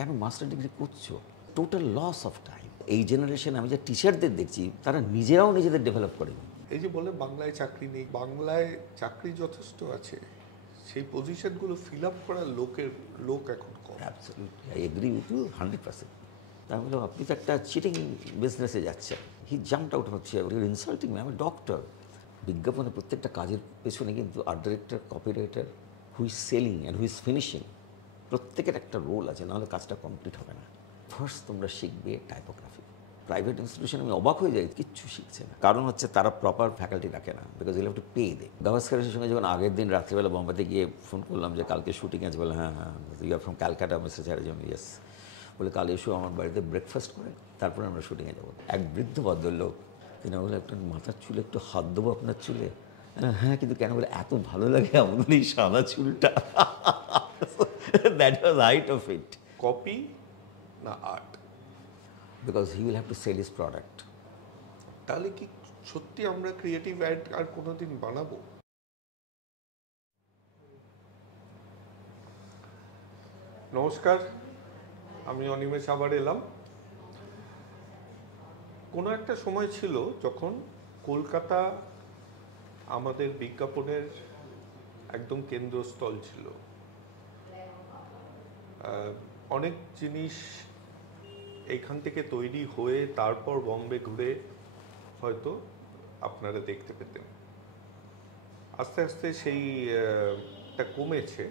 কেন master degree করছো? Total loss of time. এই জেনারেশন আমি যে টিচারদের দেখছি তারা নিজেরাও নিজেদের ডেভেলপ করেনি। এই যে বলে বাংলায় চাকরি নেই, বাংলায় চাকরি যথেষ্ট আছে, সেই পজিশনগুলো ফিল আপ করার লোক এখন কম। Absolutely I agree with you 100%। তাহলে আপনি তো একটা চিটিং বিজনেসে যাচ্ছেন। He jumped out of chair, your insulting me, আমি ডক্টর। বিজ্ঞাপনে প্রত্যেকটা কাজের পেছনে কিন্তু art director, copywriter, who is selling and who is finishing, প্রত্যেকের একটা রোল আছে, নাহলে কাজটা কমপ্লিট হবে না। ফার্স্ট তোমরা শিখবে টাইপোগ্রাফি। প্রাইভেট ইনস্টিটিউশনে আমি অবাক হয়ে যাই, কিচ্ছু শিখছে না। কারণ হচ্ছে তারা প্রপার ফ্যাকাল্টি রাখে না, because you have to pay they. গাভাস্কারের সঙ্গে যখন আগের দিন রাত্রিবেলা বোম্বাইতে গিয়ে ফোন করলাম যে কালকে শুটিং আছে, বলে হ্যাঁ হ্যাঁ, you are from Calcutta, mister Chatterjee, yes. বলে কাল এসো আমার বাড়িতে ব্রেকফাস্ট করে তারপরে আমরা শুটিংয়ে যাবো। এক বৃদ্ধ ভদ্রলোক, তিনি বলে একটা মাথার চুলে একটু হাত দেবো আপনার চুলে? হ্যাঁ, কিন্তু কেন? বলে এত ভালো লাগে আমাদের এই সাদা চুলটা। That was height of it. Copy না art? Because he will have to sell his product. তাহলে কি সত্যি আমরা ক্রিয়েটিভ অ্যাড আর কোনোদিন বানাবো? নমস্কার, আমি অনিমেষ আবার এলাম। কোনো একটা সময় ছিল যখন কলকাতা আমাদের বিজ্ঞাপনের একদম কেন্দ্রস্থল ছিল। অনেক জিনিস এইখান থেকে তৈরি হয়ে তারপর বম্বে ঘুরে হয়তো আপনারা দেখতে পেতেন। আস্তে আস্তে সেইটা কমেছে,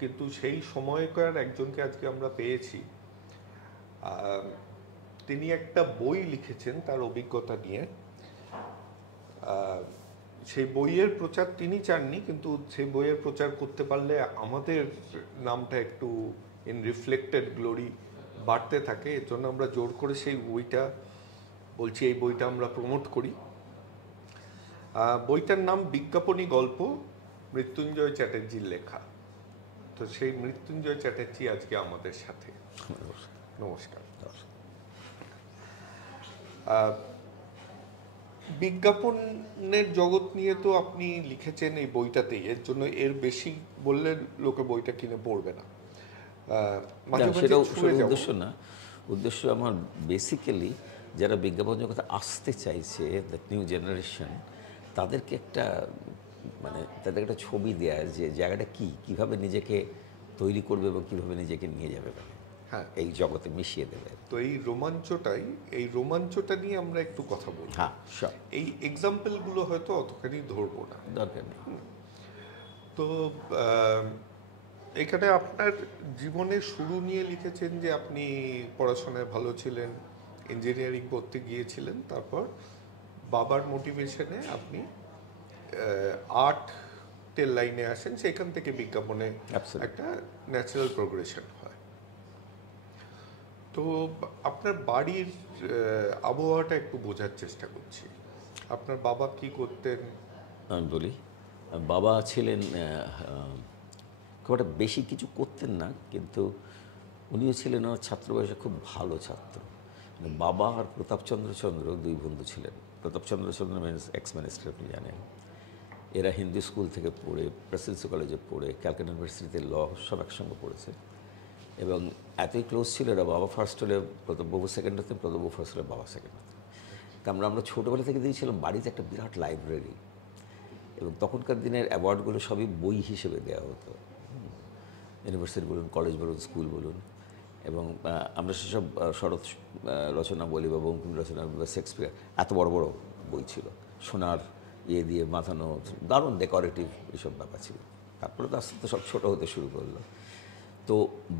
কিন্তু সেই সময়কার একজনকে আজকে আমরা পেয়েছি। তিনি একটা বই লিখেছেন তার অভিজ্ঞতা নিয়ে। সেই বইয়ের প্রচার তিনি চাননি, কিন্তু সেই বইয়ের প্রচার করতে পারলে আমাদের নামটা একটু ইন রিফ্লেক্টেড গ্লোরি বাড়তে থাকে। এর জন্য আমরা জোর করে সেই বইটা বলছি, এই বইটা আমরা প্রমোট করি। বইটার নাম বিজ্ঞাপনী গল্প, মৃত্যুঞ্জয় চ্যাটার্জির লেখা। তো সেই মৃত্যুঞ্জয় চ্যাটার্জি আজকে আমাদের সাথে। নমস্কার। বিজ্ঞাপনের জগৎ নিয়ে তো আপনি লিখেছেন এই বইটাতেই, এর জন্য এর বেশি বললে লোকে বইটা কিনে পড়বে না। সেটাও উদ্দেশ্য না। উদ্দেশ্য আমার বেসিক্যালি যারা বিজ্ঞাপন জগতে আসতে চাইছে, দ্য নিউ জেনারেশন, তাদেরকে একটা মানে তাদের একটা ছবি দেয়া যে জায়গাটা কী, কীভাবে নিজেকে তৈরি করবে এবং কীভাবে নিজেকে নিয়ে যাবে, হ্যাঁ, এই জগতে মিশিয়ে দেবে। তো এই রোমাঞ্চটা নিয়ে আমরা একটু কথা বলব। হ্যাঁ, এই এক্সাম্পলগুলো হয়তো অতখানি ধরবো না, দরকার নেই। তো এখানে আপনার জীবনের শুরু নিয়ে লিখেছেন যে আপনি পড়াশোনায় ভালো ছিলেন, ইঞ্জিনিয়ারিং পড়তে গিয়েছিলেন, তারপর বাবার মোটিভেশনে আপনি আর্টের লাইনে আসেন, সেখান থেকে বিজ্ঞাপনে একটা ন্যাচারাল প্রোগ্রেশন হয়। তো আপনার বাড়ির আবহাওয়াটা একটু বোঝার চেষ্টা করছি। আপনার বাবা কি করতেন? আমি বলি, বাবা ছিলেন খুব একটা বেশি কিছু করতেন না, কিন্তু উনিও ছিলেন আমার ছাত্র বয়সে খুব ভালো ছাত্র। বাবা আর প্রতাপচন্দ্র দুই বন্ধু ছিলেন। প্রতাপচন্দ্র মিনস এক্স মিনিস্টার, আপনি জানেন। এরা হিন্দু স্কুল থেকে পড়ে, প্রেসিডেন্সি কলেজে পড়ে, ক্যালকাটা ইউনিভার্সিটিতে ল সব একসঙ্গে পড়েছে এবং এতই ক্লোজ ছিল এরা। বাবা ফার্স্ট হলে প্রতাপবাবু সেকেন্ড হতেন, প্রতাপবাবু ফার্স্ট হলে বাবা সেকেন্ড হতেন। তা আমরা ছোটোবেলা থেকে দিয়েছিলাম বাড়িতে একটা বিরাট লাইব্রেরি, এবং তখনকার দিনের অ্যাওয়ার্ডগুলো সবই বই হিসেবে দেওয়া হতো, ইউনিভার্সিটি বলুন, কলেজ বলুন, স্কুল বলুন। এবং আমরা সেসব শরৎ রচনা বলি বা বঙ্কিম রচনা বা শেক্সপিয়ার, এত বড় বড় বই ছিল, সোনার ইয়ে দিয়ে মাথানো, দারুণ ডেকোরেটিভ এইসব ব্যাপার ছিল। তারপরে তো আস্তে আস্তে সব ছোটো হতে শুরু করলো। তো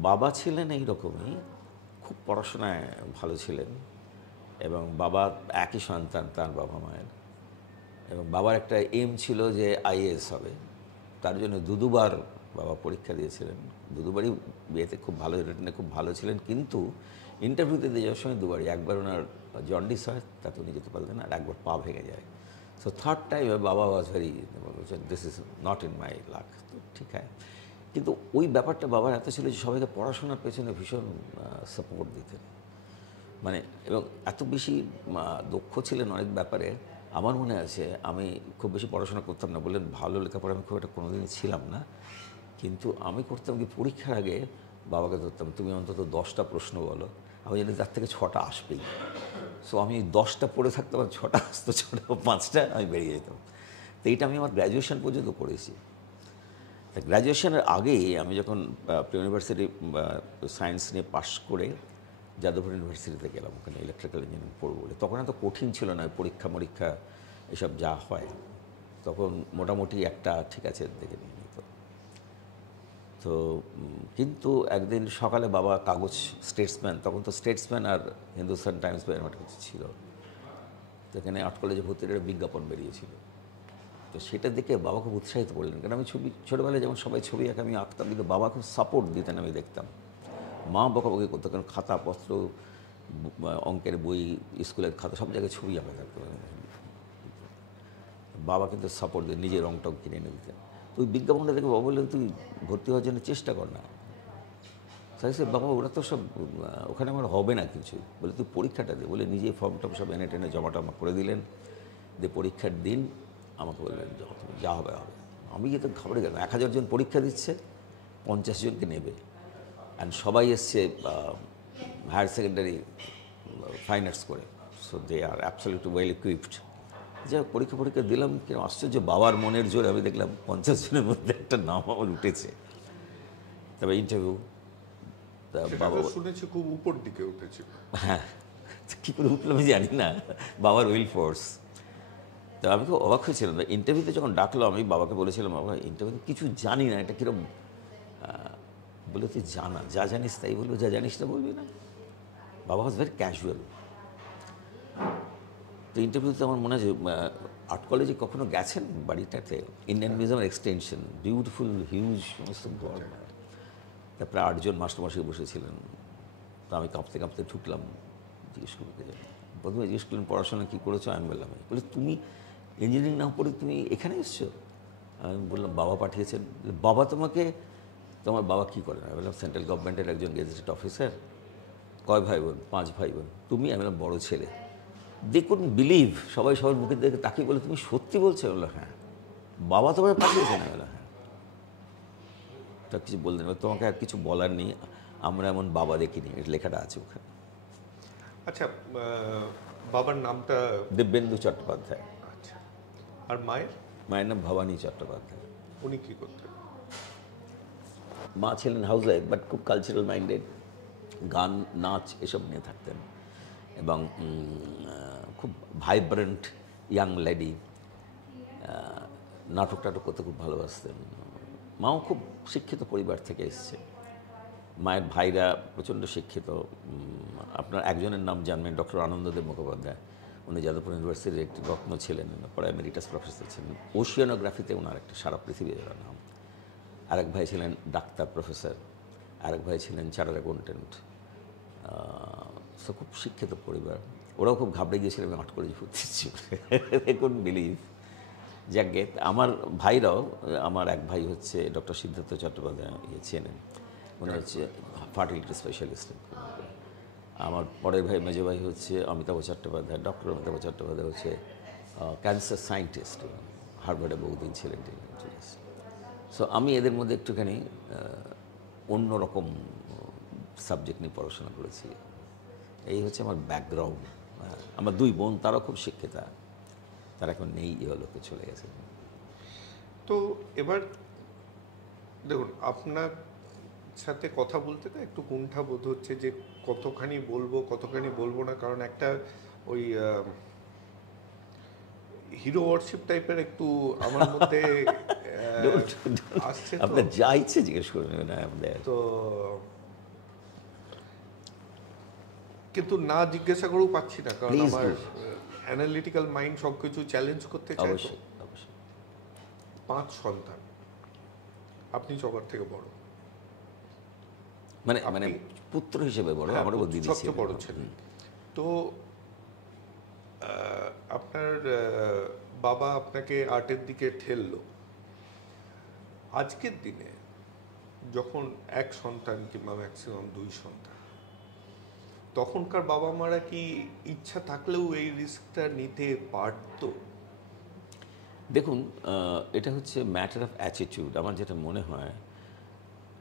বাবা ছিলেন এই রকমই, খুব পড়াশোনায় ভালো ছিলেন, এবং বাবা একই সন্তান তার বাবা মায়ের, এবং বাবার একটা এম ছিল যে আইএএস হবে। তার জন্য দুবার বাবা পরীক্ষা দিয়েছিলেন, দুবারই বিয়েতে খুব ভালো, রিটেনে খুব ভালো ছিলেন, কিন্তু ইন্টারভিউতে দিয়ে যাওয়ার সময় দুবারই, একবার ওনার জন্ডিস হয়, তাতে উনি যেতে পারলেন, আর একবার পা ভেঙে যায়। সো থার্ড টাইম বাবা was very, this is not in my lakh. তো ঠিক আছে, কিন্তু ওই ব্যাপারটা বাবার এত ছিল যে সবাইকে পড়াশোনার পেছনে ভীষণ সাপোর্ট দিতেন, মানে, এবং এত বেশি দক্ষ ছিলেন অনেক ব্যাপারে। আমার মনে আছে আমি খুব বেশি পড়াশোনা করতাম না, বললেন ভালো লেখাপড়া আমি খুব একটা কোনোদিনই ছিলাম না, কিন্তু আমি করতাম কি পরীক্ষার আগে বাবাকে ধরতাম, তুমি অন্তত 10টা প্রশ্ন বলো, আমি জানি তার থেকে 6টা আসবেই। সো আমি 10টা পড়ে থাকতাম, আর 6টা আসতো, 6টা 5টা আমি বেরিয়ে যেতাম। তো এইটা আমি আমার গ্র্যাজুয়েশন পর্যন্ত করেছি। তা গ্র্যাজুয়েশনের আগেই আমি যখন প্রি ইউনিভার্সিটি সায়েন্স নিয়ে পাশ করে যাদবপুর ইউনিভার্সিটিতে গেলাম, ওখানে ইলেকট্রিক্যাল ইঞ্জিনিয়ারিং পড়বো বলে। তখন এত কঠিন ছিল না, পরীক্ষা মরীক্ষা এসব যা হয়, তখন মোটামুটি একটা ঠিক আছে দেখে নিয়ে নিত। তো কিন্তু একদিন সকালে বাবা কাগজ স্টেটসম্যান, তখন তো স্টেটসম্যান আর হিন্দুস্তান টাইমস বা এরকম একটা কিছু ছিল, তো এখানে আর্ট কলেজে ভর্তির একটা বিজ্ঞাপন বেরিয়েছিল। তো সেটা দেখে বাবা খুব উৎসাহিত করলেন, কারণ আমি ছবি ছোটোবেলায় যেমন সবাই ছবি আঁকে আমি আঁকতাম, কিন্তু বাবা খুব সাপোর্ট দিতেন, আমি দেখতাম। মা বকাবকি করতো, কারণ খাতাপত্র, অঙ্কের বই, স্কুলের খাতা, সব জায়গায় ছবি আঁকা থাকতো। বাবা কিন্তু সাপোর্ট দিয়ে নিজের রং টং কিনে এনে দিতেন। তো ওই বিজ্ঞাপনটা দেখে বাবা বললেন, তুই ভর্তি হওয়ার জন্য চেষ্টা কর না। তাই সে বাবা ওরা তো সব ওখানে আমার হবে না কিছু, বলে তুই পরীক্ষাটা দে, বলে নিজে ফর্ম টর্ম সব এনে টেনে জমা টমা করে দিলেন। দিয়ে পরীক্ষার দিন আমাকে বললেন, তুমি যা হবে হবে। আমি তো ঘাবড়ে গেলাম, 1000 জন পরীক্ষা দিচ্ছে, 50 জনকে নেবে, অ্যান্ড সবাই এসছে হায়ার সেকেন্ডারি ফাইন আর্টস করে, so they are absolutely well equipped. যাই হোক পরীক্ষা দিলাম, কিন্তু আশ্চর্য বাবার মনের জোরে আমি দেখলাম 50 জনের মধ্যে একটা নাম আমার উঠেছে। তবে ইন্টারভিউ, বাবা শুনেছি খুব উপর দিকে উঠেছিল। হ্যাঁ, কী করে উঠলো আমি জানি না, বাবার উইল ফোর্স। তো আমি খুব অবাক হয়েছিলাম। ইন্টারভিউতে যখন ডাকলো, আমি বাবাকে বলেছিলাম, বাবা ইন্টারভিউতে কিছু জানি না, এটা কীরকম। বলে তুই জানা, যা জানিস তাই বলবো, যা জানিস না বলবি না। বাবা ওয়াজ ভেরি ক্যাজুয়াল। তো ইন্টারভিউতে আমার মনে আছে, আর্ট কলেজে কখনো গেছেন বাড়িটাতে, ইন্ডিয়ান মিউজিয়ামের এক্সটেনশন, বিউটিফুল হিউজ সমস্ত ঘর। তারপরে 8 জন মাস্টারমশাই বসেছিলেন। তো আমি কাঁপতে কাঁপতে ঢুকলাম, জিজ্ঞেস করতে যাই, প্রথমে জিজ্ঞেস করলেন পড়াশোনা কী করেছো, আমি বললাম, বলে তুমি ইঞ্জিনিয়ারিং না পড়ে তুমি এখানে এসছো? আমি বললাম বাবা পাঠিয়েছেন। বাবা তোমাকে, তোমার বাবা কী করেন? আমি বললাম সেন্ট্রাল গভর্নমেন্টের একজন গেজেটেড অফিসার। কয় ভাই বোন? 5 ভাই বোন। তুমি? আমি বললাম বড় ছেলে। দে কুডন্ট বিলিভ, সবাই সবার মুখের দিকে তাকিয়ে বলে, তুমি সত্যি বলছো? বললো হ্যাঁ। বাবা তোমায় পাঠিয়েছেন? আমি বললাম হ্যাঁ। তা কিছু বললেন, তোমাকে আর কিছু বলার নেই, আমরা এমন বাবা দেখিনি, এর লেখাটা আছে ওখানে। আচ্ছা, বাবার নামটা? দিব্যেন্দু চট্টোপাধ্যায়। আচ্ছা, আর মায়ের? মায়ের নাম ভবানী চট্টোপাধ্যায়। উনি কি করতেন? মা ছিলেন হাউস ওয়াইফ, বাট খুব কালচারাল মাইন্ডেড, গান নাচ এসব নিয়ে থাকতেন, এবং খুব ভাইব্রেন্ট ইয়াং লেডি, নাটক টাটক করতে খুব ভালোবাসতেন। মাও খুব শিক্ষিত পরিবার থেকে এসছে, মায়ের ভাইরা প্রচণ্ড শিক্ষিত। আপনার একজনের নাম জানবেন, ডক্টর আনন্দদেব মুখোপাধ্যায়, উনি যাদবপুর ইউনিভার্সিটির একটি রত্ন ছিলেন, পরে এমেরিটাস প্রফেসর ছিলেন। ওশিয়ানোগ্রাফিতে ওনার একটা সারা পৃথিবীর নাম। আরেক ভাই ছিলেন ডাক্তার প্রফেসর, আরেক ভাই ছিলেন চার্টার্ড অ্যাকাউন্টেন্ট। সো খুব শিক্ষিত পরিবার। ওরাও খুব ঘাবড়ে গিয়েছিল আমি আর্ট কলেজে ভর্তি হচ্ছি, এখন বিলিভ। যাকে আমার ভাইরাও, আমার এক ভাই হচ্ছে ডক্টর সিদ্ধার্থ চট্টোপাধ্যায়, চেনেন, উনি হচ্ছে ফার্টিলিটি স্পেশালিস্ট। আমার পরের ভাই, মেজো ভাই হচ্ছে অমিতাভ চট্টোপাধ্যায়, ডক্টর অমিতাভ চট্টোপাধ্যায় হচ্ছে ক্যান্সার সায়েন্টিস্ট, হার্ভার্ডে বহুদিন ছিলেন তিনি। সো আমি এদের মধ্যে একটুখানি অন্যরকম সাবজেক্ট নিয়ে পড়াশোনা করেছি। এই হচ্ছে আমার ব্যাকগ্রাউন্ড। আমার 2 বোন, তারাও খুব শিক্ষিতা, তারা এখন নেই, লোকে চলে গেছে। তো এবার দেখুন, আপনার সাথে কথা বলতে তো একটু কুণ্ঠা বোধ হচ্ছে যে কতখানি বলবো না, কারণ একটা ওই হিরো ওয়ার্শিপ টাইপের একটু আমার মধ্যে আসছে। আপনার যা ইচ্ছে জিজ্ঞেস করবেন না আমাদের। তো কিন্তু না জিজ্ঞাসা করেও পাচ্ছি না, কারণ আমার অ্যানালিটিক্যাল মাইন্ড সবকিছু চ্যালেঞ্জ করতে চায়। অবশ্যই অবশ্যই। 5 সন্তান, আপনি সবার থেকে বড়, মানে মানে পুত্র হিসেবে বড়, আমার দিদি সবচেয়ে বড় ছেলে। তো আপনার বাবা আপনাকে আর্টের দিকে ঠেললো। আজকের দিনে যখন 1 সন্তান কিংবা ম্যাক্সিমাম 2 সন্তান, তখনকার বাবা মারা কি ইচ্ছা থাকলেও এই রিস্কটা নিতে পারতো? দেখুন, এটা হচ্ছে ম্যাটার অফ অ্যাটিটিউড। আমার যেটা মনে হয়,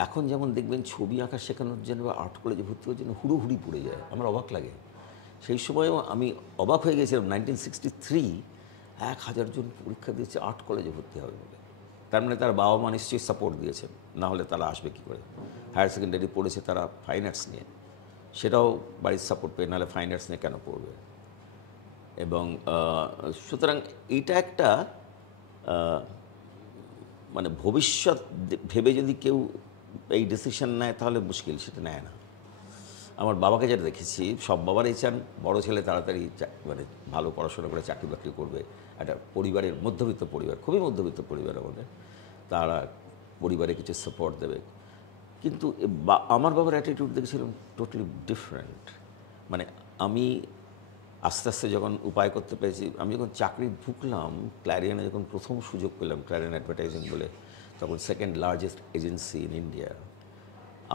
এখন যেমন দেখবেন ছবি আঁকা শেখানোর জন্য বা আর্ট কলেজে ভর্তি হওয়ার জন্য হুড়োহুড়ি পড়ে যায়, আমার অবাক লাগে। সেই সময়ও আমি অবাক হয়ে গেছিলাম 1963 1000 জন পরীক্ষা দিয়েছে আর্ট কলেজে ভর্তি হবে বলে। তার মানে তার বাবা মা নিশ্চয়ই সাপোর্ট দিয়েছেন, না হলে তারা আসবে কী করে। হায়ার সেকেন্ডারি পড়েছে তারা ফাইন আর্টস নিয়ে, সেটাও বাড়ির সাপোর্ট পেয়ে, নাহলে ফাইন আর্টস নিয়ে কেন পড়বে। এবং সুতরাং এইটা একটা মানে ভবিষ্যৎ ভেবে যদি কেউ এই ডিসিশন নেয় তাহলে মুশকিল, সেটা নেয় না। আমার বাবাকে যেটা দেখেছি, সব বাবারাই চান বড় ছেলে তাড়াতাড়ি মানে ভালো পড়াশোনা করে চাকরি বাকরি করবে। একটা পরিবারের মধ্যবিত্ত পরিবার, খুবই মধ্যবিত্ত পরিবার আমাদের, তারা পরিবারে কিছু সাপোর্ট দেবে। কিন্তু আমার বাবার অ্যাটিটিউড দেখেছিলাম টোটালি ডিফারেন্ট। মানে আমি আস্তে আস্তে যখন উপায় করতে পেরেছি, আমি যখন চাকরি ঢুকলাম ক্ল্যারিয়নে, যখন প্রথম সুযোগ পেলাম ক্ল্যারিয়ন অ্যাডভার্টাইজিং বলে, তখন second largest agency in India,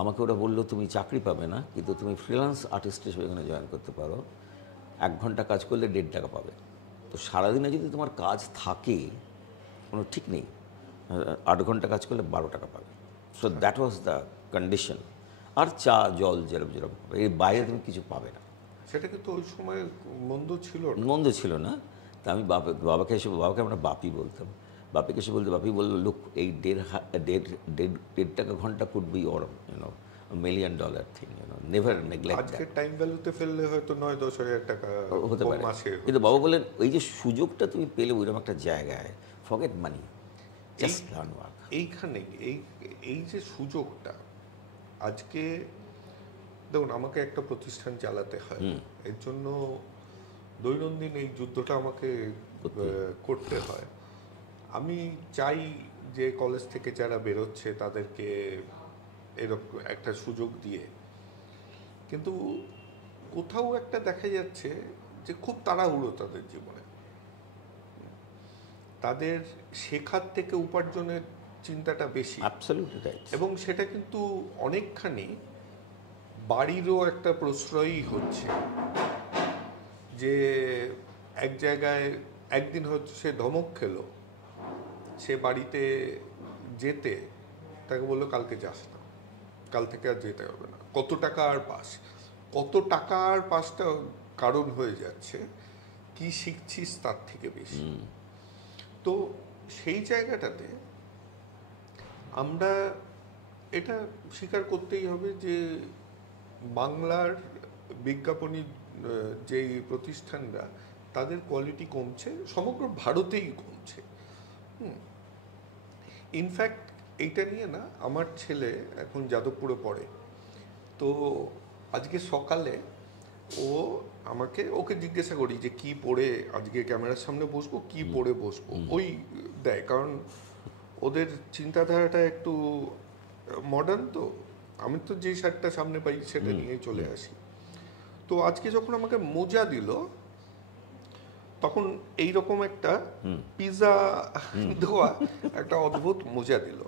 আমাকে ওরা বললো তুমি চাকরি পাবে না, কিন্তু তুমি ফ্রিল্যান্স আর্টিস্ট হিসেবে এখানে জয়েন করতে পারো। 1 ঘন্টা কাজ করলে 1.5 টাকা পাবে। তো সারাদিনে যদি তোমার কাজ থাকে, কোনো ঠিক নেই, 8 ঘন্টা কাজ করলে 12 টাকা পাবে। So that was the condition. আর চা জল যেরকম যেরকম পাবে, এর বাইরে তুমি কিছু পাবে না। সেটা কিন্তু ওই সময় মন্দ ছিল না। মন্দ ছিল না। তা আমি বাবাকে আমরা বাপি বলতাম। বাপিকে এসে বলতে, বাপি বললো লুক, এই 1.5 টাকা ঘন্টা could be or $1 million thing, never neglect. আজকের টাইম ভ্যালুতে ফেললে হয়তো 9-10 হাজার টাকা হতে পারে, মাসে। কিন্তু বাবা বললেন ওই যে সুযোগটা তুমি পেলে ওইরকম একটা জায়গায়, ফরগেট মানি, জাস্ট লার্ন ওয়ার্ক। এইখানে এই যে সুযোগটা, আজকে দেখুন আমাকে একটা প্রতিষ্ঠান চালাতে হয়, এর জন্য দৈনন্দিন এই যুদ্ধটা আমাকে করতে হয়। আমি চাই যে কলেজ থেকে যারা বেরোচ্ছে তাদেরকে এরকম একটা সুযোগ দিয়ে, কিন্তু কোথাও একটা দেখা যাচ্ছে যে খুব তাড়াহুড়ো তাদের জীবনে, তাদের শেখার থেকে উপার্জনের চিন্তাটা বেশি। Absolutely right. এবং সেটা কিন্তু অনেকখানি বাড়িরও একটা প্রশ্রয়ই হচ্ছে, যে এক জায়গায় একদিন হচ্ছে সে ধমক খেলো, সে বাড়িতে যেতে তাকে বললো কালকে যাস না, কাল থেকে আর যেতে হবে না। কত টাকা আর পাস, কত টাকা আর পাসটা কারণ হয়ে যাচ্ছে কি শিখছিস তার থেকে বেশি। তো সেই জায়গাটাতে আমরা এটা স্বীকার করতেই হবে যে বাংলার বিজ্ঞাপনী যেই প্রতিষ্ঠানরা, তাদের কোয়ালিটি কমছে, সমগ্র ভারতেই কমছে। ইনফ্যাক্ট এইটা নিয়ে না, আমার ছেলে এখন যাদবপুরে পড়ে, তো আজকে সকালে ওকে জিজ্ঞাসা করি যে কি পড়ে আজকে ক্যামেরার সামনে বসবো, কি পড়ে বসবো, ওই দেয়, কারণ ওদের চিন্তাধারাটা একটু মডার্ন। তো আমি তো যেই শার্টটা সামনে পাই সেটা নিয়ে চলে আসি। তো আজকে যখন আমাকে মোজা দিল, তখন এইরকম একটা পিজা দেওয়া একটা অদ্ভুত মোজা দিল,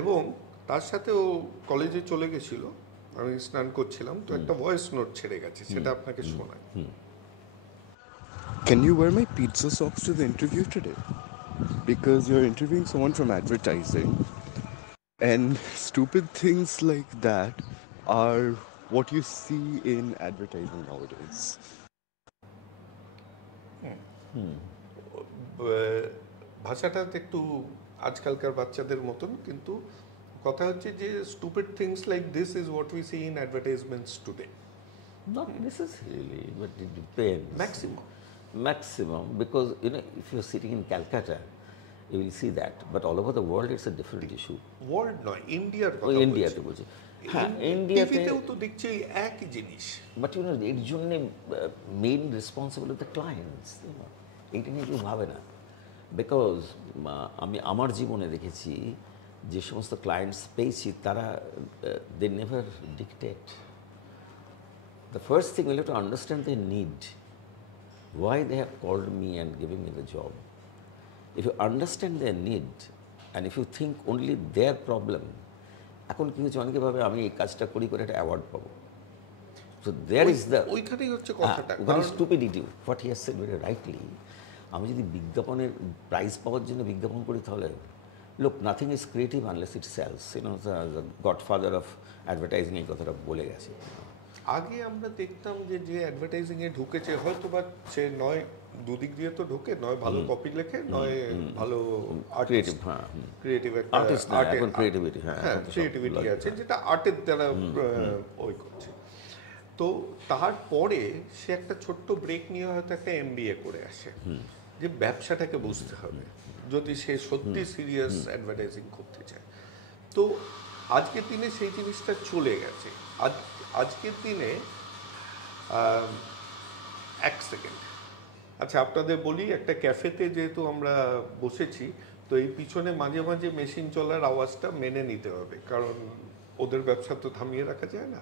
এবং তার সাথে ও কলেজে চলে গেছিল, আমি স্নান করছিলাম, তো একটা ভয়েস নোট ছেড়ে গেছে, সেটা আপনাকে শোনাই। Can you wear my pizza socks to the interview today? Because you're interviewing someone from advertising, and stupid things like that are what you see in advertising nowadays. ভাষাটা একটু আজকালকার বাচ্চাদের মতন, কিন্তু কথা হচ্ছে যে stupid things like this is what we see in advertisements today. Not necessarily, but it depends. Maximum, because if you're sitting in Calcutta, you will see that. But all over the world, it's a different issue. World নয়, ইন্ডিয়ার কথা ওই বলছি। ইন্ডিয়াতে বলছি। হ্যাঁ, ইন্ডিয়াতে টিভিতেও তো দেখছি একই জিনিস। বাট এর জন্য মেইন রেসপন্সিবল দ্য ক্লায়েন্টস, এইটা নিয়ে কেউ ভাবে না। বিকজ আমি আমার জীবনে দেখেছি যে সমস্ত ক্লায়েন্টস পেয়েছি, তারা they never dictate. The first thing we'll have to understand their need, why they have called me and given me the job. If you understand their need and if you think only their problem, এখন কি হচ্ছে, অনেকে ভাবে আমি এই কাজটা করি করে একটা অ্যাওয়ার্ড পাবো। So there is the ওইখানেই হচ্ছে কথাটা, ওখানে stupidity, what he has said very rightly. আমি যদি বিজ্ঞাপনের প্রাইজ পাওয়ার জন্য বিজ্ঞাপন করি, তাহলে look, nothing is creative unless it sells. The godfather of advertising এই কথাটা বলে গেছে। আগে আমরা দেখতাম যে যে অ্যাডভার্টাইজিং এ ঢুকেছে হয়তো বা সে নয় দুদিক দিয়ে তো ঢোকে, নয় ভালো কপি লেখে, নয় ভালো ক্রিয়েটিভ, হ্যাঁ, ক্রিয়েটিভ একটা আর্টিস্ট না, এখন ক্রিয়েটিভিটি, হ্যাঁ, হ্যাঁ ক্রিয়েটিভিটি আছে যেটা আর্টের দ্বারা ওই করছে। তো তারপরে সে একটা ছোট্ট ব্রেক নিয়ে হয়তো একটা এমবিএ করে আসে, যে ব্যবসাটাকে বুঝতে হবে যদি সে সত্যি সিরিয়াস অ্যাডভার্টাইজিং করতে চায়। তো আজকের দিনে সেই জিনিসটা চলে গেছে। আজকের দিনে এক সেকেন্ড, আচ্ছা আপনাদের বলি, একটা ক্যাফেতে যেহেতু আমরা বসেছি, তো এই পিছনে মাঝে মাঝে মেশিন চলার আওয়াজটা মেনে নিতে হবে, কারণ ওদের ব্যবসা তো থামিয়ে রাখা যায় না।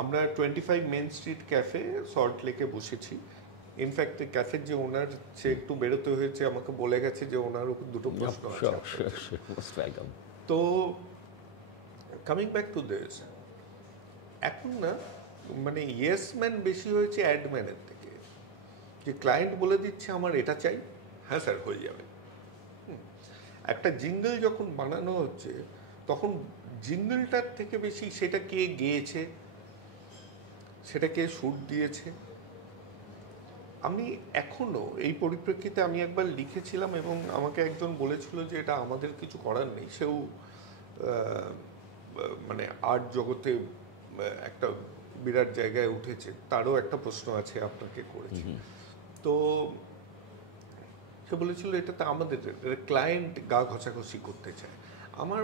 আমরা 25 মেন স্ট্রিট ক্যাফে সল্ট লেকে বসেছি। ইনফ্যাক্ট ক্যাফের যে ওনার, সে একটু বেরোতে হয়েছে, আমাকে বলে গেছে যে ওনার দুটো প্রশ্ন আছে। তো কামিং ব্যাক টু দিস, এখন না মানে ইয়েস ম্যান বেশি হয়েছে অ্যাডম্যানের থেকে, যে ক্লায়েন্ট বলে দিচ্ছে আমার এটা চাই, হ্যাঁ স্যার হয়ে যাবে। একটা জিঙ্গল যখন বানানো হচ্ছে তখন জিঙ্গলটার থেকে বেশি সেটা কে গেয়েছে, সেটা কে সুর দিয়েছে। আমি এখনো এই পরিপ্রেক্ষিতে আমি একবার লিখেছিলাম এবং আমাকে একজন বলেছিল যে এটা আমাদের কিছু করার নেই, সেও মানে আর্ট জগতে একটা বিরাট জায়গায় উঠেছে, তারও একটা প্রশ্ন আছে আপনাকে করেছি। তো সে বলেছিল এটা তো আমাদের ক্লায়েন্ট গা ঘষাঘষি করতে চায়। আমার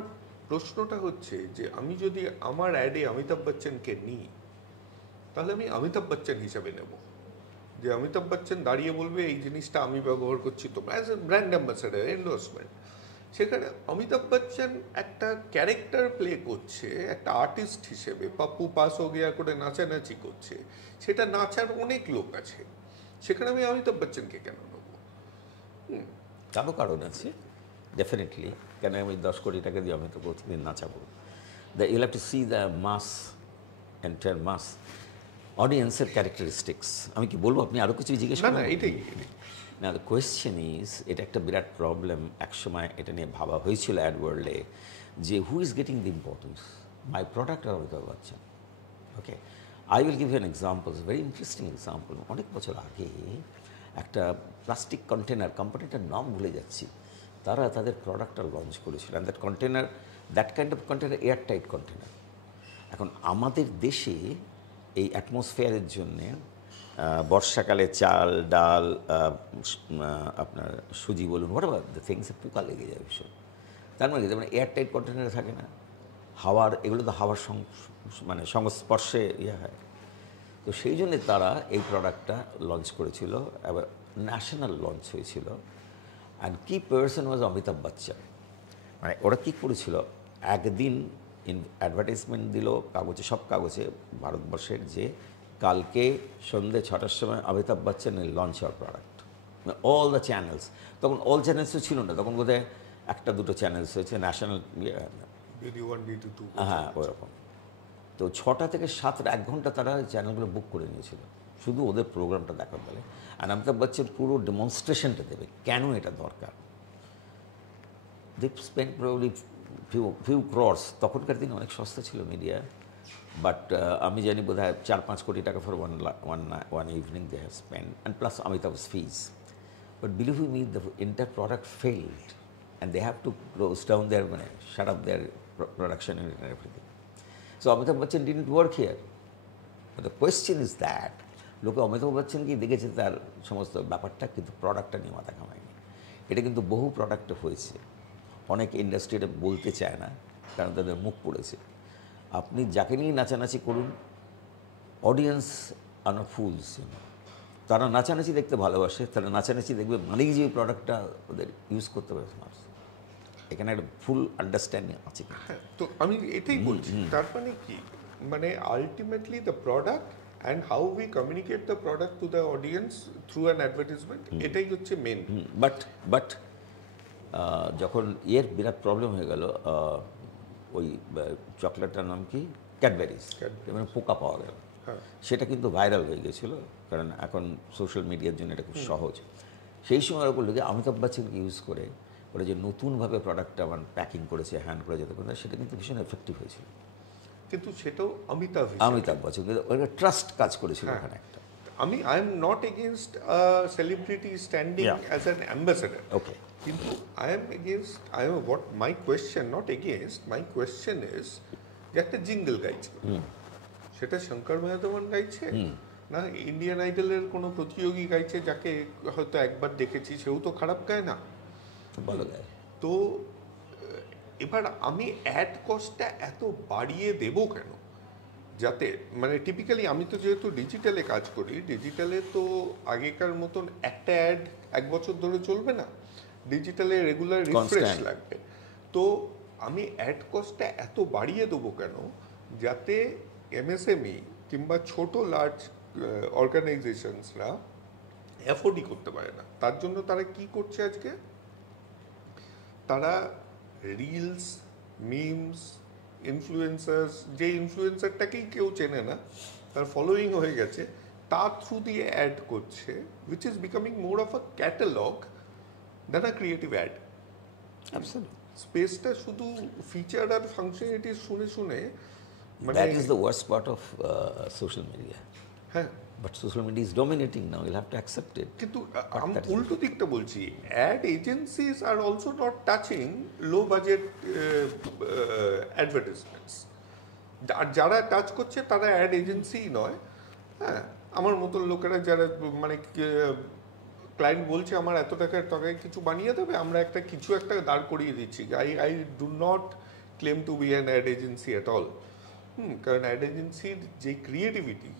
প্রশ্নটা হচ্ছে যে আমি যদি আমার অ্যাডে অমিতাভ বচ্চনকে নিই, তাহলে আমি অমিতাভ বচ্চন হিসাবে নেব, যে অমিতাভ বচ্চন দাঁড়িয়ে বলবে এই জিনিসটা আমি ব্যবহার করছি, তোমরা as a brand ambassador, endorsement. সেখানে অমিতাভ বচ্চন একটা ক্যারেক্টার প্লে করছে একটা আর্টিস্ট হিসেবে, পাপ্পু পাস হো গিয়া করে নাচানাচি করছে, সেটা নাচার অনেক লোক আছে, সেখানে আমি অমিতাভ বচ্চনকে কেন নেব? তারও কারণ আছে ডেফিনেটলি, কেন আমি 10 কোটি টাকা দিয়ে আমি তো প্রতিদিন নাচাবো। You'll have to see the mass, entire mass অডিয়েন্সের ক্যারেক্টারিস্টিক্স। আমি কি বলবো, আপনি আরও কিছু জিজ্ঞেস না করেন? না এটাই না, দ্য কোয়েশ্চেন ইজ, এটা একটা বিরাট প্রবলেম। একসময় এটা নিয়ে ভাবা হয়েছিল অ্যাড ওয়ার্ল্ডে, যে who is getting the importance, my product আর Amitabh Bachchan. Okay, I will give you an example, very interesting example. অনেক বছর আগে একটা প্লাস্টিক কন্টেনার, কোম্পানিটার নাম ভুলে যাচ্ছি, তারা তাদের প্রোডাক্টটা লঞ্চ করেছিল। And that container, that kind of container air tight container. এখন আমাদের দেশে এই অ্যাটমসফিয়ারের জন্যে বর্ষাকালে চাল ডাল আপনার সুজি বলুন, হোয়াট এভার দ্য থিংসে পোকা লেগে যায় ভীষণ। তার মানে এয়ার টাইট কন্টেনারে থাকে না, হাওয়ার, এগুলো তো হাওয়ার মানে সংস্পর্শে ইয়ে হয়। তো সেই জন্যে তারা এই প্রোডাক্টটা লঞ্চ করেছিল, এবার ন্যাশনাল লঞ্চ হয়েছিল। অ্যান্ড কি পার্সন ওয়াজ অমিতাভ বচ্চন। মানে ওরা কী করেছিল, একদিন অ্যাডভার্টাইজমেন্ট দিল কাগজে, সব কাগজে ভারতবর্ষের, যে কালকে সন্ধ্যে 6টার সময় অমিতাভ বচ্চনের লঞ্চ হওয়ার প্রোডাক্ট। অল দ্য চ্যানেলস, তখন অল চ্যানেলসও ছিল না, তখন বোধহয় 1-2 চ্যানেলস হয়েছে ন্যাশনাল, হ্যাঁ ওরকম। তো 6টা থেকে 7টা 1 ঘন্টা তারা চ্যানেলগুলো বুক করে নিয়েছিল শুধু ওদের প্রোগ্রামটা দেখার বলে। আর অমিতাভ বচ্চন পুরো ডেমনস্ট্রেশনটা দেবে কেন এটা দরকার। They spend probably few crores, তখনকার দিনে অনেক সস্তা ছিল মিডিয়া, বাট আমি জানি বোধ হয় 4-5 কোটি টাকা for one evening they have spend, and plus Amitabh's fees. But believe me, the entire product failed and they have to close down their, shut up their production and everything. So Amitabh Bachchan didn't work here. But the question is that, লোকে অমিতাভ বচ্চনকে দেখেছে তার সমস্ত ব্যাপারটা, কিন্তু প্রোডাক্টটা নিয়ে মাথা ঘামায়নি। এটা কিন্তু বহু প্রোডাক্টে হয়েছে, অনেক ইন্ডাস্ট্রি এটা বলতে চায় না কারণ তাদের মুখ পড়েছে। আপনি যাকে নিয়ে নাচানাচি করুন, অডিয়েন্স আর নট ফুলস, তারা নাচানাচি দেখতে ভালোবাসে, তারা নাচানাচি দেখবে মানেই যে প্রোডাক্টটা ওদের ইউজ করতে পারে মানুষ। এখানে একটা ফুল আন্ডারস্ট্যান্ডিং আছে। হ্যাঁ, তো আমি এটাই বলছি, তার মানে কি, মানে ultimately the product and how we communicate the product to the audience through an advertisement, এটাই হচ্ছে মেন। বাট যখন এর বিরাট প্রবলেম হয়ে গেল, ওই চকলেটটার নাম কি, ক্যাডবেরিজ, মানে পোকা পাওয়া গেল, সেটা কিন্তু ভাইরাল হয়ে গেছিলো, কারণ এখন সোশ্যাল মিডিয়ার জন্য এটা খুব সহজ। সেই সময় ওরা বললো যে অমিতাভ বচ্চনকে ইউজ করে ওরা যে নতুনভাবে প্রোডাক্টটা আমার প্যাকিং করেছে, হ্যান্ড করে যেতে পারে, সেটা কিন্তু ভীষণ এফেক্টিভ হয়েছিল। কিন্তু সেটাও অমিতাভ অমিতাভ বচ্চন কিন্তু ওরা ট্রাস্ট কাজ করেছিল হ্যাঁ। ওখানে একটা। I am not against celebrity standing Yeah. As an ambassador, okay, কিন্তু I am against, what my question, not against, my question is যে একটা জিঙ্গল গাইছে, সেটা শঙ্কর মহাদেবন গাইছে না ইন্ডিয়ান আইডলের কোনো প্রতিযোগী গাইছে, যাকে হয়তো একবার দেখেছি, সেও তো খারাপ গায় না। ভালো গায়। তো এবার আমি অ্যাড কস্টটা এত বাড়িয়ে দেব কেন? যাতে মানে টিপিক্যালি আমি তো যেহেতু ডিজিটালে কাজ করি, ডিজিটালে তো আগেকার মতন একটা অ্যাড 1 বছর ধরে চলবে না, ডিজিটালে রেগুলার রিফ্রেশ Constant. লাগবে। তো আমি অ্যাড কস্টটা এত বাড়িয়ে দেবো কেন যাতে এমএসএমই কিংবা ছোট লার্জ অর্গানাইজেশনসরা অ্যাফোর্ডই করতে পারে না। তার জন্য তারা কি করছে আজকে, তারা রিলস, মিমস, ইনফ্লুয়েন্সার্স, যে ইনফ্লুয়েন্সারটাকেই কেউ চেনে না, তার ফলোয়িং হয়ে গেছে, তার থ্রু দিয়ে অ্যাড করছে, which is becoming more of a catalogue than a creative ad. Absolutely, স্পেসটা শুধু ফিচার আর ফাংশনালিটি শুনে শুনে মানে that is the worst part of social media. হ্যাঁ, but social media is dominating now, you'll have to accept it. কিন্তু আমি that is উল্টো দিকটা বলছি, ad agencies are also not touching low budget advertisements. আর যারা টাচ করছে তারা অ্যাড এজেন্সি নয়, হ্যাঁ, আমার মতন লোকেরা যারা মানে ক্লায়েন্ট বলছে আমার এত টাকার টাকায় কিছু বানিয়ে দেবে, আমরা কিছু একটা দাঁড় করিয়ে দিচ্ছি। I do not claim to be an add agency at all. কারণ অ্যাড এজেন্সির যে ক্রিয়েটিভিটি,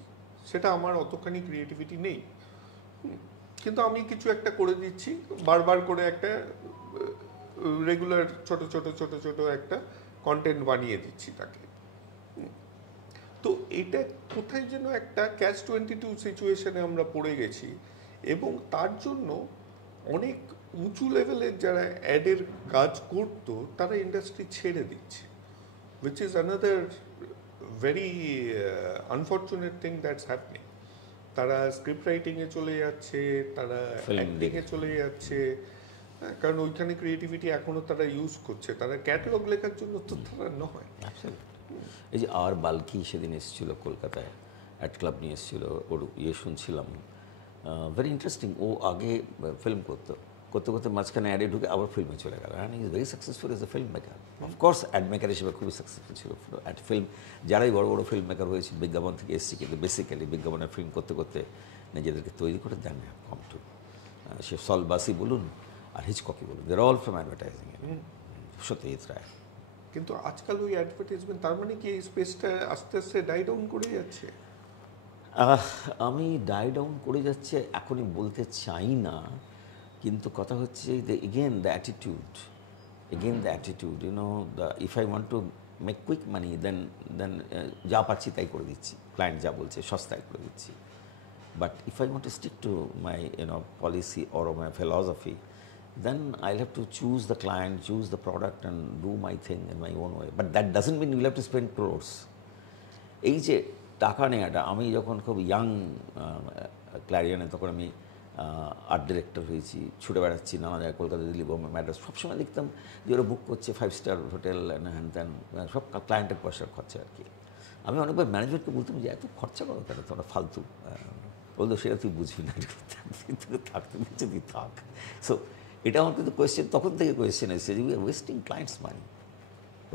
সেটা আমার অতখানি ক্রিয়েটিভিটি নেই। কিন্তু আমি কিছু একটা করে দিচ্ছি, বারবার করে একটা রেগুলার ছোট ছোট ছোট ছোট একটা কন্টেন্ট বানিয়ে দিচ্ছি তাকে। তো এটা কোথায় যেন একটা ক্যাচ 22 সিচুয়েশনে আমরা পড়ে গেছি, এবং তার জন্য অনেক উঁচু লেভেলের যারা অ্যাডের কাজ করতো তারা ইন্ডাস্ট্রি ছেড়ে দিচ্ছে, which is another very unfortunate thing that's happening. তারা স্ক্রিপ্ট রাইটিংয়ে চলে যাচ্ছে, তারা অ্যাক্টিংয়ে চলে যাচ্ছে, কারণ ওইখানে ক্রিয়েটিভিটি এখনও তারা ইউজ করছে, তারা ক্যাটালগ লেখার জন্য তো তারা নয়। এই যে আর বাল্কি সেদিন এসেছিল কলকাতায়, অ্যাড ক্লাব নিয়ে এসেছিল, ওর শুনছিলাম, ভেরি ইন্টারেস্টিং। ও আগে ফিল্ম করতে করতে মাঝখানে অ্যাডে ঢুকে আবার ফিল্মে চলে গেল, and is very successful as a film maker. Of course ad maker হিসেবে খুবই সাকসেসফুল ছিল অ্যাড ফিল্ম। যারাই বড় বড় ফিল্ম মেকার হয়েছে বিজ্ঞাপন থেকে এসেছে, কিন্তু বেসিক্যালি বিজ্ঞাপনের ফিল্ম করতে করতে নিজেদেরকে তৈরি করে দেন কম টু, সে সলবাসি বলুন আর হিচককি বলুন, দের all from advertising. Satyajit Ray. কিন্তু আজকাল ওই অ্যাডভার্টাইজমেন্ট, তার মানে কি এই স্পেসটা আস্তে আস্তে ডাই ডাউন করে যাচ্ছে? আমি ডাই ডাউন করে যাচ্ছে এখনই বলতে চাই না, কিন্তু কথা হচ্ছে again the attitude, if I want to make quick money then যা পাচ্ছি তাই করে দিচ্ছি, ক্লায়েন্ট যা বলছে সস্তায় করে দিচ্ছি। But if I want two stick to my policy or my philosophy, then I'll have to choose the client, choose the product and do my thing in my own way. But that doesn't mean you'll have to spend crores. এই যে টাকা নেওয়াটা, আমি যখন খুব young ক্ল্যারিয়নে, তখন আমি art director হয়েছি, ছুটে বেড়াচ্ছি নানা জায়গায়, কলকাতা, দিল্লি, বোম্বে, ম্যাড্রাস, সবসময় দেখতাম যে ওরা বুক করছে 5 স্টার হোটেল হ্যান ত্যান, সব ক্লায়েন্টের পয়সার খরচা আর কি। আমি অনেকবার ম্যানেজমেন্টকে বলতাম যে এত খরচা করো কেন তোমরা, ফালতু। বলতো সেটা তুই বুঝবি না, তুই থাকতে দিচ্ছে, তুই থাক। সো এটা আমার কিন্তু কোয়েশ্চেন, তখন থেকে কোয়েশ্চেন এসেছে যে we are wasting clients money.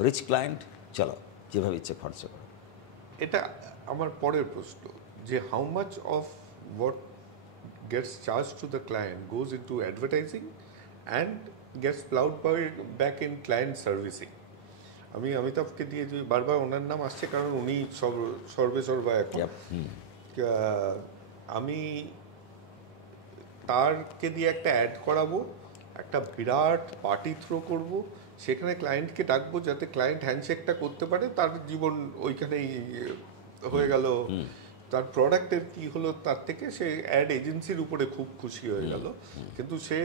Rich client, চলো যেভাবে ইচ্ছে খরচা করো। এটা আমার পরের প্রশ্ন, যে how much of what gets charge to the client goes into advertising and gets ploughed back in client servicing. আমি অমিতাভকে দিয়ে যে বারবার ওনার নাম আসছে, কারণ উনি সর্বে সর্বা এখন। আমি তারকে দিয়ে একটা অ্যাড করাবো, একটা বিরাট পার্টি থ্রো করব, সেখানে ক্লায়েন্টকে ডাকবো, যাতে ক্লায়েন্ট হ্যান্ডশেকটা করতে পারে, তার জীবন ওইখানেই হয়ে গেল। তার প্রোডাক্টের কি হলো তার থেকে সে অ্যাড এজেন্সির উপরে খুব খুশি হয়ে গেল। কিন্তু সে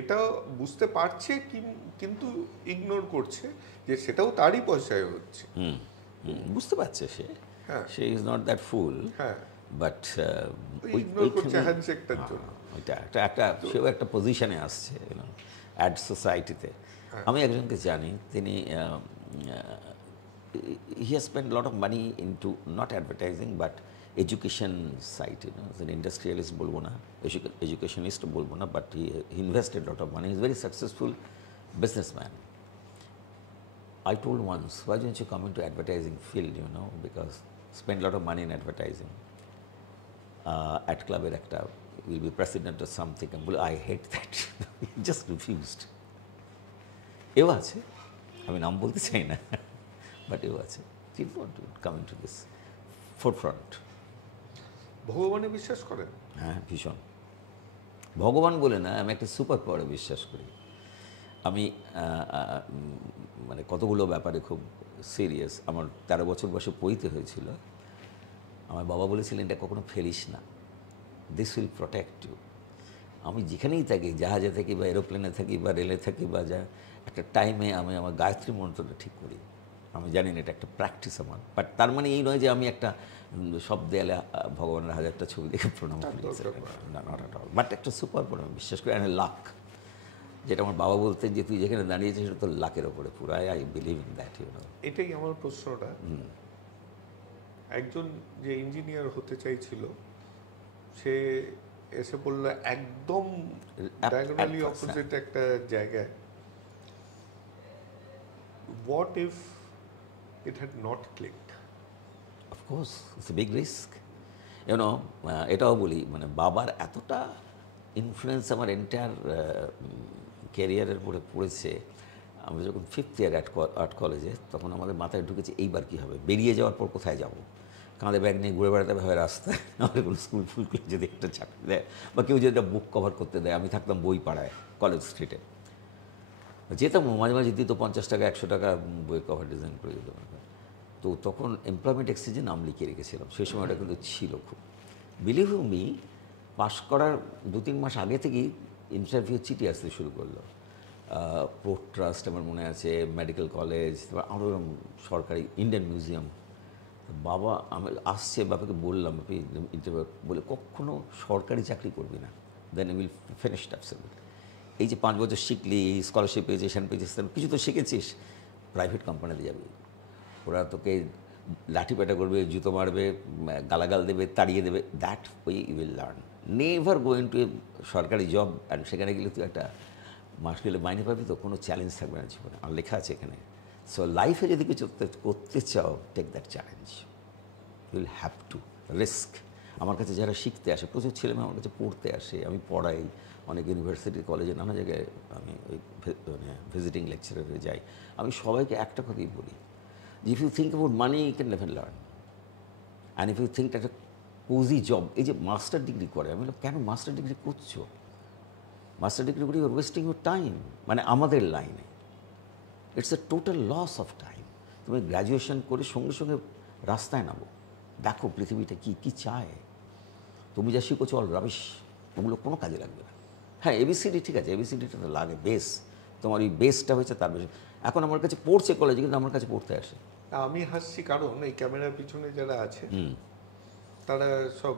এটা বুঝতে পারছে, কিন্তু ইগনোর করছে যে সেটাও তারই পয়সায় হচ্ছে। বুঝতে পারছে সে, হ্যাঁ, সে ইজ নট দ্যাট ফুল, হ্যাঁ, বাট ইগনোর করছে হ্যান্ডশেকটার জন্য। এটা একটা সেও একটা পজিশনে আসছে, অ্যাড সোসাইটিতে আমি একজনকে জানি, তিনি he has spent a lot of money into not advertising but education side, you know, as an industrialist বলবো না, educationist বলবো না, but he invested a lot of money. He's a very successful businessman. I told once, why don't you come into advertising field, you know, because spend a lot of money in advertising. At club একটা will be president or something. And I hate that. He just refused. এও আছে, আমি নাম বলতে চাই না, but এও আছে, didn't want to come into this forefront. ভগবানে বিশ্বাস করেন? হ্যাঁ, ভীষণ। ভগবান বলে না, আমি একটা সুপার পাওয়ারে বিশ্বাস করি। আমি মানে কতগুলো ব্যাপারে খুব সিরিয়াস। আমার 13 বছর বয়সে পড়তে হয়েছিল। আমার বাবা বলেছিলেন, এটা কখনো ফেলিস না, দিস উইল প্রোটেক্ট ইউ। আমি যেখানেই থাকি, জাহাজে থাকি বা এরোপ্লেনে থাকি বা রেলে থাকি বা যা, একটা টাইমে আমি আমার গায়ত্রী মন্ত্রটা ঠিক করি। আমি জানি না এটা একটা প্র্যাকটিস আমার, বাট তার মানে এই নয় যে আমি একটা সব দেয়ালে ভগবানের 1000টা ছবি দেখে প্রণাম করি, না, নট অ্যাট অল। বাট একটা সুপার পাওয়ার আমি বিশ্বাস করি, অ্যান্ড লাক, যেটা আমার বাবা বলতেন যে তুই যেখানে দাঁড়িয়েছিস সেটা তো লাকের ওপরে পুরো। I believe in that, you know. এটাই আমার প্রশ্নটা। একজন যে ইঞ্জিনিয়ার হতে চাইছিল, সে এসে পড়লো একদম ডায়াগোনালি অপোজিট একটা জায়গায়। What if it had not clicked? Of course it's a big risk, you know. এটাও বলি, মানে বাবার এতটা ইনফ্লুয়েন্স আমার এন্টায়ার ক্যারিয়ারের উপরে পড়েছে। আমরা যখন 5th ইয়ার আর্ট কলেজে, তখন আমাদের মাথায় ঢুকেছে এইবার কী হবে, বেরিয়ে যাওয়ার পর কোথায় যাব। কাঁধে ব্যাগ নিয়ে ঘুরে বেড়াতে হবে রাস্তায়, আমাদের কোনো স্কুল ফুলকে যদি একটা চাকরি দেয় বা কেউ যদি একটা বুক কভার করতে দেয়। আমি থাকতাম বই পাড়ায়, কলেজ স্ট্রিটে যেতাম, মাঝে মাঝে দিত 50 টাকা 100 টাকা, বই কভার ডিজাইন করে দিত। তো তখন এমপ্লয়মেন্ট এক্সচেঞ্জে নাম লিখিয়ে রেখেছিলাম, সেই সময়টা কিন্তু ছিল খুব। বিলিভ মি, পাশ করার 2-3 মাস আগে থেকেই ইন্টারভিউ চিঠি আসতে শুরু করলো। পোর্ট ট্রাস্ট আমার মনে আছে, মেডিকেল কলেজ, তারপর আরও সরকারি, ইন্ডিয়ান মিউজিয়াম। বাবা আমি আসছে, বাবাকে বললাম, বাপি ইন্টারভিউ বলে, কখনো সরকারি চাকরি করবি না, দেন উইল ফিনিশ অ্যাবসলিউটলি। এই যে 5 বছর শিখলি, স্কলারশিপ পেয়েছিস, হ্যান্ড পেয়েছিস, কিছু তো শিখেছিস, প্রাইভেট কোম্পানিতে যাবি, ওরা তোকে লাঠি পেটা করবে, জুতো মারবে, গালাগাল দেবে, তাড়িয়ে দেবে। That way you will learn. Never go in to a সরকারি জব, অ্যান্ড সেখানে গেলে তুই একটা মাস গেলে মাইনে পাবি, তো কোনো চ্যালেঞ্জ থাকবে না জীবনে। আর লেখা আছে এখানে। সো লাইফে যদি কিছু করতে চাও, take that challenge, you will have to risk. আমার কাছে যারা শিখতে আসে, প্রচুর ছেলেমেয়ে আমার কাছে পড়তে আসে, আমি পড়াই অনেক ইউনিভার্সিটি, কলেজে, নানা জায়গায় আমি ওই মানে ভিজিটিং লেকচারারে যাই। আমি সবাইকে একটা কথাই বলি, if you think about money, you can never learn. And if you think একটা কোজি জব, এই যে মাস্টার ডিগ্রি করে, আমি বললাম কেন মাস্টার ডিগ্রি করছো? মাস্টার ডিগ্রি করে ইউর ওয়েস্টিং ইউর টাইম। মানে আমাদের লাইনে it's a total loss of time. তুমি গ্র্যাজুয়েশন করে সঙ্গে সঙ্গে রাস্তায় নামো, দেখো পৃথিবীটা কী কী চায়। তুমি যা শিখো চল রাবিশ, ওগুলো কোনো কাজে লাগবে না। হ্যাঁ, এবিসিডি ঠিক আছে, এবিসিডিটা তো লাগে, বেস, তোমার ওই বেসটা হয়েছে তার বেশি। এখন আমার কাছে পড়ছে কলেজে, কিন্তু আমার কাছে পড়তে আসে। আমি হাসছি কারণ এই ক্যামেরার পিছনে যারা আছে তারা সব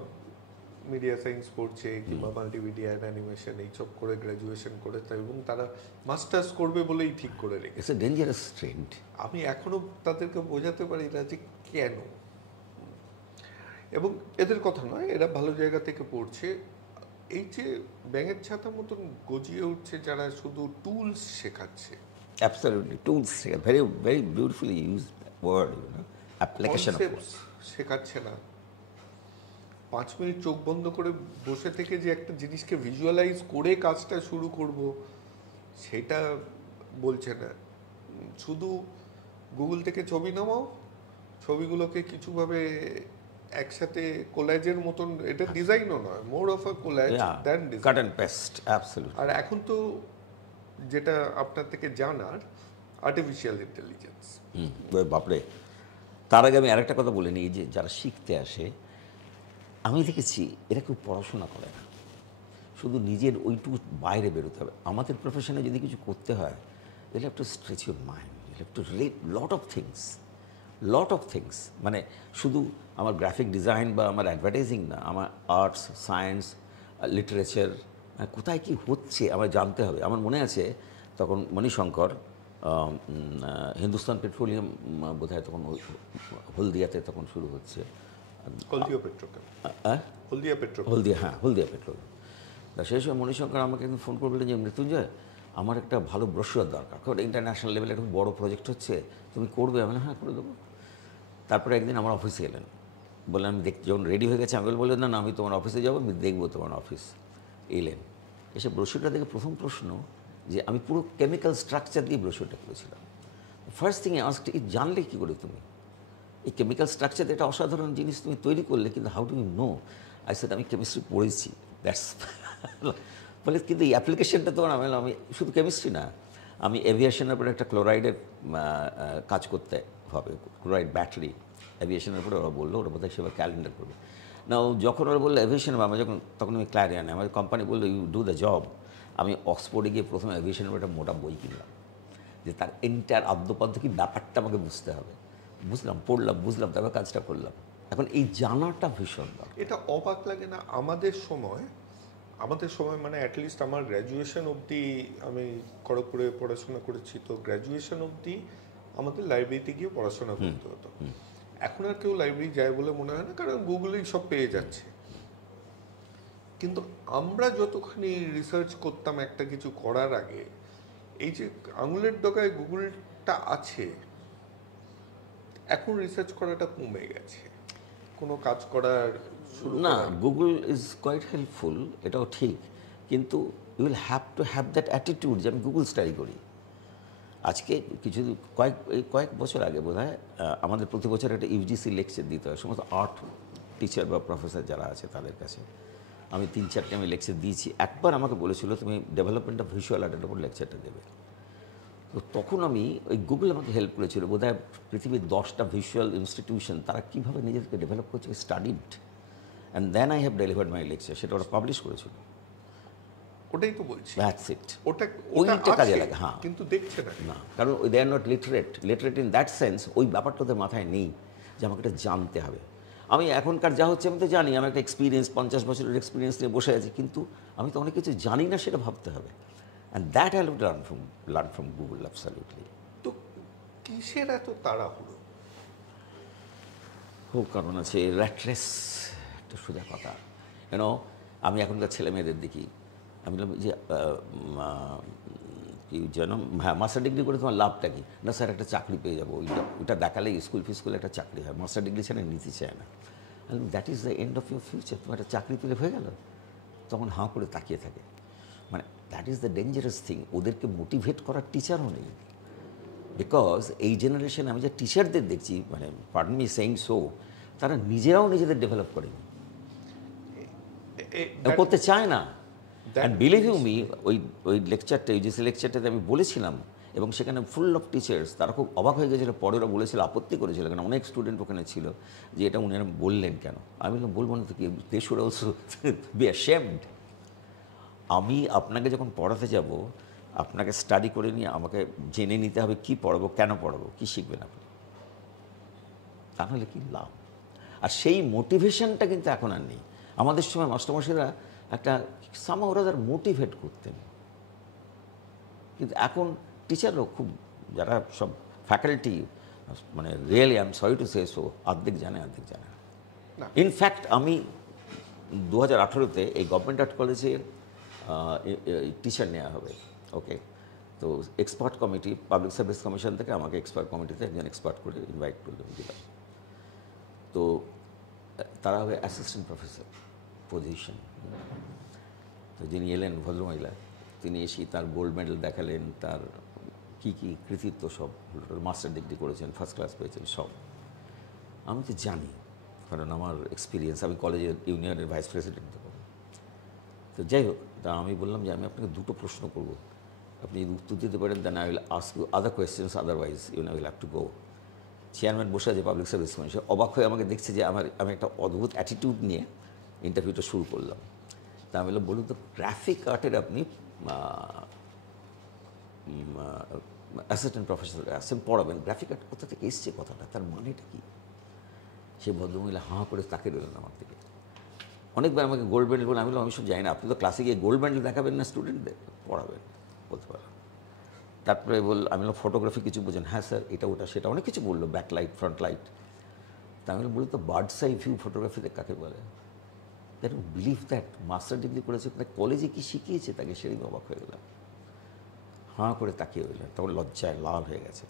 মিডিয়া সায়েন্স পড়ছে কিংবা মাল্টিমিডিয়া অ্যানিমেশন এইসব করে গ্র্যাজুয়েশন করে, এবং তারা মাস্টার্স করবে বলেই ঠিক করে রেখেছে। It's a dangerous trend. আমি এখনো তাদেরকে বোঝাতে পারি না যে কেন, এবং এদের কথা নয়, এরা ভালো জায়গা থেকে পড়ছে। এই যে ব্যাঙের ছাতার মতন গজিয়ে উঠছে যারা শুধু টুলস শেখাচ্ছে, Absolutely, tools, very, very beautifully used word, you know, application of concepts শেখাচ্ছে না। 5 মিনিট চোখ বন্ধ করে বসে থেকে যে একটা জিনিসকে ভিজুয়ালাইজ করে কাজটা শুরু করব, সেটা বলছে না। শুধু গুগল থেকে ছবি নামাও, ছবিগুলোকে কিছুভাবে একসাথে কোলাজের মতন, এটা ডিজাইনও নয়, মোর of a collage than design, cut and paste, absolutely. আর এখন তো যেটা আপনার থেকে জানার, আর্টিফিশিয়াল ইন্টেলিজেন্স। ওই বাপরে। তার আগে আমি আরেকটা কথা বলে নিই, যে যারা শিখতে আসে, আমি দেখেছি এরা কেউ পড়াশোনা করে না, শুধু নিজের ওইটুকু বাইরে বেরোতে হবে। আমাদের প্রফেশনে যদি কিছু করতে হয়, ইউল have two stretch your mind, Yule have to read lot of things. মানে শুধু আমার গ্রাফিক ডিজাইন বা আমার অ্যাডভার্টাইজিং না, আমার আর্টস, সায়েন্স, লিটারেচার, কোথায় কী হচ্ছে আমার জানতে হবে। আমার মনে আছে তখন মণিশঙ্কর হিন্দুস্তান পেট্রোলিয়াম বোধহয় তখন হলদিয়াতে তখন শুরু হচ্ছে। হলদিয়া পেট্রোকেম, হলদিয়া পেট্রোকেম। হলদিয়া পেট্রোল। তা সেই সময় মণিশঙ্কর আমাকে একদিন ফোন করে বললেন যে মৃত্যুঞ্জয়, আমার একটা ভালো ব্রোশিওর দরকার, কারণ ইন্টারন্যাশনাল লেভেলে একটা বড় প্রজেক্ট হচ্ছে, তুমি করবে? আমি বললাম হ্যাঁ করে দেবো। তারপরে একদিন আমার অফিসে এলেন, বললেন আমি যখন রেডি হয়ে গেছে আমি বললেন না আমি তোমার অফিসে যাবো, আমি দেখবো তোমার অফিস। এলেন, এসে ব্রোশিওরটা দেখে প্রথম প্রশ্ন যে আমি পুরো কেমিক্যাল স্ট্রাকচার দিয়ে ব্রোশিওরটা করেছিলাম। ফার্স্ট থিং আস্কড, এই জানলে কী করে তুমি এই কেমিক্যাল স্ট্রাকচার একটা অসাধারণ জিনিস তুমি তৈরি করলে, কিন্তু how do you know? I said আমি কেমিস্ট্রি পড়েছি, দ্যাটস বলে কিন্তু এই অ্যাপ্লিকেশনটা তোমার আমি শুধু কেমিস্ট্রি না, আমি এভিয়েশনের উপরে একটা ক্লোরাইডের কাজ করতে হবে, ক্লোরাইড ব্যাটারি এভিয়েশনের উপরে ওরা বললো, ওরা বোধহয় সেবার ক্যালেন্ডার করবে না। যখন ওরা বললো এভিয়েশন, আমি যখন তখন আমি ক্ল্যারিয়ানে আমার কোম্পানি বললো ইউ ডু দ্য জব, আমি অক্সফোর্ডে গিয়ে প্রথমে এভিয়েশনের উপরে একটা মোটা বই কিনলাম, যে তার এন্টায়ার আদ্যপাদ্য কি ব্যাপারটা আমাকে বুঝতে হবে। বুঝলাম, পড়লাম, বুঝলাম, তারপর কাজটা করলাম। এখন এই জানাটা ভীষণ দরকার। এটা অবাক লাগে না? আমাদের সময় মানে অ্যাটলিস্ট আমার গ্র্যাজুয়েশন অবধি, আমি খড়গপুরে পড়াশোনা করেছি, তো গ্র্যাজুয়েশন অবধি আমাদের লাইব্রেরিতে গিয়ে পড়াশোনা করতে হতো। এখন আর কেউ লাইব্রেরি যায় বলে মনে হয় না, কারণ গুগলেই সব পেয়ে যাচ্ছে। কিন্তু আমরা যতখানি রিসার্চ করতাম একটা কিছু করার আগে, এই যে আঙুলের ডগায় গুগলটা আছে, এখন রিসার্চ করাটা কমে গেছে কোনো কাজ করার শুরু না, করার। গুগল ইজ কোয়াইট হেল্পফুল, এটাও ঠিক, কিন্তু you will have to have that attitude যে আমি গুগল স্টাডি করি। আজকে কয়েক বছর আগে বোধহয় আমাদের প্রতি বছর একটা ইউজিসি লেকচার দিতে হয় সমস্ত আর্ট টিচার বা প্রফেসর যারা আছে তাদের কাছে। আমি 3-4টে আমি লেকচার দিয়েছি। একবার আমাকে বলেছিল তুমি ডেভেলপমেন্ট অফ ভিজুয়াল আর্টের উপর লেকচারটা দেবে। তো তখন আমি ওই গুগল আমাকে হেল্প করেছিল, বোধহয় পৃথিবীর 10টা ভিজুয়াল ইনস্টিটিউশন তারা কীভাবে নিজেদেরকে ডেভেলপ করছে studied, and then I have delivered my lecture, সেটা ওরা পাবলিশ করেছিল। ওটাই তো বলছি, দ্যাটস ইট। ওটা ওইটা কাজে আছে, লাগে, হ্যাঁ, কিন্তু দেখছে না। না, কারণ they are not literate in that sense. ওই ব্যাপারটা ওদের মাথায় নেই যে আমাকে এটা জানতে হবে। আমি এখনকার যা হচ্ছে আমি তো জানি, আমি একটা এক্সপিরিয়েন্স 50 বছরের এক্সপিরিয়েন্স নিয়ে বসে আছি, কিন্তু আমি তো অনেক কিছু জানি না, সেটা ভাবতে হবে। And that I learn from Google absolutely. তো কিসের এত তাড়াহুড়ো? খুব কারণ আছে, র্যাটরেস একটা সোজা কথা। কেন আমি এখনকার ছেলে মেয়েদের দেখি, আমি বললাম যে কি যেন, হ্যাঁ মাস্টার ডিগ্রি করে তোমার লাভটা কি? না স্যার একটা চাকরি পেয়ে যাবো, ওইটা দেখালে স্কুল ফিসকুলে একটা চাকরি হয়, মাস্টার ডিগ্রি ছাড়া নিতে চায় না। That is the end of your future. তোমার একটা চাকরি পেলে হয়ে গেল, তখন হাঁ করে তাকিয়ে থাকে। মানে that is the dangerous thing. ওদেরকে মোটিভেট করার টিচারও নেই, বিকজ এই জেনারেশনে আমি যে টিচারদের দেখছি, মানে পার্ডন মি সেইং সো, তারা নিজেরাও নিজেদের ডেভেলপ করেনি, করতে চায় না। অ্যান্ড বিলিভ ইউ মি, ওই লেকচারটা, ইউজিসি লেকচারটাতে আমি বলেছিলাম, এবং সেখানে ফুল অফ টিচার্স, তারা খুব অবাক হয়ে গেছিলো। পরে ওরা বলেছিল, আপত্তি করেছিল, কারণ অনেক স্টুডেন্ট ওখানে ছিল, যে এটা উনি বললেন কেন। আমি বলবো না তো কি, they should also be ashamed. আমি আপনাকে যখন পড়াতে যাব, আপনাকে স্টাডি করে নিয়ে আমাকে জেনে নিতে হবে কী পড়াবো, কেন পড়াবো, কী শিখবেন আপনি, তাহলে কি লাভ? আর সেই মোটিভেশনটা কিন্তু এখন আর নেই। আমাদের সময় মাস্টারমশাইরা একটা সামা ওরা মোটিভেট করতেন, কিন্তু এখন টিচাররাও খুব, যারা সব ফ্যাকাল্টি, মানে really I am sorry to say so, অর্ধেক জানে অর্ধেক জানে না। ইনফ্যাক্ট আমি 2018-তে এই গভর্নমেন্ট আর্ট কলেজে টিচার নেওয়া হবে, ওকে। তো expert committee, public service commission থেকে আমাকে এক্সপার্ট কমিটিতে একজন এক্সপার্ট করে ইনভাইট করলাম, দিলাম। তো তারা হবে অ্যাসিস্ট্যান্ট প্রফেসর পজিশন। তো যিনি এলেন ভদ্রমহিলা, তিনি এসে তার গোল্ড মেডেল দেখালেন, তার কী কী কৃতিত্ব সব, মাস্টার ডিগ্রি করেছেন, ফার্স্ট ক্লাস পেয়েছেন সব। আমি তো জানি, কারণ আমার এক্সপিরিয়েন্স, আমি কলেজের ইউনিয়নের ভাইস প্রেসিডেন্ট তখন। তো যাই হোক, তা আমি বললাম যে আমি আপনাকে দুটো প্রশ্ন করব, আপনি যদি উত্তর দিতে পারেন then I will ask you other questions, otherwise you will have to go. Chairman বসে আছে পাবলিক সার্ভিস কমিশন, অবাক হয়ে আমাকে দেখছে যে আমি একটা অদ্ভুত অ্যাটিটিউড নিয়ে ইন্টারভিউটা শুরু করলাম। তা আমি বলুন তো, গ্রাফিক আর্টের আপনি অ্যাসিস্ট্যান্ট প্রফেসর আসেন, পড়াবেন, গ্রাফিক আর্ট কোথা থেকে এসছে কথাটা, তার মানেটা কী? সে ভদ্রমহিলা হাঁ করে তাকিয়ে রইলেন আমার দিকে। অনেকবার আমাকে গোল্ড মেডেল বলে, আমি বললাম আমি সব জানি না, আপনি তো ক্লাসে গিয়ে গোল্ড মেডেল দেখাবেন না স্টুডেন্টদের, পড়াবেন, বলতে পারেন। তারপরে আমি বললাম ফটোগ্রাফি কিছু বোঝেন? হ্যাঁ স্যার, এটা ওটা সেটা অনেক কিছু বললো, ব্যাক লাইট ফ্রন্ট লাইট। তা আমি বলি তো বার্ডস আই ভিউ ফটোগ্রাফিতে কাকে বলে? That believe that master degree করেছে, কলেজে কি শিখিয়েছে তাকে, সেদিন অবাক হয়ে গেলাম। হাঁ করে তাকিয়ে রইলেন, তখন লজ্জায় লাল হয়ে গেছে।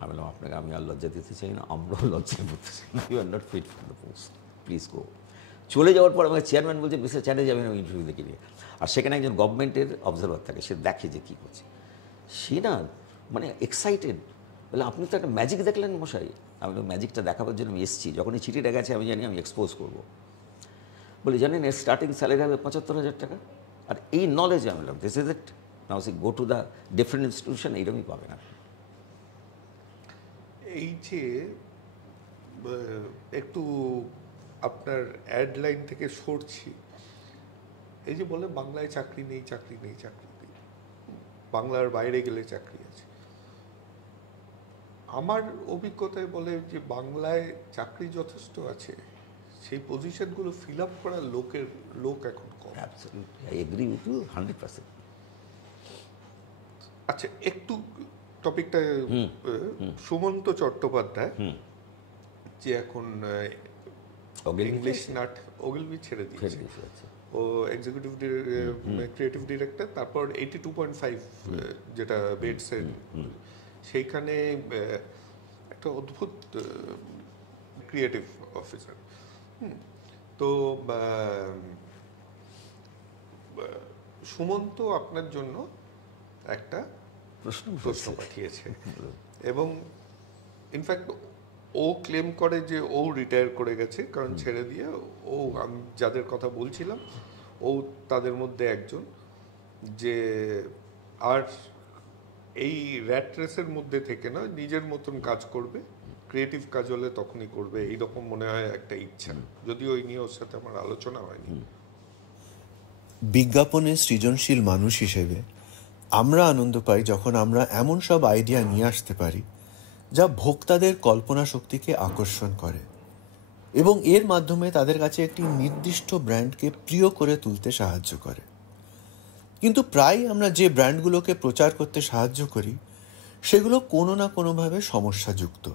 আমি বললাম আপনাকে আমি আর লজ্জা দিতে চাই না, আমরাও লজ্জায় পড়তে চাই না, you are not fit for the post, please go. চলে যাওয়ার পর আমাকে চেয়ারম্যান বলছে মিস্টার চ্যাটার্জি আমি ইন্টারভিউ দেখে নিয়ে, আর সেখানে একজন গভর্নমেন্টের অবজারভার থাকে, সে দেখে যে কী করছে। সে না মানে এক্সাইটেড, বলে আপনি তো একটা ম্যাজিক দেখলেন মশাই। আমি তো ম্যাজিকটা দেখাবার জন্য আমি এসেছি, যখন এই চিঠিটা গেছে আমি জানি আমি এক্সপোজ করবো। বলি জানেন এর স্টার্টিং স্যালারি হবে 75,000 টাকা। আর এই নলেজ আমি বললাম this is it, now see go to the different institution, এইরকমই পাবেন আপনি। এই যে একটু আপনার অ্যাড লাইন থেকে সরছি, এই যে বলে বাংলায় চাকরি নেই, চাকরি নেই, চাকরি নেই, বাংলার বাইরে গেলে চাকরি আছে। আমার অভিজ্ঞতায় বলে যে বাংলায় চাকরি যথেষ্ট আছে, সেই পজিশনগুলো ফিল আপ করার লোক এখন কম। Absolutely I agree with you 100%। আচ্ছা, একটু টপিকটা সুমন্ত চট্টোপাধ্যায় যে এখন ইংলিশ নাট ওগিলবি ছেড়ে দিয়েছে, ও এক্সিকিউটিভ ক্রিয়েটিভ ডিরেক্টর, তারপর 82.5 যেটা বেডসের, সেইখানে একটা অদ্ভুত ক্রিয়েটিভ অফিসার। তো সুমন্ত আপনার জন্য একটা প্রশ্ন পাঠিয়েছে, এবং ইনফ্যাক্ট ও ক্লেম করে যে ও রিটায়ার করে গেছে, কারণ ছেড়ে দিয়ে ও, আমি যাদের কথা বলছিলাম ও তাদের মধ্যে একজন, যে আর এই র্যাট রেসের মধ্যে থেকে না নিজের মতন কাজ করবে, ক্রিয়েটিভ কাজ হলে তখনই করবে, এইরকম মনে হয় একটা ইচ্ছা, যদিও ওই নিয়ে ওর সাথে আমার আলোচনা হয়নি। বিজ্ঞাপনে সৃজনশীল মানুষ হিসেবে আমরা আনন্দ পাই যখন আমরা এমন সব আইডিয়া নিয়ে আসতে পারি যা ভোক্তাদের কল্পনা শক্তিকে আকর্ষণ করে এবং এর মাধ্যমে তাদের কাছে একটি নির্দিষ্ট ব্র্যান্ডকে প্রিয় করে তুলতে সাহায্য করে। কিন্তু প্রায় আমরা যে ব্র্যান্ডগুলোকে প্রচার করতে সাহায্য করি সেগুলো কোনো না কোনোভাবে সমস্যাযুক্ত।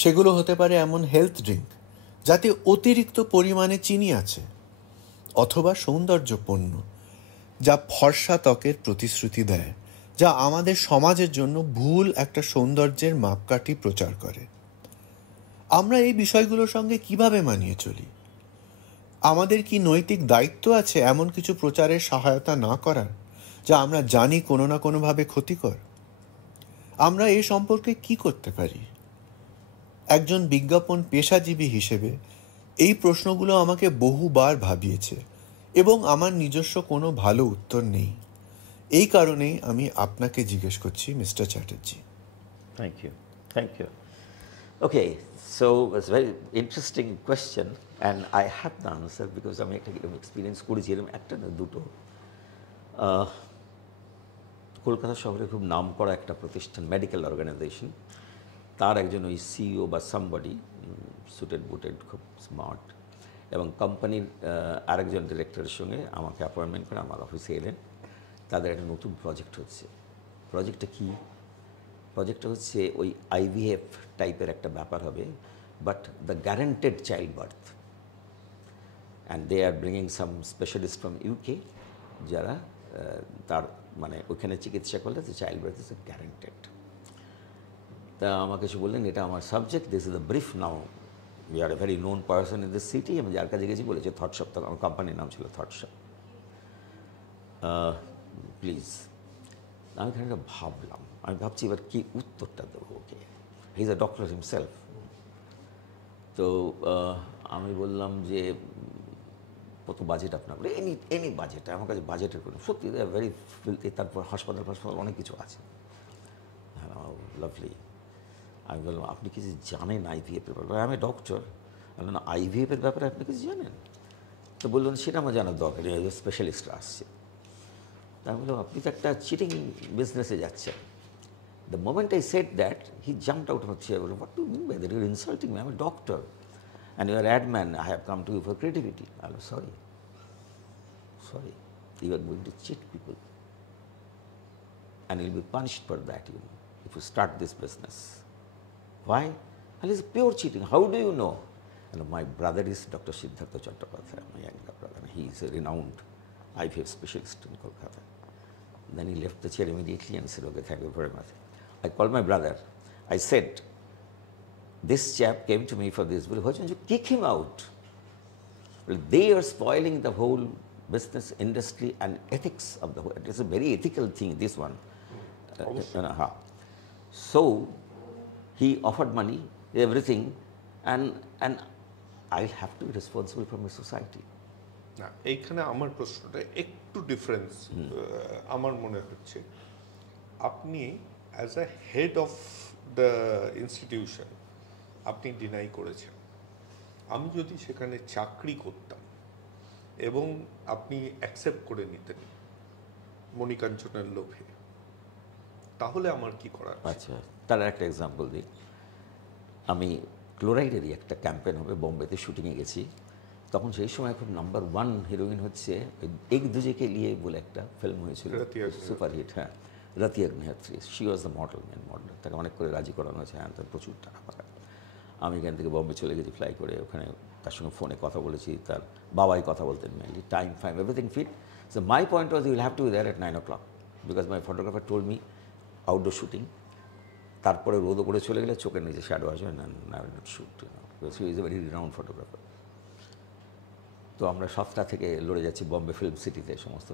সেগুলো হতে পারে এমন হেলথ ড্রিঙ্ক যাতে অতিরিক্ত পরিমাণে চিনি আছে, অথবা সৌন্দর্য পণ্য যা ফর্সা ত্বকের প্রতিশ্রুতি দেয়, যা আমাদের সমাজের জন্য ভুল একটা সৌন্দর্যের মাপকাঠি প্রচার করে। আমরা এই বিষয়গুলোর সঙ্গে কিভাবে মানিয়ে চলি? আমাদের কি নৈতিক দায়িত্ব আছে এমন কিছু প্রচারের সহায়তা না করার যা আমরা জানি কোনো না কোনোভাবে ক্ষতিকর? আমরা এ সম্পর্কে কি করতে পারি? একজন বিজ্ঞাপন পেশাজীবী হিসেবে এই প্রশ্নগুলো আমাকে বহুবার ভাবিয়েছে এবং আমার নিজস্ব কোনো ভালো উত্তর নেই। এই কারণেই আমি আপনাকে জিজ্ঞেস করছি mister Chatterjee. Thank you. Thank you. Okay, so it's a very interesting question and I have the answer because আমি একটা কিরকম এক্সপিরিয়েন্স করেছি, এরকম একটা না দুটো। কলকাতা শহরে খুব নাম করা একটা প্রতিষ্ঠান, মেডিকেল অর্গানাইজেশন, তার একজন ওই সিইও বা সামবডি, সুটেড বুটেড, খুব স্মার্ট, এবং কোম্পানির আরেকজন ডিরেক্টরের সঙ্গে আমাকে অ্যাপয়েন্টমেন্ট করে আমার অফিসে এলেন। তাদের একটা নতুন প্রজেক্ট হচ্ছে। প্রজেক্টটা কী? প্রজেক্টটা হচ্ছে ওই আইভিএফ টাইপের একটা ব্যাপার হবে, but the guaranteed child birth, and they are bringing some specialist from UK, যারা তার মানে ওইখানে চিকিৎসা করলে তো চাইল্ড বার্থ ইজ গ্যারান্টেড। তা আমাকে এসে বললেন এটা আমার subject, this is the brief, now we are a very known person in this city. আমি যার কাছে গেছি বলেছে থটশপ, তখন আমার কোম্পানির নাম ছিল থটশপ, প্লিজ। আমি খানিকটা ভাবলাম, আমি ভাবছি এবার কী উত্তরটা দেবো okay, he is a doctor himself. তো আমি বললাম যে কত বাজেট আপনার? এনি বাজেট, আমার কাছে বাজেটের কোনো, সত্যি ভেরি ফিলথি। তারপর হাসপাতাল অনেক কিছু আছে। হ্যাঁ, লাভলি। আমি বললাম আপনি কিছু জানেন আইভিএফের ব্যাপারে? আমি ডক্টর। বললাম না, আইভিএফের ব্যাপারে আপনি কিছু জানেন? তো বললেন সেটা আমার জানার দরকার, স্পেশালিস্টরা আসছে। তা আমি বললাম আপনি তো একটা চিটিং বিজনেসে যাচ্ছেন। The moment I said that, he jumped out of a chair. What do you mean by that? You're insulting me. I'm a doctor. And you're an ad man. I have come to you for creativity. I'm sorry. Sorry. You are going to cheat people. and you'll be punished for that, if you start this business. Why? And it's pure cheating. How do you know? And my brother is Dr. Siddhartha Chattopadhyay, my younger brother. He is a renowned IVF specialist in Kolkata. Then he left the chair immediately and said, okay, thank you very much. I called my brother. I said, this chap came to me for this. Well, why don't you kick him out? Well, they are spoiling the whole business industry and ethics of the whole. It is a very ethical thing, this one. So he offered money, everything, and I'll have to be responsible for my society. না, এইখানে আমার প্রশ্নটা একটু difference আমার মনে হচ্ছে। আপনি as a head of the institution আপনি ডিনাই করেছেন। আমি যদি সেখানে চাকরি করতাম এবং আপনি অ্যাকসেপ্ট করে নিতেন মণিকাঞ্চনের লোভে, তাহলে আমার কি করার? আচ্ছা, তার একটা এক্সাম্পল দিই। আমি ক্লোরাইডেরই একটা ক্যাম্পেন হবে, বোম্বেতে শুটিংয়ে গেছি। তখন সেই সময় খুব নাম্বার 1 হিরোইন হচ্ছে এক দুজেকে লিয়ে বলে একটা ফিল্ম হয়েছিল, সুপারহিট। হ্যাঁ, Rati Agnihotri, she was the model, main model. তাকে অনেক করে রাজি করানো হয়েছে, হ্যাঁ, তার প্রচুর টাকা পাকা। আমি এখান থেকে বম্বে চলে গেছি ফ্লাই করে, ওখানে তার সঙ্গে ফোনে কথা বলেছি। তার বাবাই কথা বলতেন মেনলি, টাইম ফাইম everything fit. So my point was you will have to be there at 9 o'clock because my photographer told me outdoor shooting. তারপরে রোদও করে চলে গেলে চোখের নিচে শ্যাডো আসবে না, not shoot, because he is a very renowned photographer. তো আমরা 7টা থেকে লড়ে যাচ্ছি বম্বে ফিল্ম সিটিতে, সমস্ত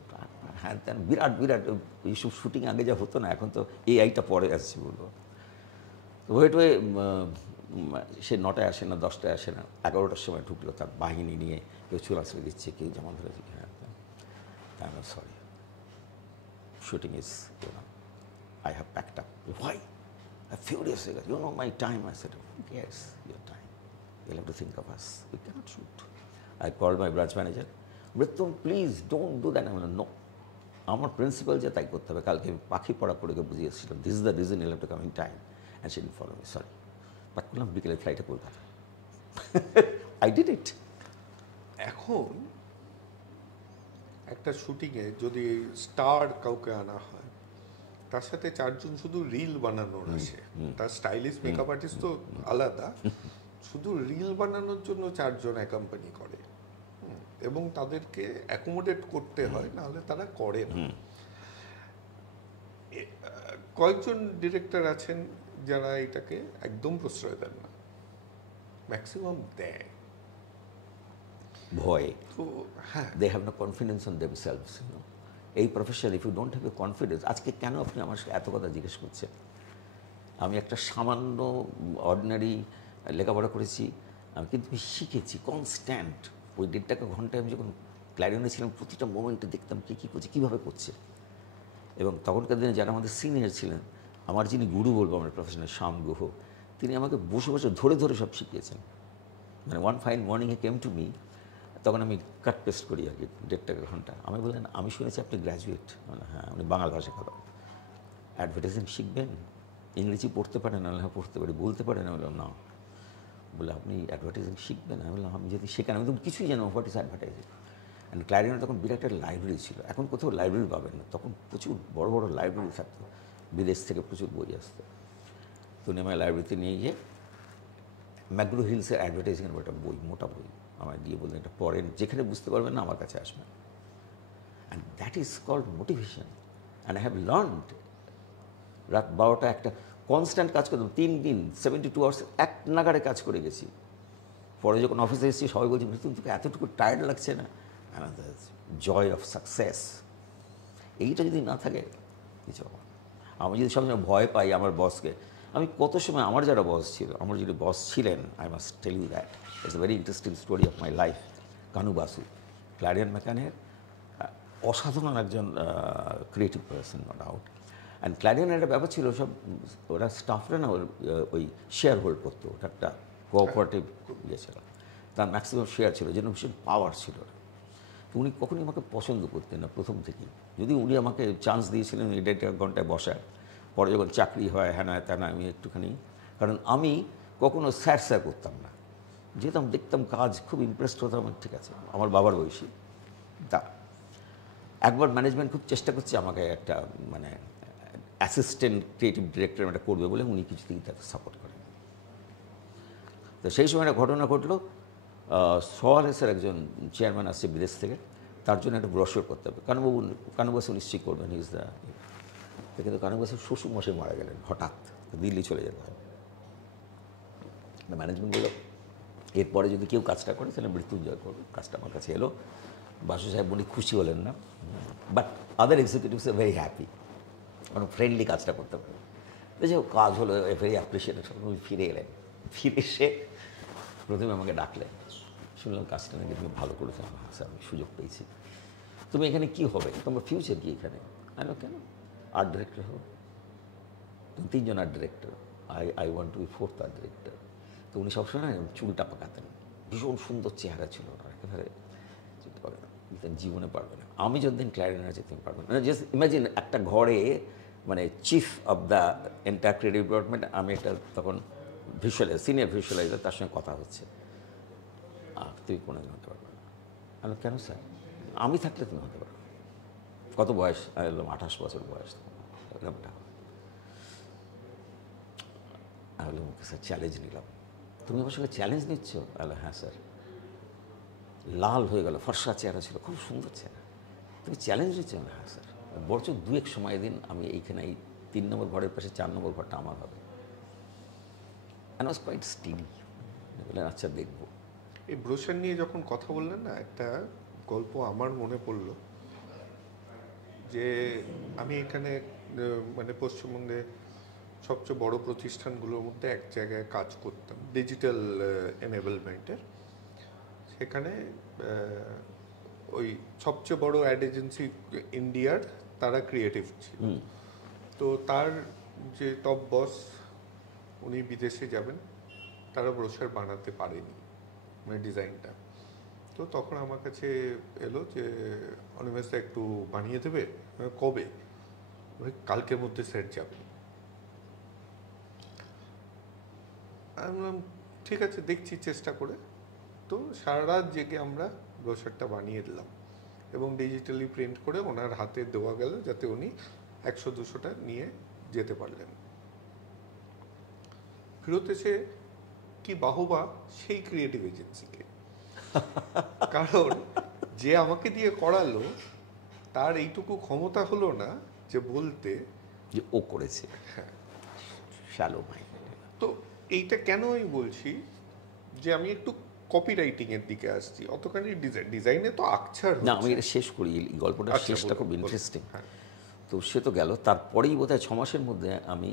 হ্যাঁ তেন বিরাট বিরাট এইসব শুটিং আগে যা হতো না, এখন তো এইটা পরে আসছে বলবো। তো ওয়েট হয়ে সে 9টায় আসে না, 10টায় আসে না, 11টার সময় ঢুকলো তার বাহিনী নিয়ে, কেউ চুলা ছেড়ে দিচ্ছে, কেউ জামা ধরে দিচ্ছে। হ্যাঁ, তাই আমি sorry, shooting is I have packed up. Why? I'm furious. My time. I said, who cares your time? You'll have to think of us. We cannot shoot. I called my branch manager. Mritum, please don't do that. I mean, no. আমার principal যে তাই করতে হবে। কালকে পাখি পড়া পড়ে বুঝিয়েছিলাম, this is the reason you'll have to come in time, and she didn't follow me, sorry. But করলাম বিকেলের ফ্লাইটে কলকাতা। I did it. এখন একটা শুটিংয়ে যদি স্টার কাউকে আনা হয়, তার সাথে 4 জন শুধু রিল বানানোর আসে। তার স্টাইলিশ মেকআপ আর্টিস্ট তো আলাদা, শুধু রিল বানানোর জন্য 4 জন অ্যাকম্পানি করে এবং তাদেরকে অ্যাকোমোডেট করতে হয়, নাহলে তারা করে না। কয়েকজন ডিরেক্টর আছেন যারা এটাকে একদম প্রশ্রয় দেন না, ম্যাক্সিমাম দেয় ভয়। তো হ্যাঁ, they have no confidence on themselves. এই profession, if you don't have a confidence, আজকে কেন আপনি আমার এত কথা জিজ্ঞেস করছেন? আমি একটা সামান্য অর্ডিনারি লেখাপড়া করেছি, আমি কিন্তু শিখেছি কনস্ট্যান্ট। ওই 1.5 ঘন্টায় আমি যখন ক্লারিনে ছিলাম, প্রতিটা মোমেন্টে দেখতাম কে কী করছে, কীভাবে করছে। এবং তখনকার দিনে যারা আমাদের সিনিয়র ছিলেন, আমার যিনি গুরু বলবো আমার প্রফেশনাল, শ্যাম গুহ, তিনি আমাকে বসে বসে ধরে ধরে সব শিখিয়েছেন। মানে ওয়ান ফাইন মর্নিংয়ে কেম টু মি, তখন আমি কাট পেস্ট করি আর কি 1.5 ঘন্টা। আমি বললেন, আমি শুনেছি আপনি গ্র্যাজুয়েট। মানে হ্যাঁ, উনি বাংলা ভাষা কথা। অ্যাডভার্টাইজিং শিখবেন, ইংরেজি পড়তে পারেন? আমি হ্যাঁ পড়তে পারি। বলতে পারেন? আমি বললাম না। বলে আপনি অ্যাডভার্টাইজিং শিখবেন? আমি বললাম আমি যদি শেখান, আমি তো কিছুই জানো হোয়াট ইজ অ্যাডভার্টাইজিং। অ্যান্ড ক্লারিনে তখন বিরাট একটা লাইব্রেরি ছিল, এখন কোথাও লাইব্রেরি পাবেন না, তখন প্রচুর বড় বড় লাইব্রেরি থাকতো, বিদেশ থেকে প্রচুর বই আসতো। তো উনি আমার লাইব্রেরিতে নিয়ে গিয়ে ম্যাকগ্রো হিলসের অ্যাডভার্টাইজিংয়ের একটা বই, মোটা বই আমায় দিয়ে বললেন, এটা পড়েন, যেখানে বুঝতে পারবেন না আমার কাছে আসবেন। And that is called motivation. And I have learned. রাত 12টা একটা কনস্ট্যান্ট কাজ করতাম, 3 দিন 72 আওয়ার্স এক নাগাড়ে কাজ করে গেছি। পরে যখন অফিসে এসেছি সবাই বলছি, তুমি তোকে এতটুকু টায়ার্ড লাগছে না? জয় অফ সাকসেস, এইটা যদি না থাকে কিছু হবে। আমি যদি সবসময় ভয় পাই আমার বসকে, আমি কত সময় আমার যারা বস ছিল, আমার যিনি বস ছিলেন, I must tell you that it's a very interesting story of my life. Kanu Basu, Clarion মেকানের অসাধারণ একজন creative person, no doubt. And ক্লারিয়নের একটা ব্যাপার ছিল, সব ওরা স্টাফরা না ওই শেয়ার হোল্ড করতো, ওটা একটা কোঅপারেটিভ ইয়ে ছিল, তার ম্যাক্সিমাম শেয়ার ছিল, যেন ভীষণ পাওয়ার ছিল। তো উনি কখনই আমাকে পছন্দ করতেন না প্রথম থেকেই। যদি উনি আমাকে চান্স দিয়েছিলেন 1.5 ঘন্টায় বসার, পরে যখন চাকরি হয় হ্যাঁ না তা না, আমি একটুখানি, কারণ আমি কখনো স্যার করতাম না, যেতাম দেখতাম কাজ, খুব ইমপ্রেসড হতাম, ঠিক আছে আমার বাবার বয়সী। তা একবার ম্যানেজমেন্ট খুব চেষ্টা করছে আমাকে একটা মানে অ্যাসিস্ট্যান্ট ক্রিয়েটিভ ডিরেক্টর একটা করবে বলে উনি কিছুতেই তাকে সাপোর্ট করেন। তো সেই সময় একটা ঘটনা ঘটলো, সোয়ারেসের একজন চেয়ারম্যান আসছে বিদেশ থেকে, তার জন্য একটা ব্রশর করতে হবে। কানুবাসু নিশ্চয়ই করবেন, ইজ দ্য, কিন্তু কানুবাসুর শ্বশুরমশাই মারা গেলেন হঠাৎ, দিল্লি চলে যেতে হয়। ম্যানেজমেন্ট বলল এরপরে যদি কেউ কাজটা করে তাহলে মৃত্যুঞ্জয় করবে। কাজটা আমার কাছে এলো, বাসু সাহেব উনি খুশি হলেন না, but other executives R very happy, কারণ ফ্রেন্ডলি কাজটা করতে পারে। যে কাজ হলো, ভেরি অ্যাপ্রিসিয়েটেড। উনি ফিরে এলেন, ফিরে এসে প্রথমে আমাকে ডাকলেন, শুনলাম কাজটা নাকি তুমি ভালো করেছো। হ্যাঁ স্যার, আমি সুযোগ পেয়েছি। তুমি এখানে কি হবে, তোমার ফিউচার কি এখানে? আমি কেন, আর্ট ডিরেক্টর হবো। তুমি 3 জন art director, I want to be 4th art director. তো উনি সবসময় না চুলটা পাকাতেন, ভীষণ সুন্দর চেহারা ছিল ওনার, একেবারে চলতে পারবে না, জীবনে পারবে না। আমি যতদিন ক্লারিনেট আছি তুমি পারবে না। জাস্ট ইমাজিন একটা ঘরে মানে chief of the entire creative department, আমি একটা তখন সিনিয়র ভিজুয়ালাইজার, তার সঙ্গে কথা হচ্ছে, তুই কোনো দিন হতে পারবে না। আমি কেন স্যার, আমি থাকলে তুমি হতে পারবে। কত বয়স? আমি বললাম 28 বছর বয়স। আমি বললাম ওকে স্যার, চ্যালেঞ্জ নিলাম। তুমি আমার সঙ্গে চ্যালেঞ্জ নিচ্ছ? বললো হ্যাঁ স্যার। লাল হয়ে গেল, ফর্সা চেহারা ছিল, খুব সুন্দর চেহারা। তুমি চ্যালেঞ্জ নিচ্ছ? হ্যাঁ স্যার। বরঞ্চ 2-1 সময় দিন, আমি এইখানে এই 3 নম্বর ঘরের পাশে 4 নম্বর ঘরটা আমার হবে। And was quite স্টিলি। বললেন আচ্ছা দেখবো। এই ব্রোশার নিয়ে যখন কথা বললেন না, একটা গল্প আমার মনে পড়লো, যে আমি এখানে মানে পশ্চিমবঙ্গে সবচেয়ে বড় প্রতিষ্ঠানগুলোর মধ্যে এক জায়গায় কাজ করতাম, ডিজিটাল এনেবলমেন্টের। সেখানে ওই সবচেয়ে বড় অ্যাড এজেন্সি ইন্ডিয়ার, তারা ক্রিয়েটিভ ছিল। তো তার যে টপ বস, উনি বিদেশে যাবেন, তারা ব্রোশার বানাতে পারেনি, মানে ডিজাইনটা। তো তখন আমার কাছে এলো যে অনিমেষদা একটু বানিয়ে দেবে। কবে? কালকের মধ্যে সেট যাবে। আমি বললাম ঠিক আছে, দেখছি চেষ্টা করে। তো সারা রাত জেগে আমরা ব্রোশারটা বানিয়ে দিলাম এবং ডিজিটালি প্রিন্ট করে ওনার হাতে দেওয়া গেল, যাতে উনি 100-200টা নিয়ে যেতে পারলেন। ফেরত এসে কি বাহবা সেই ক্রিয়েটিভ এজেন্সিকে, কারণ যে আমাকে দিয়ে করালো তার এইটুকু ক্ষমতা হলো না যে বলতে যে ও করেছে। Shallow mind. তো এইটা কেন আমি বলছি, যে আমি একটু কপি রাইটিং এর দিকে আসছি, অতখানি ডিজাইনে তো আকছার না, আমি এটা শেষ করি, এই গল্পটা আচ্ছা, শেষটা খুব বলুন। ইন্টারেস্টিং। হ্যাঁ। তো সে তো গেল, তারপরেই বোধহয় 6 মাসের মধ্যে আমি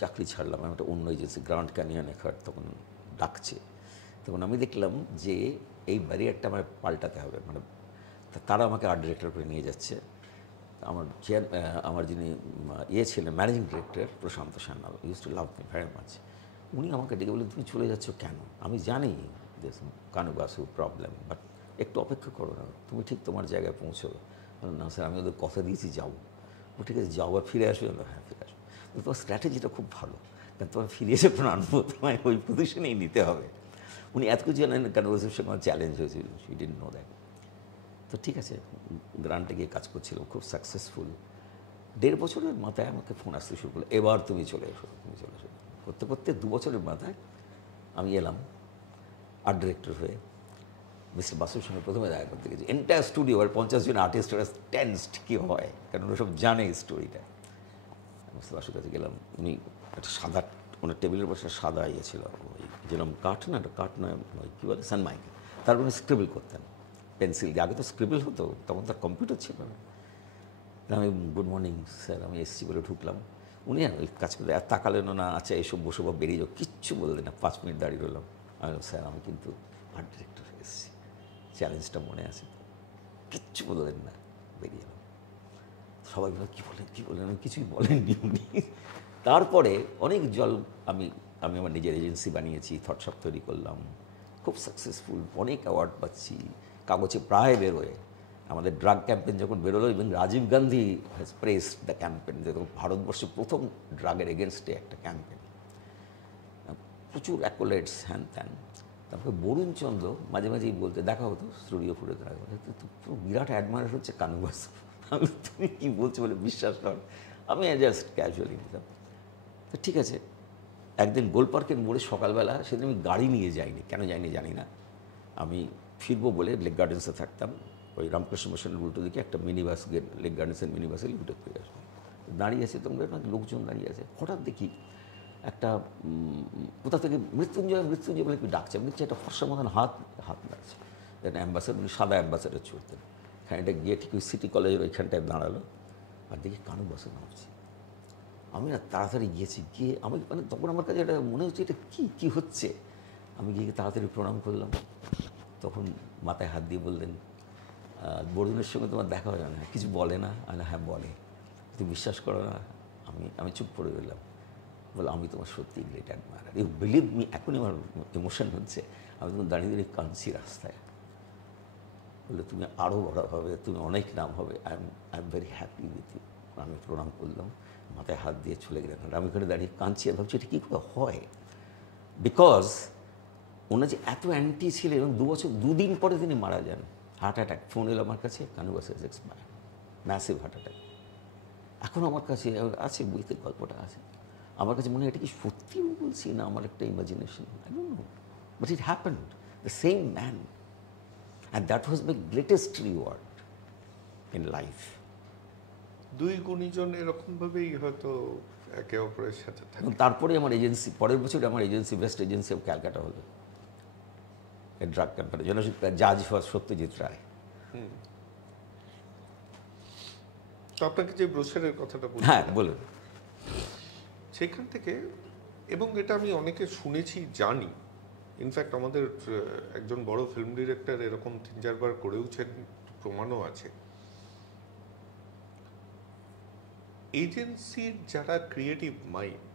চাকরি ছাড়লাম। আমি একটা অন্য এজেন্সি, গ্র্যান্ড ক্যানিয়ন এখার্ট তখন ডাকছে। তখন আমি দেখলাম যে এই ব্যারিয়ারটা আমার পাল্টাতে হবে, মানে তারা আমাকে আর্ট ডিরেক্টর করে নিয়ে যাচ্ছে। আমার যিনি ছিলেন managing director, Prashant Sanyal, used to love me very much. উনি আমাকে ডেকে বললেন তুমি চলে যাচ্ছ কেন? আমি জানি কানুবাসু প্রবলেম, বাট একটু অপেক্ষা করো না, তুমি ঠিক তোমার জায়গায় পৌঁছবে। না স্যার, আমি ওদের কথা দিয়েছি যাবো। ও ঠিক আছে যাও, আর ফিরে আসবে? হ্যাঁ ফিরে আসবে। তোমার স্ট্র্যাটেজিটা খুব ভালো, কারণ তোমার ফিরে এসে কোনো আনবো, তোমায় ওই পজিশনেই নিতে হবে। উনি এত কিছু জানেন, কানুবাসুর সঙ্গে আমার চ্যালেঞ্জ হয়েছিল, শি ডিডন্ট নো দ্যাট। তো ঠিক আছে, গ্রান্টে গিয়ে কাজ করছিলাম, খুব সাকসেসফুল। 1.5 বছরের মাথায় আমাকে ফোন আসতে শুরু করলো, এবার তুমি চলে এসো, তুমি চলে এসো। করতে করতে 2 বছরের মাথায় আমি এলাম আর্ট ডিরেক্টর হয়ে। মিস্টার বাসুর সঙ্গে প্রথমে দেখা করতে গেছি, এন্টায়ার স্টুডিও আর 50 জন আর্টিস্ট, ওরা টেন্সড কী হয়, কারণ ওরা সব জানে এই স্টোরিটা। মিস্টার বাসুর কাছে গেলাম, উনি একটা সাদা, ওনার টেবিলের পাশে সাদা ইয়ে ছিল, ওই যেরকম কাঠ নয়, ওই কী বলে সানমাইক, তার উপরে স্ক্রিবল করতেন পেন্সিল দিয়ে। আগে তো স্ক্রিবল হতো, তখন তার কম্পিউটার ছিল না। আমি গুড মর্নিং স্যার, আমি এসছি বলে ঢুকলাম। উনি ওই কাজ করে আর তাকালেনও না, আচ্ছা এসব বসে বা বেরিয়ে যাও, কিচ্ছু বললেন না। 5 মিনিট দাঁড়িয়ে রইলাম। আমি বললাম স্যার, আমি কিন্তু আর্ট ডিরেক্টর হয়ে এসেছি, চ্যালেঞ্জটা মনে আছে। কিচ্ছু বললেন না, বেরিয়ে এলাম। সবাই বলল কী বললেন, আমি কিছুই বলেননি উনি। তারপরে অনেক আমি আমার নিজের এজেন্সি বানিয়েছি, থটশপ তৈরি করলাম, খুব সাকসেসফুল, অনেক অ্যাওয়ার্ড পাচ্ছি, কাগজে প্রায় বেরোয়। আমাদের ড্রাগ ক্যাম্পেইন যখন বেরোলো, এবং Rajiv Gandhi has pressed the campaign, যেরকম ভারতবর্ষে প্রথম ড্রাগের এগেনস্টে একটা ক্যাম্পেইন, প্রচুর অ্যাকোলেটস হ্যান ত্যান। তারপরে বরুণ চন্দ্র মাঝে মাঝেই বলতে দেখা হতো স্টুডিও ফুটে, দেখা হতো, তো বিরাট অ্যাডমায়ার হচ্ছে কানুবাসু। আমি তুমি কী বলছো বলে বিশ্বাস কর। আমি জাস্ট ক্যাজুয়ালি নিতাম। তো ঠিক আছে, একদিন গোলপার্কের মোড়ে সকালবেলা, সেদিন আমি গাড়ি নিয়ে যাইনি, কেন যাইনি জানি না, আমি ফিরবো বলে লেক গার্ডেন্সে থাকতাম, ওই রামকৃষ্ণ মিশনের উল্টো দিকে একটা মিনি বাস, লেক গার্ডেন্সের মিনি বাসে উঠে ফিরে আসবো। দাঁড়িয়ে আছে, তোমরা লোকজন দাঁড়িয়ে আছে, হঠাৎ দেখি একটা কোথা থেকে মৃত্যুঞ্জয় মৃত্যুঞ্জয় বলে কি ডাকছে, আমি দেখছি একটা ফর্সার মতন হাত নাড়ছে। দেন অ্যাম্বাসাডার, উনি সাদা অ্যাম্বাসাডার চড়তেন, খানিকটা গিয়ে ঠিক ওই সিটি কলেজের ওইখানটায় দাঁড়ালো, আর দেখি কানু বাসে নামছি। আমি না তাড়াতাড়ি গিয়ে আমি মানে তখন আমার কাছে এটা মনে হচ্ছে এটা কী হচ্ছে। আমি গিয়ে তাড়াতাড়ি প্রণাম করলাম। তখন মাথায় হাত দিয়ে বললেন, বড়দিনের সঙ্গে তোমার দেখা হয় না? কিছু বলে না? আমি হ্যাঁ বলে। তুমি বিশ্বাস করো না? আমি চুপ করে রইলাম। বলে আমি তোমার সত্যি great admire, you believe me. এখনই আমার ইমোশন হচ্ছে, আমি তখন দাঁড়িয়ে কাঁদছি রাস্তায়। বলে তুমি আরও বড় হবে, তুমি অনেক নাম হবে, I am very happy with you. আমি প্রণাম করলাম, মাথায় হাত দিয়ে চলে গেলেন। আর আমি ওখানে দাঁড়িয়ে কাঁদছি, আর ভাবছি এটা কী করে হয়, বিকজ ওনার যে এত অ্যান্টি ছিলেন, এবং 2 দিন পরে তিনি মারা যান, হার্ট অ্যাটাক। ফোন এলো আমার কাছে, Kanu bus is expired, massive heart attack. এখন আমার কাছে আছে, বইতে গল্পটা আছে, আমার কাছে মনে হয় এটা কি সত্যি আমি বলছি না আমার একটা imagination, I don't know, but it happened, the same man, and that was my greatest reward in life. 2 গুণীজন এরকমভাবেই হয়তো একে অপরের সাথে থাকে। এবং তারপরে আমার এজেন্সি, পরের বছর আমার agency best agency of Calcutta হলো, এ ড্রাগ কোম্পানি, জাজ ফর সত্যজিৎ রায়। তো আপনাকে যে ব্রোশারের কথাটা বলছি, হ্যাঁ বলুন। সেখান থেকে, এবং এটা আমি অনেকে শুনেছি, জানি, ইনফ্যাক্ট আমাদের একজন বড় ফিল্ম ডিরেক্টর এরকম 3-4 বার করেওছেন, প্রমাণও আছে। এজেন্সির যারা ক্রিয়েটিভ মাইন্ড,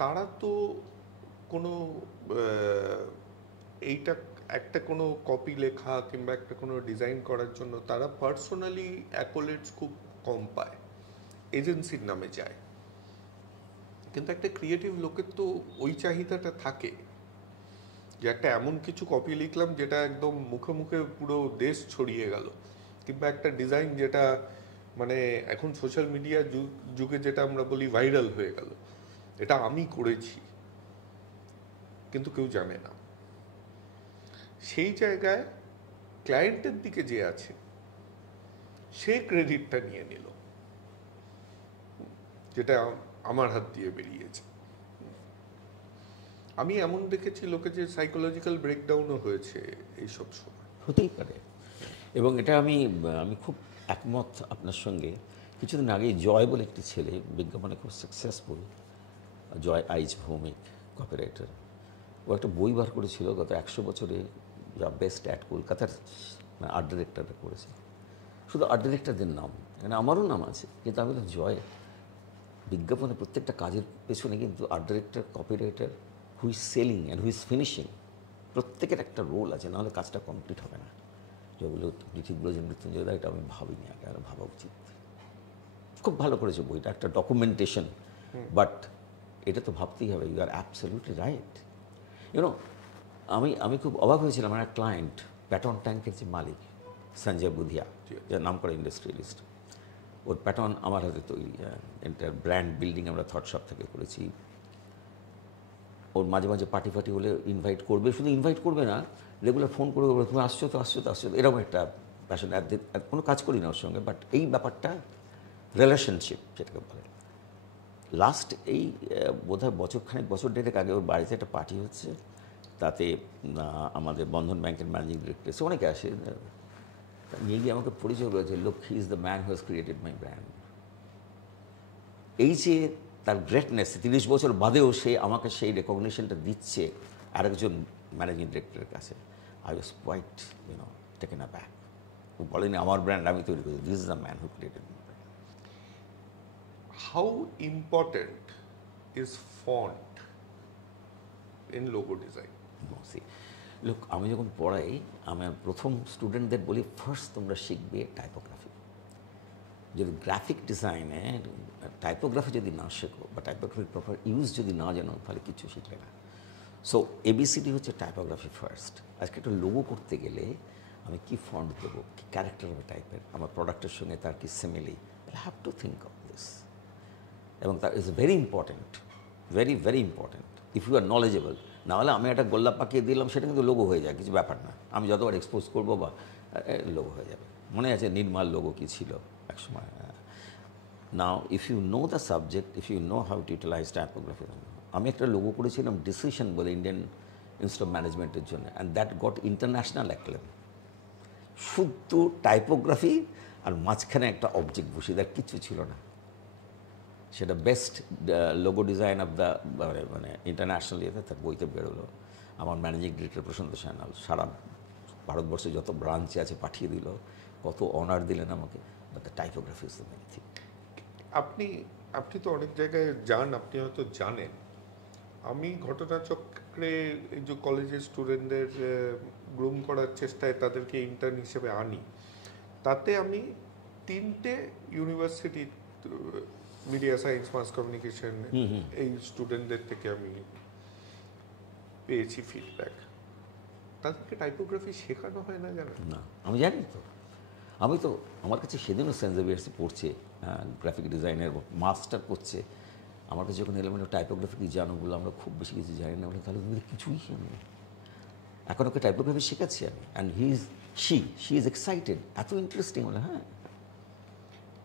তারা তো কোনো এইটা একটা কোনো কপি লেখা কিংবা একটা কোনো ডিজাইন করার জন্য তারা পার্সোনালি অ্যাকোলেটস খুব কম পায়, এজেন্সির নামে যায়। কিন্তু একটা ক্রিয়েটিভ লোকের তো ওই চাহিদাটা থাকে যে একটা এমন কিছু কপি লিখলাম যেটা একদম মুখে মুখে পুরো দেশ ছড়িয়ে গেল, কিংবা একটা ডিজাইন যেটা মানে এখন সোশ্যাল মিডিয়া যুগে যেটা আমরা বলি ভাইরাল হয়ে গেল, এটা আমি করেছি, কিন্তু কেউ জানে না। সেই জায়গায় ক্লায়েন্টের দিকে যে আছে সে ক্রেডিটটা নিয়ে নিল, যেটা আমার হাত দিয়ে বেরিয়েছে। আমি এমন দেখেছি লোকে যে সাইকোলজিক্যাল ব্রেকডাউনও হয়েছে এইসব সময়। হতেই পারে, এবং এটা আমি খুব একমত আপনার সঙ্গে। কিছুদিন আগে জয় বলে একটি ছেলে, বিজ্ঞাপনে খুব সাকসেসফুল, জয় আইচ ভৌমিক, কপিরাইটার, ও একটা বই বার করেছিল গত 100 বছরে যা বেস্ট অ্যাট কলকাতার আর্ট ডিরেক্টররা করেছে, শুধু আর্ট ডিরেক্টরদের নাম, মানে আমারও নাম আছে, কিন্তু আমি তো জয় বিজ্ঞাপনে প্রত্যেকটা কাজের পেছনে কিন্তু art director, copywriter, who is selling and who is finishing, প্রত্যেকের একটা রোল আছে, নাহলে কাজটা কমপ্লিট হবে না। যেগুলো ঠিক বলেছেন মৃত্যুঞ্জয় দা, এটা আমি ভাবিনি আগে, আর ভাবা উচিত। খুব ভালো করেছে বইটা, একটা ডকুমেন্টেশন, বাট এটা তো ভাবতেই হবে, you are absolutely right. You know, আমি খুব অবাক হয়েছিলাম, আমার একটা ক্লায়েন্ট প্যাটন ট্যাঙ্কের যে মালিক সঞ্জয় বুধিয়া, যার নাম করা ইন্ডাস্ট্রিয়ালিস্ট, ওর প্যাটর্ন আমার হাতে তৈরি, এন্টার ব্র্যান্ড বিল্ডিং আমরা থটশপ থেকে করেছি। ওর মাঝে মাঝে পার্টি হলে ইনভাইট করবে, শুধু ইনভাইট করবে না, রেগুলার ফোন করে বলবে তুমি আসছো তো, এরকম একটা প্যাশন। কোনো কাজ করি না ওর সঙ্গে, বাট এই ব্যাপারটা রিলেশনশিপ যেটাকে বলে। লাস্ট এই বোধহয় বছর দেড়েক আগে ওর বাড়িতে একটা পার্টি হচ্ছে, তাতে আমাদের বন্ধন ব্যাংকের ম্যানেজিং ডিরেক্টর এসে, অনেকে আসে, নিয়ে গিয়ে আমাকে পরিচয় করেছে, look he is the man who has created my brand. এই যে তার গ্রেটনেস, 30 বছর বাদেও সে আমাকে সেই রেকগনিশনটা দিচ্ছে আরেকজন ম্যানেজিং ডিরেক্টরের কাছে। I was quite taken aback. ও বলেনি আমার ব্র্যান্ড আমি তৈরি করেছি, this is the man who created my brand. How important is font in logo design? লোক, আমি যখন পড়াই, আমার প্রথম স্টুডেন্টদের বলি, ফার্স্ট তোমরা শিখবে টাইপোগ্রাফি। যদি গ্রাফিক ডিজাইনে টাইপোগ্রাফি যদি না শেখো, বা টাইপোগ্রাফির প্রপার ইউজ যদি না জানো, তাহলে কিছু শিখবে না। সো ABCD হচ্ছে টাইপোগ্রাফি ফার্স্ট। আজকে একটা লোগো করতে গেলে আমি কি ফন্ট দেবো, কি ক্যারেক্টার হবে টাইপের, আমার প্রোডাক্টের সঙ্গে তার কি simile, you have to think of this, এবং that is very important, very very important if you are knowledgeable. নাহলে আমি একটা গোল্লাপ পাকিয়ে দিলাম, সেটা কিন্তু লোগো হয়ে যায়, কিছু ব্যাপার না। আমি যতবার এক্সপোজ করবো বা লোগো হয়ে যাবে। মনে আছে নির্মাল লোগো কী ছিল একসময়। Now if you know the subject, if you know how to utilise typography. আমি একটা লোগো করেছিলাম ডিসিশন বলে, ইন্ডিয়ান ইনস্টিটিউট অফ ম্যানেজমেন্টের জন্য, and that goat international acclaim. শুদ্ধ টাইপোগ্রাফি আর মাঝখানে একটা অবজেক্ট বসিয়ে দেওয়ার কিছু ছিল না। সেটা best logo design of the মানে ইন্টারন্যাশনাল ইয়েতে তার বইতে বেরোলো। আমার ম্যানেজিং ডিরেক্টর প্রশান্ত সান্যাল সারা ভারতবর্ষে যত ব্রাঞ্চে আছে পাঠিয়ে দিল, কত অনার দিলেন আমাকে। But the typography is the main thing. আপনি তো অনেক জায়গায় যান, আপনি হয়তো জানেন, আমি ঘটনাচক্রে এই যে কলেজের স্টুডেন্টদের গ্রুম করার চেষ্টায় তাদেরকে ইন্টার্ন হিসেবে আনি, তাতে আমি 3টে university media science, mass communication এই স্টুডেন্টদের থেকে আমি পেয়েছি ফিডব্যাক। তাদেরকে টাইপোগ্রাফি শেখানো হয় না, জানেন? না, আমি জানি তো। আমি তো, আমার কাছে সেদিনও সেন্ট জেভিয়ার্সে পড়ছে, গ্রাফিক ডিজাইনের মাস্টার করছে। আমার কাছে যখন এলিমেন্ট টাইপোগ্রাফি কি জানো বলে, আমরা খুব বেশি কিছু জানি না বলে, তাহলে তুমি কিছুই জানি না। এখন ওকে টাইপোগ্রাফি শেখাচ্ছি আমি, অ্যান্ড শি ইজ এক্সাইটেড, এত ইন্টারেস্টিং বলে। হ্যাঁ,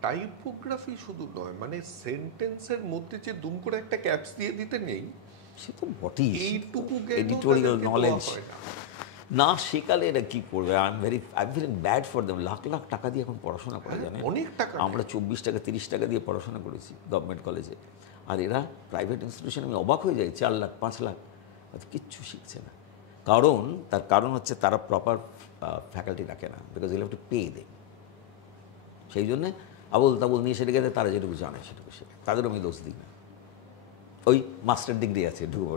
টাইপোগ্রাফি শুধু নয়, মানে সেন্টেন্সের মধ্যে যে দুম করে একটা ক্যাপস দিয়ে দিতে নেই, সে তো বটেই। এইটুকু এডিটোরিয়াল নলেজ না শেখালে এটা কী করবে? I am feeling bad for them. Lakh lakh টাকা দিয়ে এখন পড়াশোনা করে, জানে? অনেক টাকা। আমরা 24 টাকা 30 টাকা দিয়ে পড়াশোনা করেছি গভর্নমেন্ট কলেজে, আর এরা প্রাইভেট ইনস্টিটিউশনে আমি অবাক হয়ে যাই, 4 লাখ 5 লাখ, হয়তো কিচ্ছু শিখছে না। তার কারণ হচ্ছে তারা প্রপার ফ্যাকাল্টি রাখে না, because you have to pay they. সেই জন্যে আবল তাবল নিয়ে সেটা গেছে, তারা যেটুকু জানে সেটুকু শেখে। তাদেরও আমি দোষ দিই না, ওই মাস্টার ডিগ্রি আছে ঢুকবো।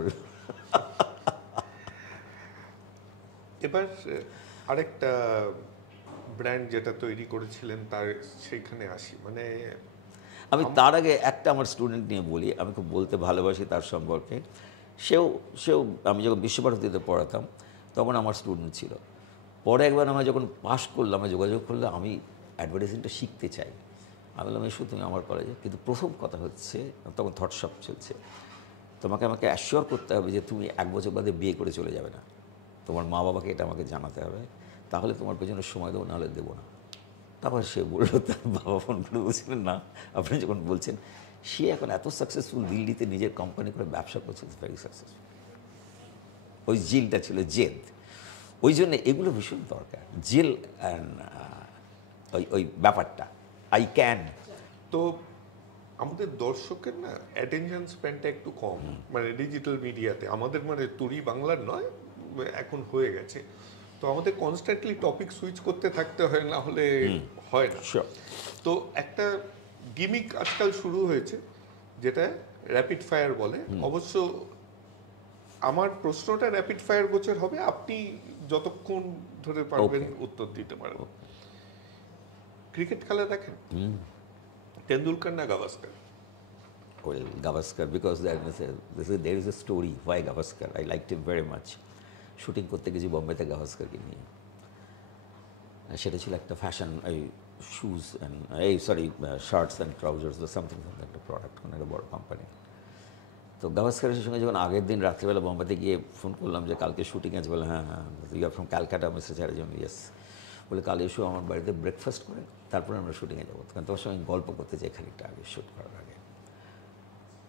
এবার আরেকটা ব্র্যান্ড যেটা তৈরি করেছিলেন তার সেইখানে আসি। মানে আমি তার আগে একটা আমার স্টুডেন্ট নিয়ে বলি, আমি খুব বলতে ভালোবাসি তার সম্পর্কে। সেও আমি যখন বিশ্বভারতীতে পড়াতাম তখন আমার স্টুডেন্ট ছিল। পরে একবার আমরা যখন পাশ করলাম, আমি যোগাযোগ করলে আমি অ্যাডভার্টাইজিংটা শিখতে চাই। আমি বললাম এসো তুমি আমার কলেজে, কিন্তু প্রথম কথা হচ্ছে, তখন থটশপ চলছে, আমাকে অ্যাসিওর করতে হবে যে তুমি 1 বছর বাদে বিয়ে করে চলে যাবে না। তোমার মা বাবাকে এটা আমাকে জানাতে হবে, তাহলে তোমার পেছনে সময় দেবো, নাহলে দেবো না। তারপর সে বললো, তার বাবা ফোন করে বলছিলেন না, আপনি যখন বলছেন, সে এখন এত সাকসেসফুল, দিল্লিতে নিজের কোম্পানি করে ব্যবসা করছে, ভেরি সাকসেসফুল। ওই জিলটা ছিল, জেদ। ওই জন্য এগুলো ভীষণ দরকার, জেল অ্যান্ড ওই ব্যাপারটা, আই ক্যান। তো আমাদের দর্শকের না অ্যাটেনশন স্প্যানটা একটু কম, মানে ডিজিটাল মিডিয়াতে আমাদের, মানে তুরি বাংলার নয়, এখন হয়ে গেছে। তো আমাদের কনস্ট্যান্টলি টপিক সুইচ করতে থাকতে হয়, না হলে হয় না। তো একটা গিমিক আজকাল শুরু হয়েছে যেটা র্যাপিড ফায়ার বলে। অবশ্য আমার প্রশ্নটা র্যাপিড ফায়ার গোছের হবে, আপনি যতক্ষণ ধরে পারবেন উত্তর দিতে পারবেন। ক্রিকেট খেলা দেখেন? তেন্ডুলকার না Gavaskar? Well, Gavaskar, because there is a story why Gavaskar. I liked him very much. Shooting করতে গেছি বোম্বেতে গাভাস্কারকে নিয়ে। সেটা ছিল একটা ফ্যাশন, এই shoes and shirts and trousers বা সামথিং একটা প্রোডাক্ট, কোনো একটা বড় কোম্পানি। তো গাভাস্কারের সঙ্গে যখন আগের দিন রাত্রিবেলা বোম্বেতে গিয়ে ফোন করলাম যে কালকে শুটিং আছে, বলে হ্যাঁ, you are from Calcutta, mister Chatterjee? Yes. বলে কাল এসো আমার বাড়িতে ব্রেকফাস্ট করে, তারপরে আমরা শুটিংয়ে যাবো। কারণ তোমার সঙ্গে গল্প করতে চাই খানিকটা আগে, শ্যুট করার আগে।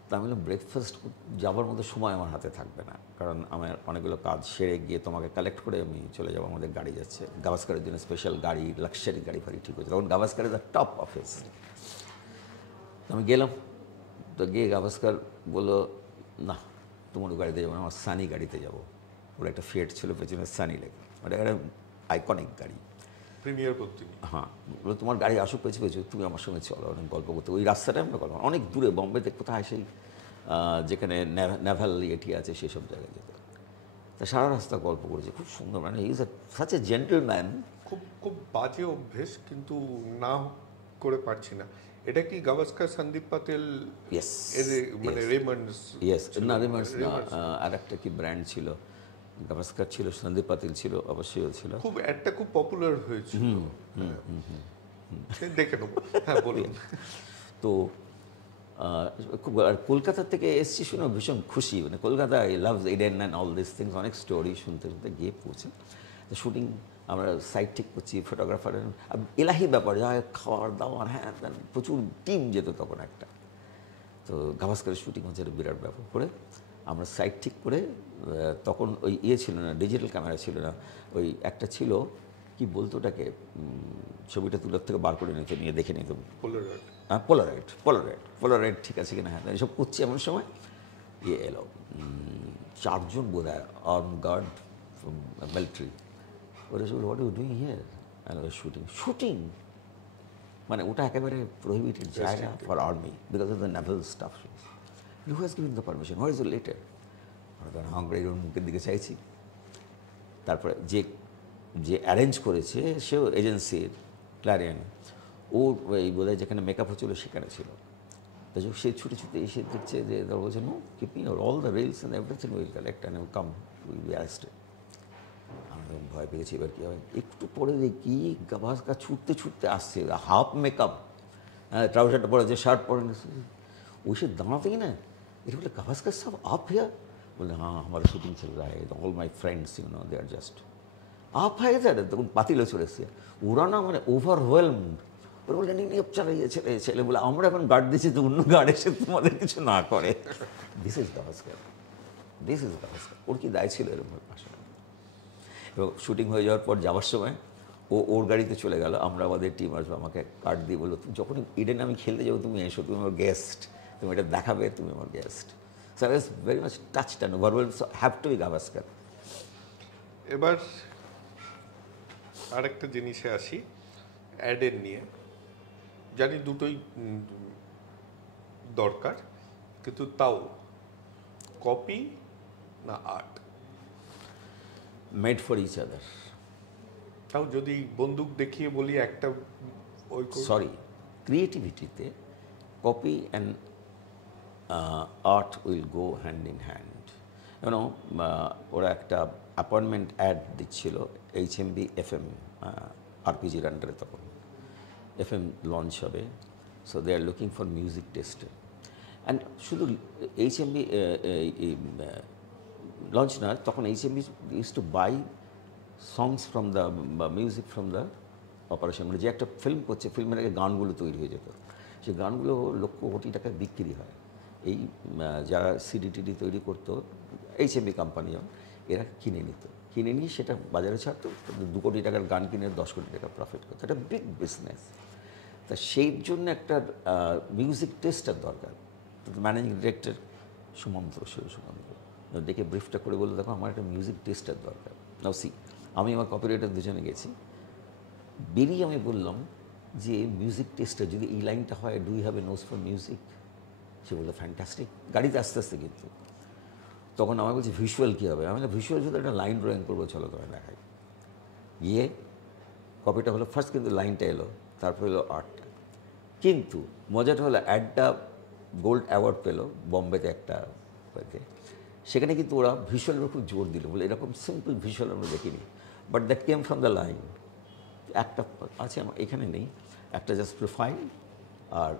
তা আমি বললাম ব্রেকফাস্ট যাওয়ার মতো সময় আমার হাতে থাকবে না, কারণ আমার অনেকগুলো কাজ সেরে গিয়ে তোমাকে কালেক্ট করে আমি চলে যাবো। আমাদের গাড়ি যাচ্ছে, গাভাস্কারের জন্য স্পেশাল গাড়ি, লাক্সারি গাড়ি ফাড়ি ঠিক হয়েছে। তখন গাভাস্কারের দ্য টপ অফিস। আমি গেলাম, তো গিয়ে গাভাস্কার বললো না তোমার গাড়িতে যাবো না, আমার সানি গাড়িতে যাবো। ওর একটা ফিয়েট ছিল পেছনে, সানি লেগে, ওটা একটা আইকনিক গাড়ি, প্রিমিয়ার পত্রিকা। হ্যাঁ, বলে তোমার গাড়ি আসুক পেছু পেছু, তুমি আমার সঙ্গে চলো, অনেক গল্প করতে। ওই রাস্তাটা আমরা গল্প, অনেক দূরে বোম্বেতে কোথায়, সেই যেখানে নেভাল এটি আছে সেসব জায়গায় যেতে। তা সারা রাস্তা গল্প করেছে, খুব সুন্দর, মানে ইজ সাচ এ জেন্টলম্যান। খুব বাজে অভ্যেস, কিন্তু না করে পারছি না। এটা কি গাভাস্কার, সন্দীপ পাতিল? ইয়েস, মানে রেমন্ডস? ইয়েস, না রেমন্ডস না, আর একটা কি ব্র্যান্ড ছিল, গাভাস্কার ছিল, সন্দীপ পাতিল ছিল, অবশ্যই ছিল। খুব একটা খুব পপুলার হয়েছিল। সে দেখে নেবো। হ্যাঁ বলুন। তো খুব আর কলকাতা থেকে এসছি শুনে ভীষণ খুশি, মানে Kolkata I love Eden and all this things, অনেক স্টোরি শুনতে শুনতে গিয়ে পৌঁছে তো শুটিং আমরা সাইট ঠিক করছি, ফটোগ্রাফার এলাহি ব্যাপার, যা খাওয়ার দাওয়ার হ্যাঁ প্রচুর টিম যেত তখন একটা। তো গাভাস্কারের শুটিং হচ্ছে একটা বিরাট ব্যাপার করে আমরা সাইট ঠিক করে তখন ওই ছিল না, ডিজিটাল ক্যামেরা ছিল না, ওই একটা ছিল কি বলতো ওটাকে, ছবিটা তুলার থেকে বার করে নিতে নিয়ে দেখে নিত, পোলারয়েড ঠিক আছে কিনা, হ্যাঁ এইসব করছি এমন সময় এলো 4 জন বোধ হয় আর্ম গার্ড ফ্রম মিলিটারি, ওরা সব what you doing here, shooting মানে ওটা একেবারে প্রহিবিটেড জায়গা for army because of the naval staff. Who has given the permission, what is the letter? আমরা এর মুখের দিকে চাইছি। তারপরে যে অ্যারেঞ্জ করেছে সেও এজেন্সির ক্লারিয়ান, ও এই বোধহয় যেখানে মেকআপ হচ্ছিল সেখানে ছিল। তাই সে ছুটে ছুটে এসে দেখছে যে ধর বলছে no keeping all the rails and everything will collect and come will be arrested. আমি তখন ভয় পেয়েছি এবার কী হবে। একটু পরে দেখি গাভাস্কা ছুটতে ছুটতে আসছে, হাফ মেকআপ, হ্যাঁ ট্রাউজারটা পরে যে শার্ট পরে ওই সে দাঁড়াতেই না, এটা বলে গাভাস্কার সব আপ হিয়ার, বলে হ্যাঁ আমার শুটিং চল রা হ্যায়, all my friends you know they are just up হয়ে গেছে। তখন পাতিলে চলে এসছে, ওরা না মানে ওভারওয়েলমড, ওরা বলে নিয়ে চালিয়ে ছেলে ছেলে বলে আমরা এখন গার্ড দিচ্ছি তো অন্য গার্ড এসে তোমাদের কিছু না করে। This is Gavaskar, this is Gavaskar, ওর কি দায় ছিল এরকম পাশে। এবং শুটিং হয়ে যাওয়ার পর যাওয়ার সময় ওর গাড়িতে চলে গেল, আমরা আমাদের টিম আসবো, আমাকে কার্ড দিয়ে বললো যখন ইডেন আমি খেলতে যাবো তুমি এসো, তুমি আমার গেস্ট, তুমি এটা দেখাবে, তুমি আমার guest. So I was very much touched and overwhelmed, so have to be Gavaskar. এবার আরেকটা জিনিসে আসি, অ্যাডের নিয়ে। জানি দুটোই দরকার, কিন্তু তাও কপি না art? Made for each other. তাও যদি বন্দুক দেখিয়ে বলি একটা ওই সরি, ক্রিয়েটিভিটিতে copy and art will go hand in hand. কেন ওরা একটা অ্যাপয়েন্টমেন্ট অ্যাড দিচ্ছিল HMB FM, RPGর আন্ডারে তখন FM লঞ্চ হবে, so they are looking for music taster. And শুধু HMB লঞ্চ না, তখন HMB use to buy songs from the music from the operation, মানে যে একটা ফিল্ম করছে ফিল্মের আগে গানগুলো তৈরি হয়ে যেত, সেই গানগুলো লক্ষ কোটি টাকায় বিক্রি হয়। এই যারা সিডি তৈরি করতো HMB কোম্পানিও, এরা কিনে নিত, কিনে নিয়ে সেটা বাজারে ছাড়তো, 2 কোটি টাকার গান কিনে 10 কোটি টাকা প্রফিট করতো, এটা বিগ বিজনেস। তা সেই জন্য একটা মিউজিক টেস্টার দরকার। ম্যানেজিং ডিরেক্টর সুমন্ত্র দেখে ব্রিফটা করে বললো দেখো আমার একটা মিউজিক টেস্টার দরকার। নাও সি, আমি আমার কপিরাইটার দুজনে গেছি, বেরিয়ে আমি বললাম যে মিউজিক টেস্টার যদি এই লাইনটা হয়, do you have a nose for music? সে বললো ফ্যান্টাস্টিক। গাড়িতে আস্তে আস্তে কিন্তু তখন আমার বলছে ভিজুয়াল কী হবে? আমি ভিজুয়াল শুধু একটা লাইন ড্রয়িং করবো, চলো তোমায় দেখাই। গিয়ে কপিটা হলো ফার্স্ট, কিন্তু লাইনটা এলো, তারপর এলো আর্টটা। কিন্তু মজাটা হলো অ্যাডটা গোল্ড অ্যাওয়ার্ড পেলো বম্বেতে একটা, সেখানে কিন্তু ওরা ভিজুয়ালের খুব জোর দিল, বলে এরকম সিম্পল ভিজুয়াল আমরা দেখিনি, but that came from the line. একটা আছে আমার এখানে নেই, একটা জাস্ট প্রোফাইল আর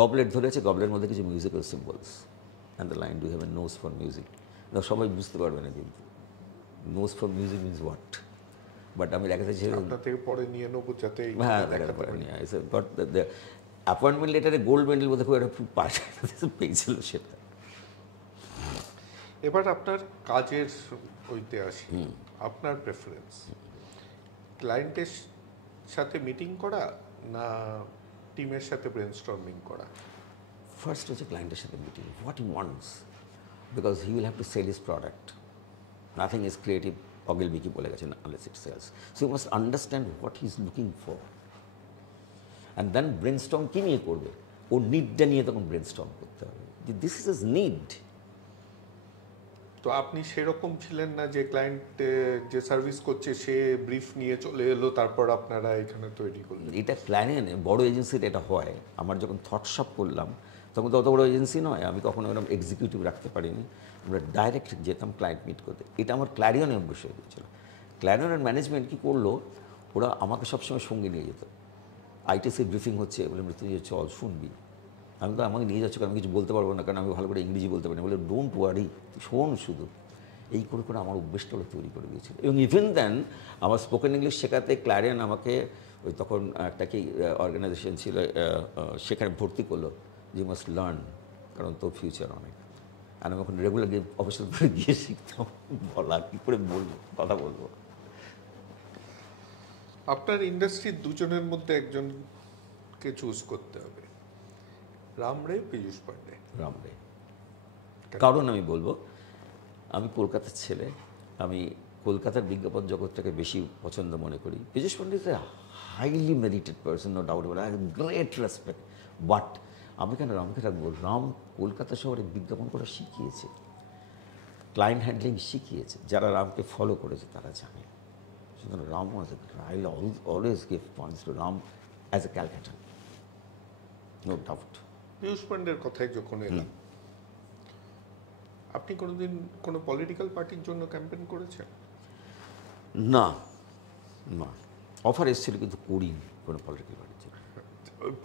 গবলেট ধরেছে, গবলের মধ্যে কিছু musical symbols and the line do have a nose for music. সবাই বুঝতে পারবে না কিন্তু nose for music means what, but আমি দেখাতে চাই আপনার থেকে পরে নিয়ে নেবো যাতে হ্যাঁ দেখাতে পারে নিয়ে এসে, বাট অ্যাপয়েন্টমেন্ট লেটারে গোল্ড মেডেল বোধ খুব একটা পেয়েছিল সেটা। এবার আপনার কাজের ওইতে আসি, আপনার প্রেফারেন্স ক্লায়েন্টের সাথে মিটিং করা না টিমের সাথে ব্রেনস্টর্মিং করা? ফার্স্ট হচ্ছে ক্লায়েন্টের সাথে meeting, what he wants, because he will have to sell his product, nothing is creative, অগিলবি কি বলে গেছেন, unless it sells. So you must understand what he is looking for, and then brainstorm কী নিয়ে করবে, ওর নিডটা নিয়ে তখন ব্রেনস্টর্ম করতে হবে যে দিস ইজ ইজ নিড। তো আপনি সেরকম ছিলেন না যে ক্লায়েন্ট যে সার্ভিস করছে সে ব্রিফ নিয়ে চলে এলো, তারপর আপনারা এখানে তৈরি করলেন? এটা প্ল্যানে বড় এজেন্সির এটা হয়। আমার যখন থটশপ করলাম তখন তো অত বড় এজেন্সি নয়, আমি কখনো এরকম এক্সিকিউটিভ রাখতে পারিনি, আমরা ডাইরেক্ট যেতাম ক্লায়েন্ট মিট করতে। এটা আমার ক্ল্যারিয়নে অভ্যেস হয়ে গিয়েছিল। ক্ল্যারিয়নের ম্যানেজমেন্ট কী করলো, ওরা আমাকে সবসময় সঙ্গে নিয়ে যেত, আইটিসি ব্রিফিং হচ্ছে, বলে মৃত্যুঞ্জয় চল শুনবি। আমি তো আমাকে নিয়ে যাচ্ছি, কারণ আমি কিছু বলতে পারবো না, কারণ আমি ভালো করে ইংরেজি বলতে পারি না। বলে ডোন্ট ওয়ারি, শোন শুধু। এই করে করে আমার অভ্যেসটা ওরা তৈরি করে দিয়েছিল। এবং ইভেন দেন আমার স্পোকেন ইংলিশ শেখাতে ক্ল্যারিয়ান আমাকে ওই তখন একটা কি অর্গানাইজেশন ছিল, সেখানে ভর্তি করলো যে মাস্ট লার্ন, কারণ তোর ফিউচার অনেক। আর আমি এখন রেগুলার গিয়ে অফিসের করে গিয়ে শিখতাম বলা, কী করে বলবো, কথা বলবো। আপনার ইন্ডাস্ট্রির দুজনের মধ্যে একজনকে চুজ করতে হবে, রাম রে, পীযূষ পান্ডে। রাম রে। কারণ আমি বলবো, আমি কলকাতার ছেলে, আমি কলকাতার বিজ্ঞাপন জগৎটাকে বেশি পছন্দ মনে করি। Piyush Pandey is a highly merited person, no doubt about it, great respect. But আমি কেন রামকে রাখবো? রাম কলকাতা শহরে বিজ্ঞাপন করা শিখিয়েছে, ক্লায়েন্ট হ্যান্ডলিং শিখিয়েছে। যারা রামকে ফলো করেছে তারা জানে। সুতরাং Ram was a, I always give points to Ram as a Calcuttan, no doubt. Piyush পান্ডের কথায় যখন এলাম, আপনি কোনোদিন কোনো পলিটিক্যাল পার্টির জন্য ক্যাম্পেইন করেছেন? না, না, অফার এসেছিল কিন্তু করিনি কোনো পলিটিক্যাল পার্টির জন্য।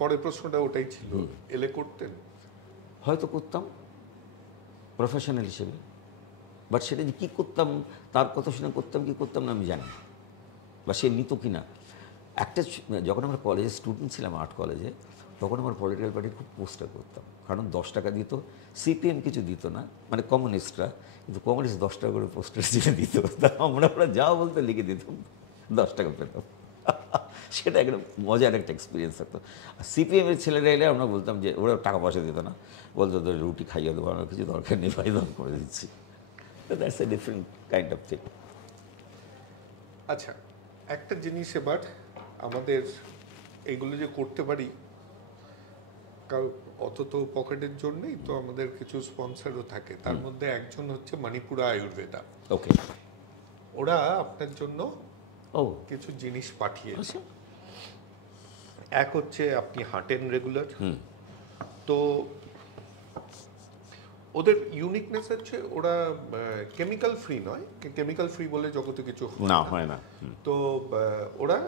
পরের প্রশ্নটা ওটাই ছিল, এলে করতেন? হয়তো করতাম প্রফেশনাল হিসেবে, বাট সেটা যে কী করতাম, তার কথা শুনে করতাম কি করতাম না আমি জানি না, বা সে নিত কি না। একটা যখন আমরা কলেজে স্টুডেন্ট ছিলাম, আর্ট কলেজে, তখন আমার পলিটিক্যাল পার্টির খুব পোস্টার করতাম, কারণ 10 টাকা দিত। সিপিএম কিছু দিত না, মানে কমিউনিস্টরা, কিন্তু কমিউনিস্ট 10 টাকা করে পোস্টার দিয়ে দিত। তা আমরা যা বলতে লিখে দিতাম, 10 টাকা পেতাম। সেটা একদম মজার একটা এক্সপিরিয়েন্স থাকতো। আর সিপিএমের ছেলেরা এলে আমরা বলতাম যে, ওরা টাকা পয়সা দিত না, বলতো তোদের রুটি খাইয়ে দেবো, আমার কিছু দরকার নেই, ভাই দাম করে দিচ্ছি। That's a different kind of thing. আচ্ছা, একটা জিনিস এবার আমাদের এইগুলো যে করতে পারি, কারণ অত তো পকেটের জন্যই তো, আমাদের কিছু স্পন্সরও থাকে, তার মধ্যে একজন হচ্ছে মণিপুরা আয়ুর্বেদা। ওকে। ওরা আপনার জন্য ও কিছু জিনিস পাঠিয়েছে। আচ্ছা। এক হচ্ছে আপনি হাঁটেন রেগুলার, তো ওদের ইউনিকনেস হচ্ছে ওরা কেমিক্যাল ফ্রি নয়, কেমিক্যাল ফ্রি বলে জগতে কিছু না, হয় না। তো ওরা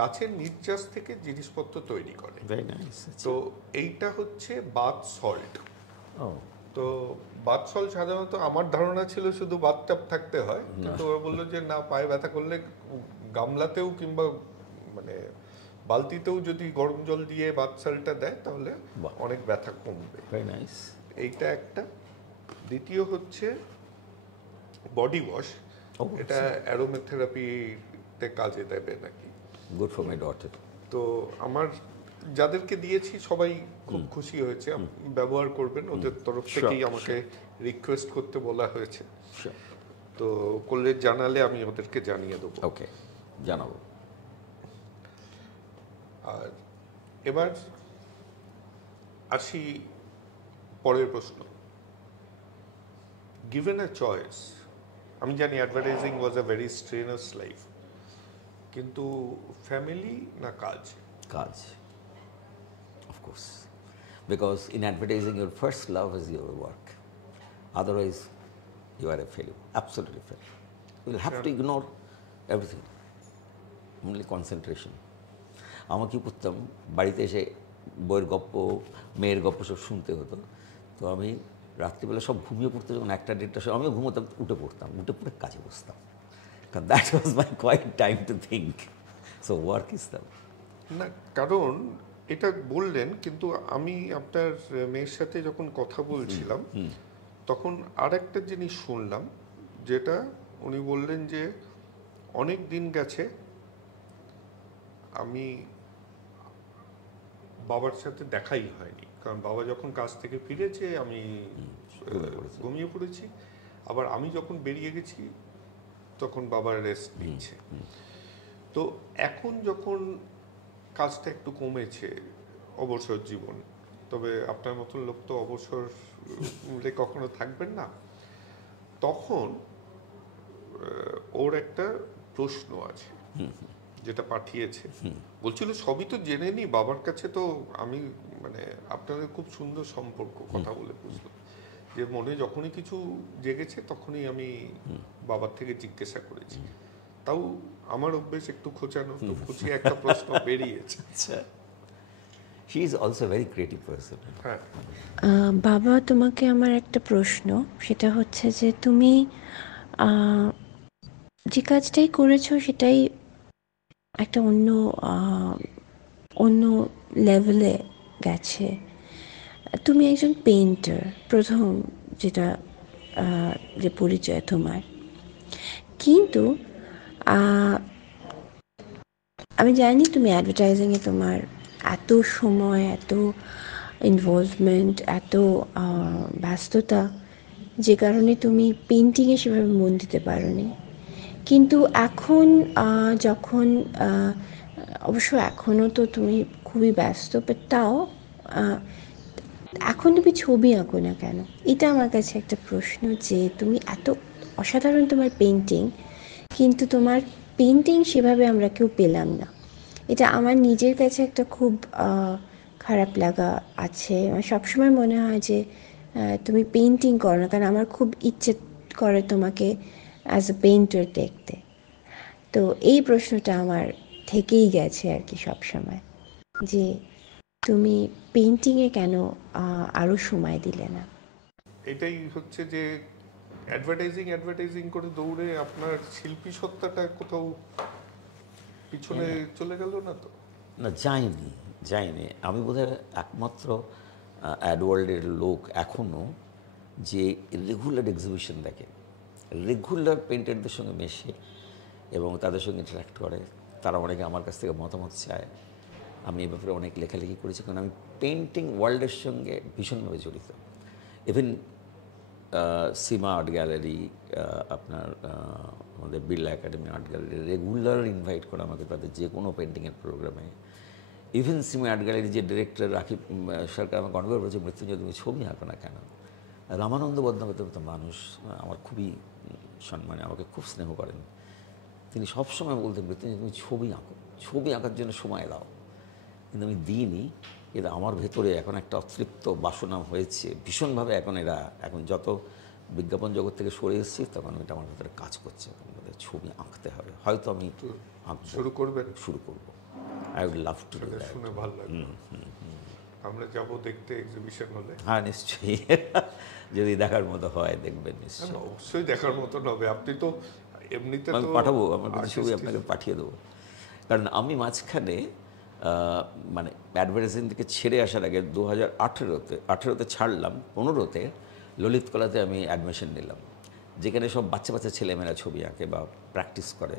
গাছের নির্যাস থেকে জিনিসপত্র তৈরি করে। Very nice. তো এইটা হচ্ছে বাথ সল্ট। ও তো বাথ সল্ট সাধারণত আমার ধারণা ছিল শুধু বাথটাব থাকতে হয়, কিন্তু ওরা বললো যে না, পায়ে ব্যথা করলে গামলাতেও কিংবা মানে বালতিতেও যদি গরম জল দিয়ে বাথ সল্টটা দেয় তাহলে অনেক ব্যথা কমবে। Very nice. এইটা একটা। দ্বিতীয় হচ্ছে বডি ওয়াশ, এটা অ্যারোমেথেরাপিতে কাজে দেবে নাকি। Good for my daughter. তো আমার যাদেরকে দিয়েছি সবাই খুব খুশি হয়েছে, ব্যবহার করবেন, ওদের তরফ থেকেই আমাকে রিকোয়েস্ট করতে বলা হয়েছে। তো করলে জানালে আমি ওদেরকে জানিয়ে দেবো। ওকে, জানাবো। আর এবার আসি পরের প্রশ্ন। গিভেন আ চয়েস, আমি জানি advertising was a very strenuous life, কিন্তু ফ্যামিলি না কাজ? কাজ, of course, because in advertising your first love is your work, otherwise you are a failure, absolutely failure. You will have to ignore everything, only concentration. আমার কি করতাম, বাড়িতে এসে বইয়ের গপ্প, মেয়ের গপ্প সব শুনতে হতো, তো আমি রাত্রিবেলা সব ঘুমিয়ে পড়তে, যখন 1টা-1.5টার সময় আমিও ঘুমোতাম, উঠে পড়তাম, উঠে পড়ে কাজে বসতাম, কারণ that was my quiet time to think. So work is the, না, কারণ এটা বললেন, কিন্তু আমি আপনার মেয়ের সাথে যখন কথা বলছিলাম তখন আর একটা জিনিস শুনলাম, যেটা উনি বললেন যে অনেক দিন গেছে আমি বাবার সাথে দেখাই হয়নি, কারণ বাবা যখন কাজ থেকে ফিরেছে আমি ঘুমিয়ে পড়েছি, আবার আমি যখন বেরিয়ে গেছি তখন বাবার রেস্ট নিচ্ছে। তো এখন যখন কাজটা একটু কমেছে, অবসর জীবন, তবে আপনার মতন লোক তো অবসরে কখনো থাকবেন না, তখন ওর একটা প্রশ্ন আছে যেটা পাঠিয়েছে, বলছিল সবই তো জেনে নি, বাবার কাছে তো আমি, মানে আপনাদের খুব সুন্দর সম্পর্ক, কথা বলে বুঝলাম যে মনে যখনই কিছু জেগেছে তখনই আমি বাবার থেকে জিজ্ঞাসা করেছি। তাও আমার অভ্যেস একটু খোঁচানো, তো খুঁচিয়ে একটা প্রশ্ন বেরিয়েছে। She is also very creative person. হ্যাঁ, বাবা, তোমাকে আমার একটা প্রশ্ন, সেটা হচ্ছে যে তুমি আহ, যে কাজটাই করেছো সেটাই একটা আহ, অন্য লেভেলে গেছে। তুমি একজন পেইন্টার, প্রথম যেটা আহ, যে পরিচয় তোমার, কিন্তু আহ, আমি জানি তুমি অ্যাডভার্টাইজিংয়ে তোমার এত সময়, এত ইনভলভমেন্ট, এত ব্যস্ততা, যে কারণে তুমি পেন্টিংয়ে সেভাবে মন দিতে পারোনি। কিন্তু এখন যখন অবশ্য এখনও তো তুমি খুবই ব্যস্ত, বাট তাও আহ, এখন তুমি ছবি আঁকো না কেন? এটা আমার কাছে একটা প্রশ্ন, যে তুমি এত অসাধারণ তোমার পেন্টিং, কিন্তু তোমার পেন্টিং সেভাবে আমরা কেউ পেলাম না। এটা আমার নিজের কাছে একটা খুব খারাপ লাগা আছে। আমার সবসময় মনে হয় যে তুমি পেন্টিং করো না, কারণ আমার খুব ইচ্ছে করে তোমাকে অ্যাজ এ পেইন্টার দেখতে। তো এই প্রশ্নটা আমার থেকেই গেছে আর কি সবসময়, যে তুমি পেন্টিংয়ে কেন আরও সময় দিলে না? এটাই হচ্ছে যে অ্যাডভার্টাইজিং অ্যাডভার্টাইজিং করে দৌড়ে আপনার শিল্পী সত্তাটা কোথাও পিছনে চলে গেল না তো? না, যায়নি, যায়নি। আমি বোধহয় একমাত্র অ্যাডওয়ার্ল্ডের লোক এখনও যে রেগুলার এক্সিবিশন দেখে, রেগুলার পেন্টারদের সঙ্গে মেশে এবং তাদের সঙ্গে ইন্টারাক্ট করে। তারা অনেকে আমার কাছ থেকে মতামত চায়। আমি এ ব্যাপারে অনেক লেখালেখি করেছি, কারণ আমি পেন্টিং ওয়ার্ল্ডের সঙ্গে ভীষণভাবে জড়িত। ইভেন সীমা আর্ট গ্যালারি, আপনার আমাদের Birla academy art gallery regular invite করে আমাকে তাদের যে কোনো পেন্টিংয়ের প্রোগ্রামে। ইভেন সীমা আর্ট গ্যালারির যে ডিরেক্টর রাকিব সরকার আমাকে অনেকবার বলেছে, মৃত্যুঞ্জয় তুমি ছবি আঁকো না কেন? রামানন্দ বন্দ্যোপাধ্যায় তো মানুষ আমার খুবই সম্মানে, আমাকে খুব স্নেহ করেন। তিনি সবসময় বলতেন, মৃত্যুঞ্জয় তুমি ছবি আঁকো, ছবি আঁকার জন্য সময় দাও। কিন্তু আমি দিইনি। এরা আমার ভেতরে এখন একটা অতৃপ্ত বাসনা হয়েছে ভীষণভাবে। এখন যত বিজ্ঞাপন জগৎ থেকে সরে এসেছি, তখন এটা আমার ভেতরে কাজ করছে। এখন আমাদের ছবি আঁকতে হবে, হয়তো আমি শুরু করবেন? শুরু করবো। I would love to do that. শুনে ভালো লাগলো। আমরা যাব দেখতে এক্সিবিশন হলে। হ্যাঁ, নিশ্চয়ই। যদি দেখার মতো হয় দেখবেন হ্যাঁ, নিশ্চয়ই। অবশ্যই দেখার মতন হবে। আপনি তো এমনিতে আমি তো পাঠাবো, আমার কিছু ছবি artist আপনাকে পাঠিয়ে দেবো। কারণ আমি মাঝখানে মানে অ্যাডভার্টাইজিং থেকে ছেড়ে আসার আগে 2018-তে ছাড়লাম, 15-তে ললিত কলাতে আমি অ্যাডমিশন নিলাম, যেখানে সব বাচ্চা বাচ্চা ছেলেমেয়েরা ছবি আঁকে বা প্র্যাকটিস করে।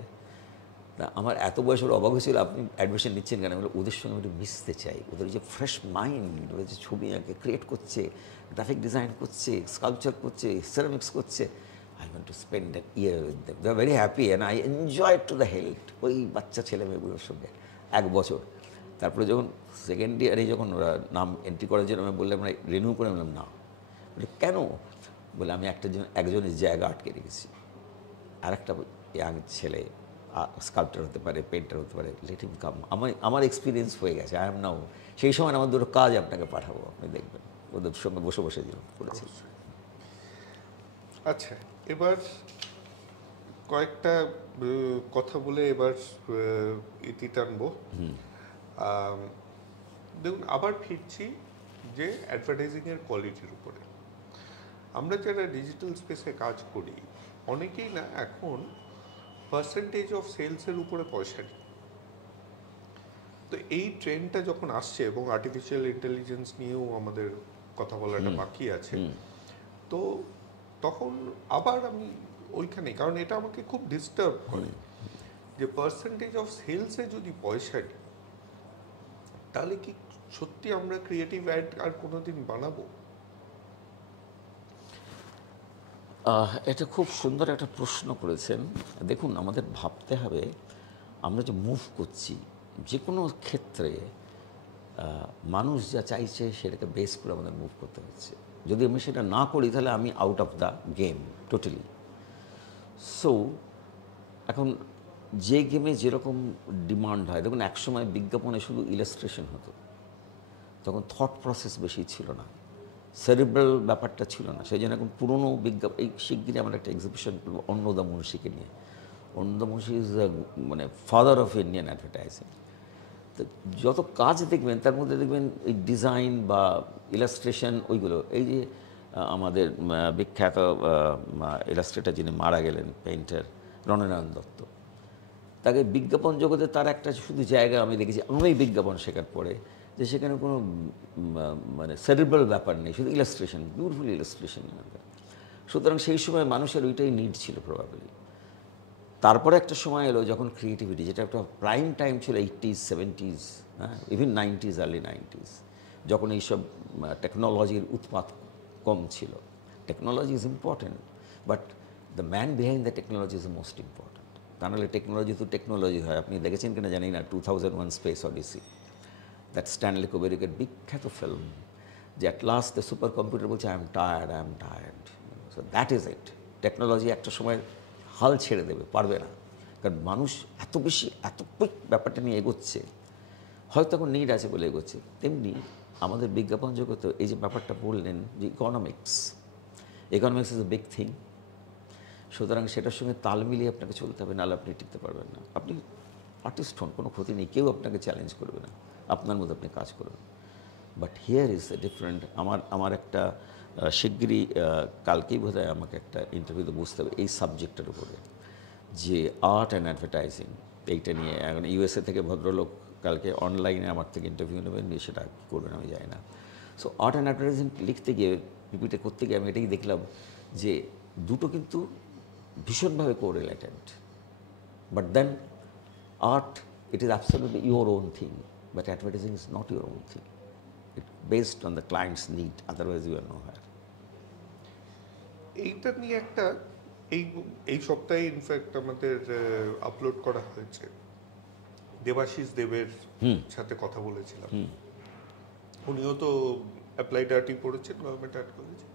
তা আমার এত বয়স ওর অবাক হয়েছিল, আপনি অ্যাডমিশন নিচ্ছেন কেন? আমি ওদের সঙ্গে একটু মিশতে চাই। ওদের যে ফ্রেশ মাইন্ড, ওরা যে ছবি আঁকে, ক্রিয়েট করছে, গ্রাফিক ডিজাইন করছে, স্কাল্পচার করছে, সেরামিক্স করছে, I want to spend an year with them. They are very happy and I enjoy to the help. ওই বাচ্চা ছেলে মেয়েগুলোর সঙ্গে 1 বছর। তারপরে যখন সেকেন্ড ইয়ারে যখন ওরা নাম এন্ট্রি করার জন্য আমি বললাম, আমরা রিনিউ করে নিলাম না। বলে কেন? বলে আমি একজনের জায়গা আটকে রেখেছি। আর একটা ইয়াং ছেলে স্কাল্পচার হতে পারে, পেন্টার হতে পারে, লেট হিম কাম। আমার এক্সপিরিয়েন্স হয়ে গেছে, আই এম নাও। সেই সময় আমার 2টো কাজ আপনাকে পাঠাবো, আপনি দেখবেন। ওদের সঙ্গে বসে বসে করেছি। আচ্ছা, এবার কয়েকটা কথা বলে এবার ইতি টানবো। দেখুন, আবার ফিরছি যে অ্যাডভার্টাইজিংয়ের কোয়ালিটির উপরে। আমরা যারা ডিজিটাল স্পেসে কাজ করি, অনেকেই না এখন পার্সেন্টেজ অফ সেলসের উপরে পয়সা নিই। তো এই ট্রেন্ডটা যখন আসছে, এবং আর্টিফিশিয়াল ইন্টেলিজেন্স নিয়েও আমাদের কথা বলাটা বাকি আছে, তো তখন আবার আমি ওইখানে, কারণ এটা আমাকে খুব ডিস্টার্ব করে যে পার্সেন্টেজ অফ সেলসে যদি পয়সা নিই, তাহলে কি সত্যি আমরা ক্রিয়েটিভ অ্যাড আর কোনোদিন বানাবো? এটা খুব সুন্দর একটা প্রশ্ন করেছেন। দেখুন, আমাদের ভাবতে হবে আমরা যে মুভ করছি যে কোনো ক্ষেত্রে, মানুষ যা চাইছে সেটাকে বেস করে আমাদের মুভ করতে হচ্ছে। যদি আমি সেটা না করি, তাহলে আমি out of the game totally. So এখন যে গেমে যেরকম ডিমান্ড হয়, দেখুন একসময় বিজ্ঞাপনে শুধু ইলাস্ট্রেশন হতো, তখন থট প্রসেস বেশি ছিল না, সেরিব্রাল ব্যাপারটা ছিল না। সেই জন্য এখন পুরনো এই শিগগিরই আমরা একটা এক্সিবিশন করবো অন্নদা মুন্সিকে নিয়ে। অন্নদা মুন্সি ইজ মানে ফাদার অফ ইন্ডিয়ান অ্যাডভার্টাইজিং। তো যত কাজ দেখবেন তার মধ্যে দেখবেন এই ডিজাইন বা ইলাস্ট্রেশন ওইগুলো, এই যে আমাদের বিখ্যাত ইলাস্ট্রেটর যিনি মারা গেলেন, পেইন্টার রণনারায়ণ দত্ত, তাকে বিজ্ঞাপন জগতে তার একটা শুধু জায়গা আমি দেখেছি, আমি বিজ্ঞাপন শেখার পরে, যে সেখানে কোনো মানে সেরিব্রাল ব্যাপার নেই, শুধু ইলাস্ট্রেশন, বিউটিফুল ইলাস্ট্রেশন। সুতরাং সেই সময় মানুষের ওইটাই নিড ছিল প্রবাবলি। তারপরে একটা সময় এলো যখন ক্রিয়েটিভিটি, যেটা একটা প্রাইম টাইম ছিল 80s 70s, হ্যাঁ, ইভেন 90s, আর্লি 90s, যখন এইসব টেকনোলজির উৎপাত কম ছিল। Technology is important, but the man behind the technology is the most important. তা নাহলে টেকনোলজি তো টেকনোলজি হয়। আপনি দেখেছেন কিনা জানি না 2001 স্পেস অডিসি, দ্যাট স্ট্যানলি কুব্রিকের বিখ্যাত ফিল্ম, যে at last the super computer বলছে I am tired. So that is it. Technology একটা সময় হাল ছেড়ে দেবে, পারবে না, কারণ মানুষ এত বেশি এত কুইক ব্যাপারটা নিয়ে এগোচ্ছে, হয়তো এখন নিড আছে বলে এগোচ্ছে। তেমনি আমাদের বিজ্ঞাপন জগতে এই যে ব্যাপারটা বললেন যে economics is a big thing. সুতরাং সেটার সঙ্গে তাল মিলিয়ে আপনাকে চলতে হবে, নাহলে আপনি টিকতে পারবেন না। আপনি আর্টিস্ট হন, কোনো ক্ষতি নেই, কেউ আপনাকে চ্যালেঞ্জ করবে না, আপনার মতো আপনি কাজ করবেন। But here is a different. আমার একটা শিগগিরই কালকেই বোধহয় আমাকে একটা ইন্টারভিউতে বুঝতে হবে এই সাবজেক্টের উপরে, যে আর্ট অ্যান্ড অ্যাডভার্টাইজিং, এইটা নিয়ে। এখন ইউএসএ থেকে ভদ্রলোক কালকে অনলাইনে আমার থেকে ইন্টারভিউ নেবেন, নিয়ে সেটা কী করবেন আমি জানি না। সো আর্ট অ্যান্ড অ্যাডভার্টাইজিং লিখতে গিয়ে, পিপিটি করতে গিয়ে আমি এটাই দেখলাম যে দুটো কিন্তু ভীষণভাবে correlated. But then art, it is absolutely your own thing, but advertising is not your own thing. It based on the client's need, otherwise you are nowhere. এইটা নিয়ে একটা এই সপ্তাহে ইনফ্যাক্ট আমাদের আপলোড করা হয়েছে, দেবাশিস দেবের সাথে কথা বলেছিলাম। উনিও তো অ্যাপ্লাইড আর্টই পড়েছেন, গভর্নমেন্ট আর্ট কলেজে।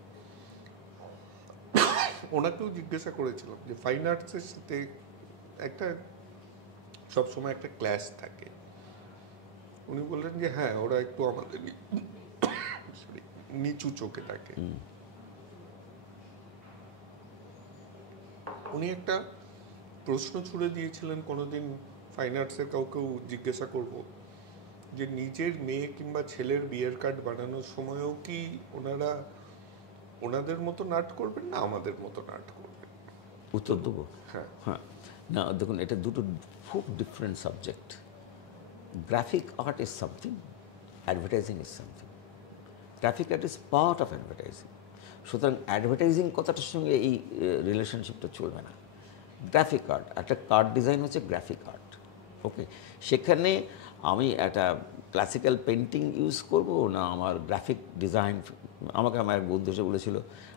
ওনাকেও জিজ্ঞাসা করেছিলাম যে ফাইন আর্টসের সাথে একটা সবসময় একটা ক্লাস থাকে। উনি বললেন যে হ্যাঁ, ওরা একটু আমাদের নিচু চোখে থাকে। উনি একটা প্রশ্ন ছুড়ে দিয়েছিলেন, কোনোদিন ফাইন আর্টসের কাউকেও জিজ্ঞাসা করব যে নিজের মেয়ে কিংবা ছেলের বিয়ের কার্ড বানানোর সময়ও কি ওনারা ওনাদের মতো নাট করবেন না আমাদের মতো নাট করবেন? উত্তর দেবো? হ্যাঁ হ্যাঁ, না দেখুন, এটা দুটো খুব different subject. Graphic art is something, advertising is something. Graphic art is part of advertising. সুতরাং অ্যাডভার্টাইজিং কথাটার সঙ্গে এই রিলেশনশিপটা চলবে না। গ্রাফিক আর্ট, একটা কার্ড ডিজাইন হচ্ছে গ্রাফিক আর্ট, ওকে। সেখানে আমি একটা ক্লাসিক্যাল পেন্টিং ইউজ করব না আমার গ্রাফিক ডিজাইন। আমাকে আমার এক বন্ধু এসে বলেছিল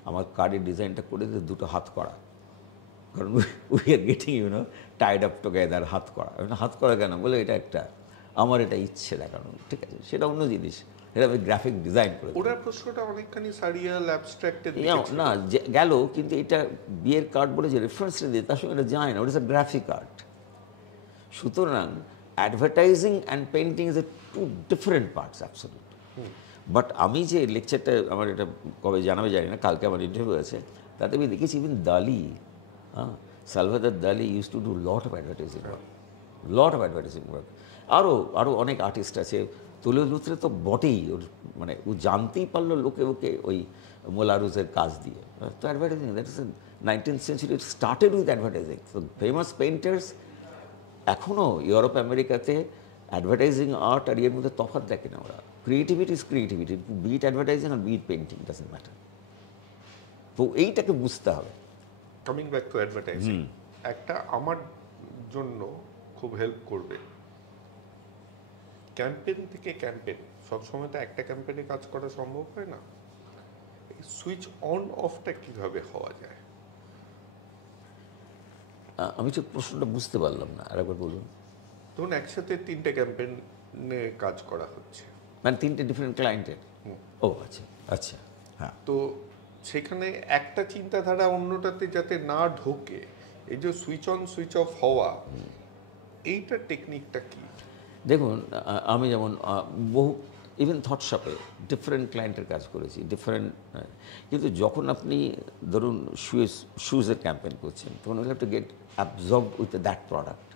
আমার কার্ডের ডিজাইনটা করে দিতে দুটো হাত করা, কারণ we are getting Tide up together. হাত করা, হাত করা কেন বলে, এটা একটা আমার এটা ইচ্ছে দেখানো, ঠিক আছে, সেটা অন্য জিনিস, এটা আমি গ্রাফিক ডিজাইন করে। ওরা প্রশ্নটা অনেকখানি সারিয়াল অ্যাবস্ট্রাক্টেড না গেল, কিন্তু এটা বিয়ের কার্ড বলে যে রেফারেন্সটা দিয়ে তার সঙ্গে এটা যায় না, ওটা ইজ এ গ্রাফিক আর্ট। সুতরাং advertising and painting is a two different parts, absolute. But আমি যে লেকচারটা, আমার এটা কবে জানাবে জানি না, কালকে আমার ইন্টারভিউ আছে, তাতে আমি দেখেছি ইভেন দালি, হ্যাঁ, সালভাদর দালি use to do lot of advertising work. আরও অনেক আর্টিস্ট আছে, তুলে লুত্রে তো বটেই, ওর মানে ও জানতেই পারলো লোকে ওকে ওই মোলারুজের কাজ দিয়ে। তো advertising, that is 19th century, it started with advertising. So famous painters এখনও ইউরোপ আমেরিকাতে অ্যাডভার্টাইজিং আর্ট আর এর মধ্যে তফাৎ দেখে না ওরা। Creativity is creativity, be it advertising আর বিট পেন্টিং, ডাজন্ট ম্যাটার। তো এইটাকে বুঝতে হবে। কামিং ব্যাক টু অ্যাডভার্টাইজিং, একটা আমার জন্য খুব হেল্প করবে। ক্যাম্পেইন থেকে ক্যাম্পেইন, সবসময় তো একটা ক্যাম্পেইনে কাজ করা সম্ভব হয় না। এই সুইচ অন অফটা কিভাবে হওয়া যায়? আমি ঠিক প্রশ্নটা বুঝতে পারলাম না, আরেকবার বলুন। ধরুন একসাথে 3টে ক্যাম্পেইনে কাজ করা হচ্ছে, মানে 3টে ডিফারেন্ট ক্লায়েন্টের? ও আচ্ছা আচ্ছা, হ্যাঁ। তো সেখানে একটা চিন্তাধারা অন্যটাতে যাতে না ঢোকে, এই যে সুইচ অন সুইচ অফ হওয়া, এইটার টেকনিকটা কি? দেখুন, আমি যেমন বহু ইভেন থটশপে ডিফারেন্ট ক্লায়েন্টের কাজ করেছি, ডিফারেন্ট। কিন্তু যখন আপনি ধরুন শুজের ক্যাম্পেইন করছেন, তখন will have to get absorbed with that product.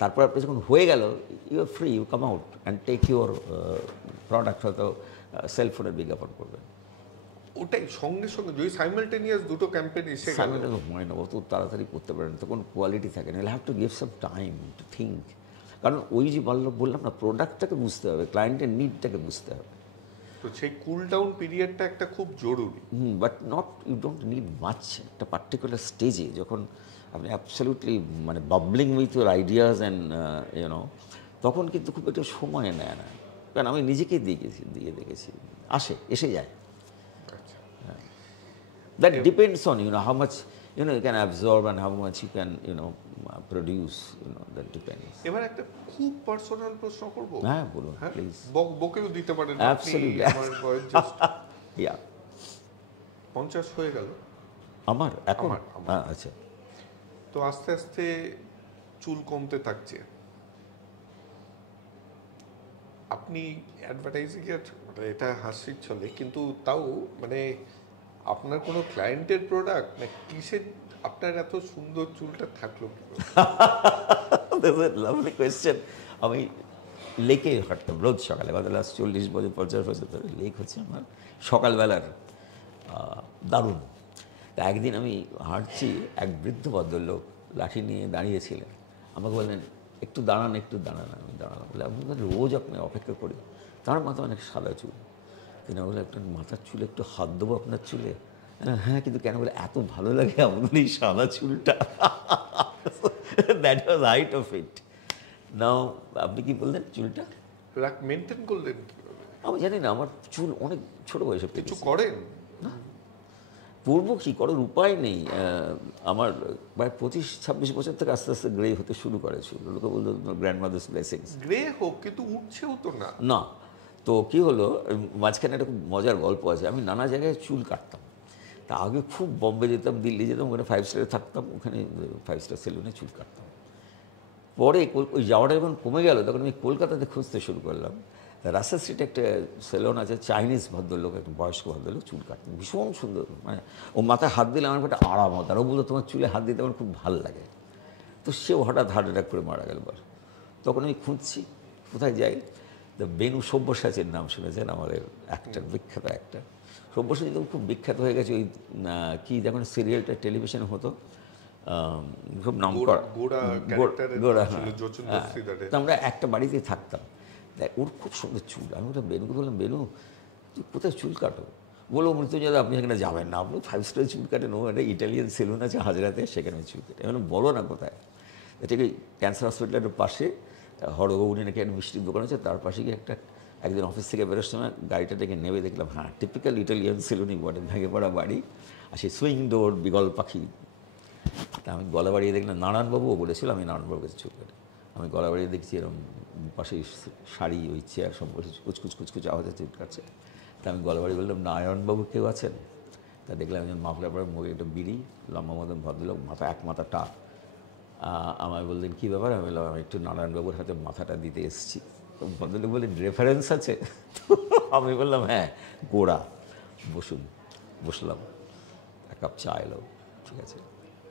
তারপর আপনি যখন হয়ে গেল, you are free, you come out and take your product, হয়তো সেলফোনের বিজ্ঞাপন করবেন। ওটাই সঙ্গে সঙ্গে যদি সাইমালটেনিয়াস দুটো ক্যাম্পেইন এসে গেল, হয় না, অত তাড়াতাড়ি করতে পারেন, তখন কোয়ালিটি থাকে না। Have to give some time to think. কারণ ওই যে বললাম না, প্রোডাক্টটাকে বুঝতে হবে, ক্লায়েন্টের নিডটাকে বুঝতে হবে। তো সেই কুল ডাউন পিরিয়ডটা একটা খুব জরুরি। But not, you don't need much. একটা পার্টিকুলার স্টেজে যখন আপনি অ্যাবসলিউটলি মানে babbling with your ideas and you know, তখন কিন্তু খুব একটা সময় নেয় না। কারণ আমি নিজেকেই দিয়ে দেখেছি, এসে যায়। That depends on, how much, you can absorb and how much you can, produce, that depends. এবার একটা খুব পার্সোনাল প্রশ্ন করব। হ্যাঁ, বলুন প্লিজ। বকেও দিতে পারেন আপনি। Absolutely. আমার বয়স just Yeah. 50 হয়ে গেল আমার এখন? আমার। আচ্ছা। তো আস্তে আস্তে চুল কমতে থাকছে। আপনি অ্যাডভার্টাইজিং এর, এটা হাসির চলে, কিন্তু তাও মানে আপনার কোনো ক্লায়েন্টের প্রোডাক্ট না কিসের আপনার এত সুন্দর চুলটা থাকলো? Lovely question. আমি লেকে হাঁটতাম রোজ সকালে, গত লাস্ট 40 বছর 50 বছর ধরে লেক হচ্ছে আমার সকালবেলার দারুণ। তা একদিন আমি হাঁটছি, এক বৃদ্ধ ভদ্রলোক লাঠি নিয়ে দাঁড়িয়েছিলেন। আমাকে বললেন, একটু দাঁড়ান। আমি দাঁড়ালাম। বলে, আপনি রোজ আপনি অপেক্ষা করি। তার মাথা অনেক সাদা চুল। তিনি বলে, একটা মাথার চুলে একটু হাত দেবো আপনার চুলে? হ্যাঁ, কিন্তু কেন? বলে, এত ভালো লাগে আমাদের এই সাদা চুলটা। That was height of it. Now আপনি কি বললেন চুলটা মেনটেন করলেন? আমি জানি না, আমার চুল অনেক ছোটো বয়সে কিছু পেয়েছি। করেন? পূর্ব কী করার উপায় নেই। আমার প্রায় 25-26 বছর থেকে আস্তে আস্তে গ্রে হতে শুরু করে চুল। লোকে বলতো গ্র্যান্ড মাদার্স ব্লেসিংস। গ্রে হোক, কিন্তু উঠছেও তো না। না, তো কী হলো, মাঝখানে একটা খুব মজার গল্প আছে। আমি নানা জায়গায় চুল কাটতাম। তা আগে খুব বম্বে যেতাম, দিল্লি যেতাম, ওখানে 5 স্টারে থাকতাম, ওখানে 5 স্টার সেলুনে চুল কাটতাম। পরে ওই যাওয়াটা যখন কমে গেল, তখন আমি কলকাতাতে খুঁজতে শুরু করলাম। রাস্তা স্ট্রিটে একটা সেলুন আছে, চাইনিজ ভদ্রলোক, একটা বয়স্ক ভদ্রলোক চুল কাটতেন, ভীষণ সুন্দর। মানে ও মাথায় হাত দিলে আমার একটা আরাম হতো। আর ও বলতো, তোমার চুলে হাত দিতে আমার খুব ভালো লাগে। তো সেও হঠাৎ হার্ট অ্যাটাক করে মারা গেল। তখন আমি খুঁজছি কোথায় যাই। তো বেনু সব্যসাচীর নাম শুনেছেন, আমাদের অ্যাক্টর, বিখ্যাত অ্যাক্টর। সব্যসাচী তো খুব বিখ্যাত হয়ে গেছে। ওই কি যখন সিরিয়ালটা টেলিভিশনে হতো, খুব নাম করা গোড়া। তো আমরা একটা বাড়িতে থাকতাম। তাই ওর খুব সুন্দর চুল। আমি ওটা বেনুকে বললাম, বেনু তুই কোথায় চুল কাটো? বলো, মৃত্যুঞ্জয় আপনি এখানে যাবেন না, আপনি 5 স্টার চুল কাটেন। ও একটা ইটালিয়ান সেলুন আছে হাজরাতে, সেখানে চুল কাটে। আমি বলো না কোথায়? ঠিক ওই ক্যান্সার হসপিটালের পাশে হরগৌরী নাকি একটা মিষ্টির দোকান আছে, তার পাশে গিয়ে একদিন অফিস থেকে বেরোর সময় গাড়িটা থেকে নেমে দেখলাম, হ্যাঁ, টিপিক্যাল ইটালিয়ান সেলুনই বটে, ভেঙে পড়া বাড়ি, আর সেই সুইং ডোর, বিগল পাখি। তা আমি গলা বাড়িয়ে দেখলাম, নারায়ণবাবুও বলেছিল আমি নারায়ণবাবুর কাছে চুল কাটে। আমি গলা বাড়িয়ে দেখছি এরকম পাশে শাড়ি, ওই চেয়ার সব বসে কুচকুচ আওয়াজে চুল কাটছে। তা আমি গলা বাড়ি বললাম, নারায়ণবাবু কেউ আছেন? তা দেখলাম একজন মাফলার পরে মুখে একটা বিড়ি, লম্বা মতন ভদ্রলোক, মাথা এক মাথা টাক। আমায় বললেন, কী ব্যাপার? আমি বললাম, আমি একটু নারায়ণবাবুর হাতে মাথাটা দিতে এসেছি। তো ভদ্রলোক বললেন, রেফারেন্স আছে? আমি বললাম, হ্যাঁ, গোড়া, বসুন। বসলাম, এক কাপ চা এলো, ঠিক আছে।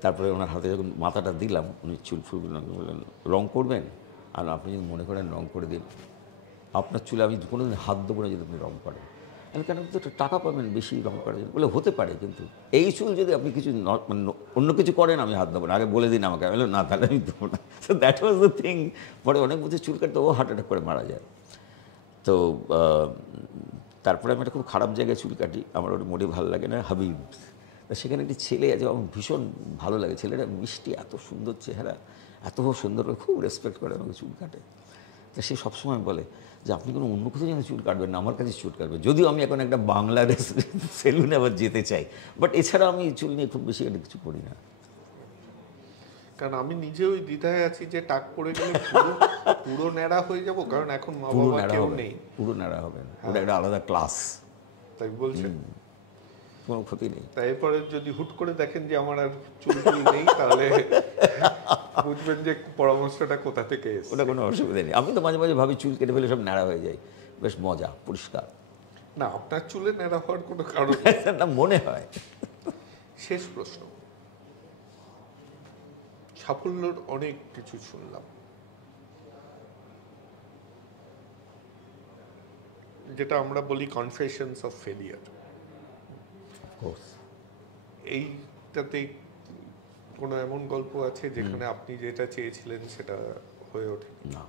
তারপরে ওনার হাতে যখন মাথাটা দিলাম, উনি চুল ফুলগুলো বললেন, রং করবেন? আর আপনি যদি মনে করেন রং করে দিন, আপনার চুলে আমি কোনো দিন হাত দেবো না যদি আপনি রং করেন। আমি কেন? তো টাকা পাবেন বেশি রং করার জন্য। বলে, হতে পারে, কিন্তু এই চুল যদি আপনি কিছু অন্য কিছু করেন, আমি হাত দেবো না, আগে বলে দিন আমাকে। আমি বললাম, না, তাহলে আমি দেবো না। So that was the thing. পরে অনেক বছর চুল কাটতে ও হার্ট অ্যাটাক করে মারা যায়। তো তারপরে আমি একটা খুব খারাপ জায়গায় চুল কাটি, আমার ওটা মোটেই ভালো লাগে না, হাবিব। তা সেখানে একটি ছেলে আছে, আমার ভীষণ ভালো লাগে। ছেলেটা মিষ্টি, এত সুন্দর চেহারা, এত সুন্দর করে খুব রেসপেক্ট করে আমাকে চুল কাটে। তা সে সবসময় বলে যে, আপনি কোনো অন্য কোথাও যেন চুল কাটবেন না, আমার কাছে চুল কাটবেন। যদিও আমি এখন একটা বাংলার সেলুনে আবার যেতে চাই, বাট এছাড়া আমি চুল নিয়ে খুব বেশি একটা কিছু করি না। কারণ আমি নিজে ওই দ্বিধায় আছি যে টাক পড়ে গেলে পুরো ন্যাড়া হয়ে যাব, কারণ এখন মা বাবা কেউ নেই। পুরো ন্যাড়া হবেন, ওটা একটা আলাদা ক্লাস। তাই বলছেন? কোনো ক্ষতি নেই। তাই এরপরে যদি হুট করে দেখেন যে আমার আর চুল নেই, তাহলে বুঝবেন যে পরামর্শটা কোথা থেকে এসেছে। ওটা কোনো অসুবিধা নেই। আমি তো মাঝে মাঝে ভাবি চুল কেটে ফেলে সব ন্যাড়া হয়ে যায়, বেশ মজা, পরিষ্কার। না, আপনার চুলে ন্যাড়া হওয়ার কোনো কারণ না, মনে হয়। শেষ প্রশ্ন, সাফল্যর অনেক কিছু শুনলাম, যেটা আমরা বলি কনফেশনস অফ ফেলিয়ার, কোর্স এইটাতে কোনো এমন গল্প আছে যেখানে আপনি যেটা চেয়েছিলেন সেটা হয়ে ওঠে? না,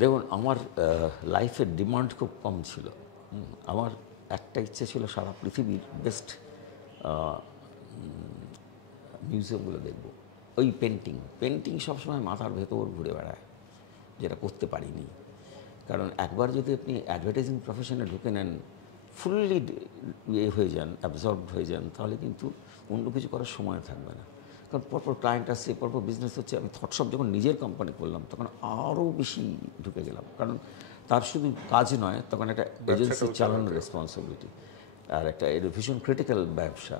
দেখুন আমার লাইফের ডিমান্ড খুব কম ছিল। আমার একটা ইচ্ছে ছিল সারা পৃথিবীর বেস্ট মিউজিয়ামগুলো দেখব। ওই পেন্টিং সবসময় মাথার ভেতর ঘুরে বেড়ায়, যেটা করতে পারিনি। কারণ একবার যদি আপনি অ্যাডভার্টাইজিং প্রফেশনে ঢুকে নেন, ফুললি হয়ে যান, অ্যাবজর্বড হয়ে যান, তাহলে কিন্তু অন্য কিছু করার সময় থাকবে না। কারণ পরপর ক্লায়েন্ট আসছে, পরপর বিজনেস হচ্ছে। আমি থটসব যখন নিজের কোম্পানি করলাম তখন আরও বেশি ঢুকে গেলাম। কারণ তার শুধু কাজ নয়, তখন একটা এজেন্সি চালানোর রেসপন্সিবিলিটি, আর একটা এটা ভীষণ ক্রিটিক্যাল ব্যবসা।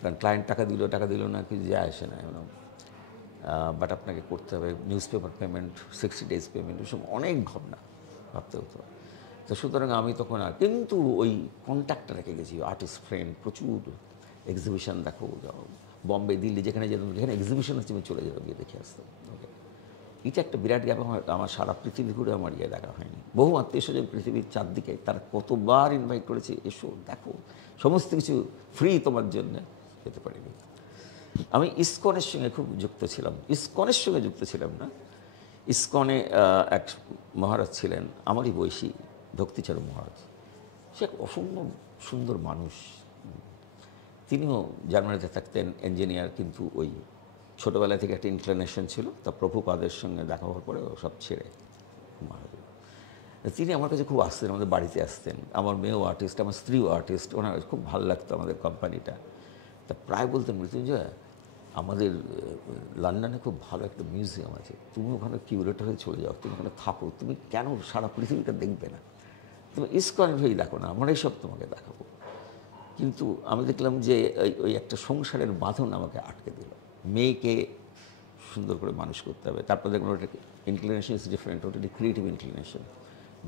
কারণ ক্লায়েন্ট টাকা দিল না, কিছু যায় আসে না, বাট আপনাকে করতে হবে। News paper payment, 60 days payment, এসব অনেক ভাবতে হতো। তো সুতরাং আমি তখন কিন্তু ওই কন্ট্যাক্টটা রেখে গেছি, আর্টিস্ট ফ্রেন্ড, প্রচুর এক্সিবিশন দেখো, বম্বে, দিল্লি, যেখানে যেতাম, যেখানে এক্সিবিশন হচ্ছে আমি চলে যেতাম, গিয়ে দেখে আসতাম। ওকে, এটা একটা বিরাট গ্যাপ। আমার সারা পৃথিবী ঘুরে আমার ইয়ে দেখা হয়নি। বহু আত্মীয় স্বজন পৃথিবীর চারদিকে, তারা কতবার ইনভাইট করেছে, এসো দেখো, সমস্ত কিছু ফ্রি তোমার জন্য, যেতে পারিনি। আমি ইসকনের সঙ্গে খুব যুক্ত ছিলাম। ইসকনের সঙ্গে যুক্ত ছিলাম না, ইসকনে এক মহারাজ ছিলেন আমারই বয়সী, ভক্তিচরণ মহারাজ। সে এক অসম্ভব সুন্দর মানুষ। তিনিও জার্মানিতে থাকতেন, ইঞ্জিনিয়ার, কিন্তু ওই ছোটোবেলা থেকে একটা ইনক্লিনেশন ছিল। তা প্রভুপাদের সঙ্গে দেখা হওয়ার পরে সব ছেড়ে মারা গেল। তিনি আমার কাছে খুব আসতেন, আমাদের বাড়িতে আসতেন। আমার মেয়েও আর্টিস্ট, আমার স্ত্রীও আর্টিস্ট, ওনার খুব ভালো লাগতো আমাদের কোম্পানিটা। তা প্রায় বলতেন, মৃত্যুঞ্জয়, আমাদের লন্ডনে খুব ভালো একটা মিউজিয়াম আছে, তুমি ওখানে কিউরেটর হয়ে চলে যাও, তুমি ওখানে থাকো, তুমি কেন সারা পৃথিবীটা দেখবে না, তুমি ইসকনের হয়েই দেখো না, আমরা এইসব তোমাকে দেখাবো। কিন্তু আমি দেখলাম যে ওই একটা সংসারের বাঁধন আমাকে আটকে দিল। মেয়েকে সুন্দর করে মানুষ করতে হবে, তারপর দেখুন ওটা ইনক্লিনেশন ইজ ডিফারেন্ট, ওটা ক্রিয়েটিভ ইনক্লিনেশন।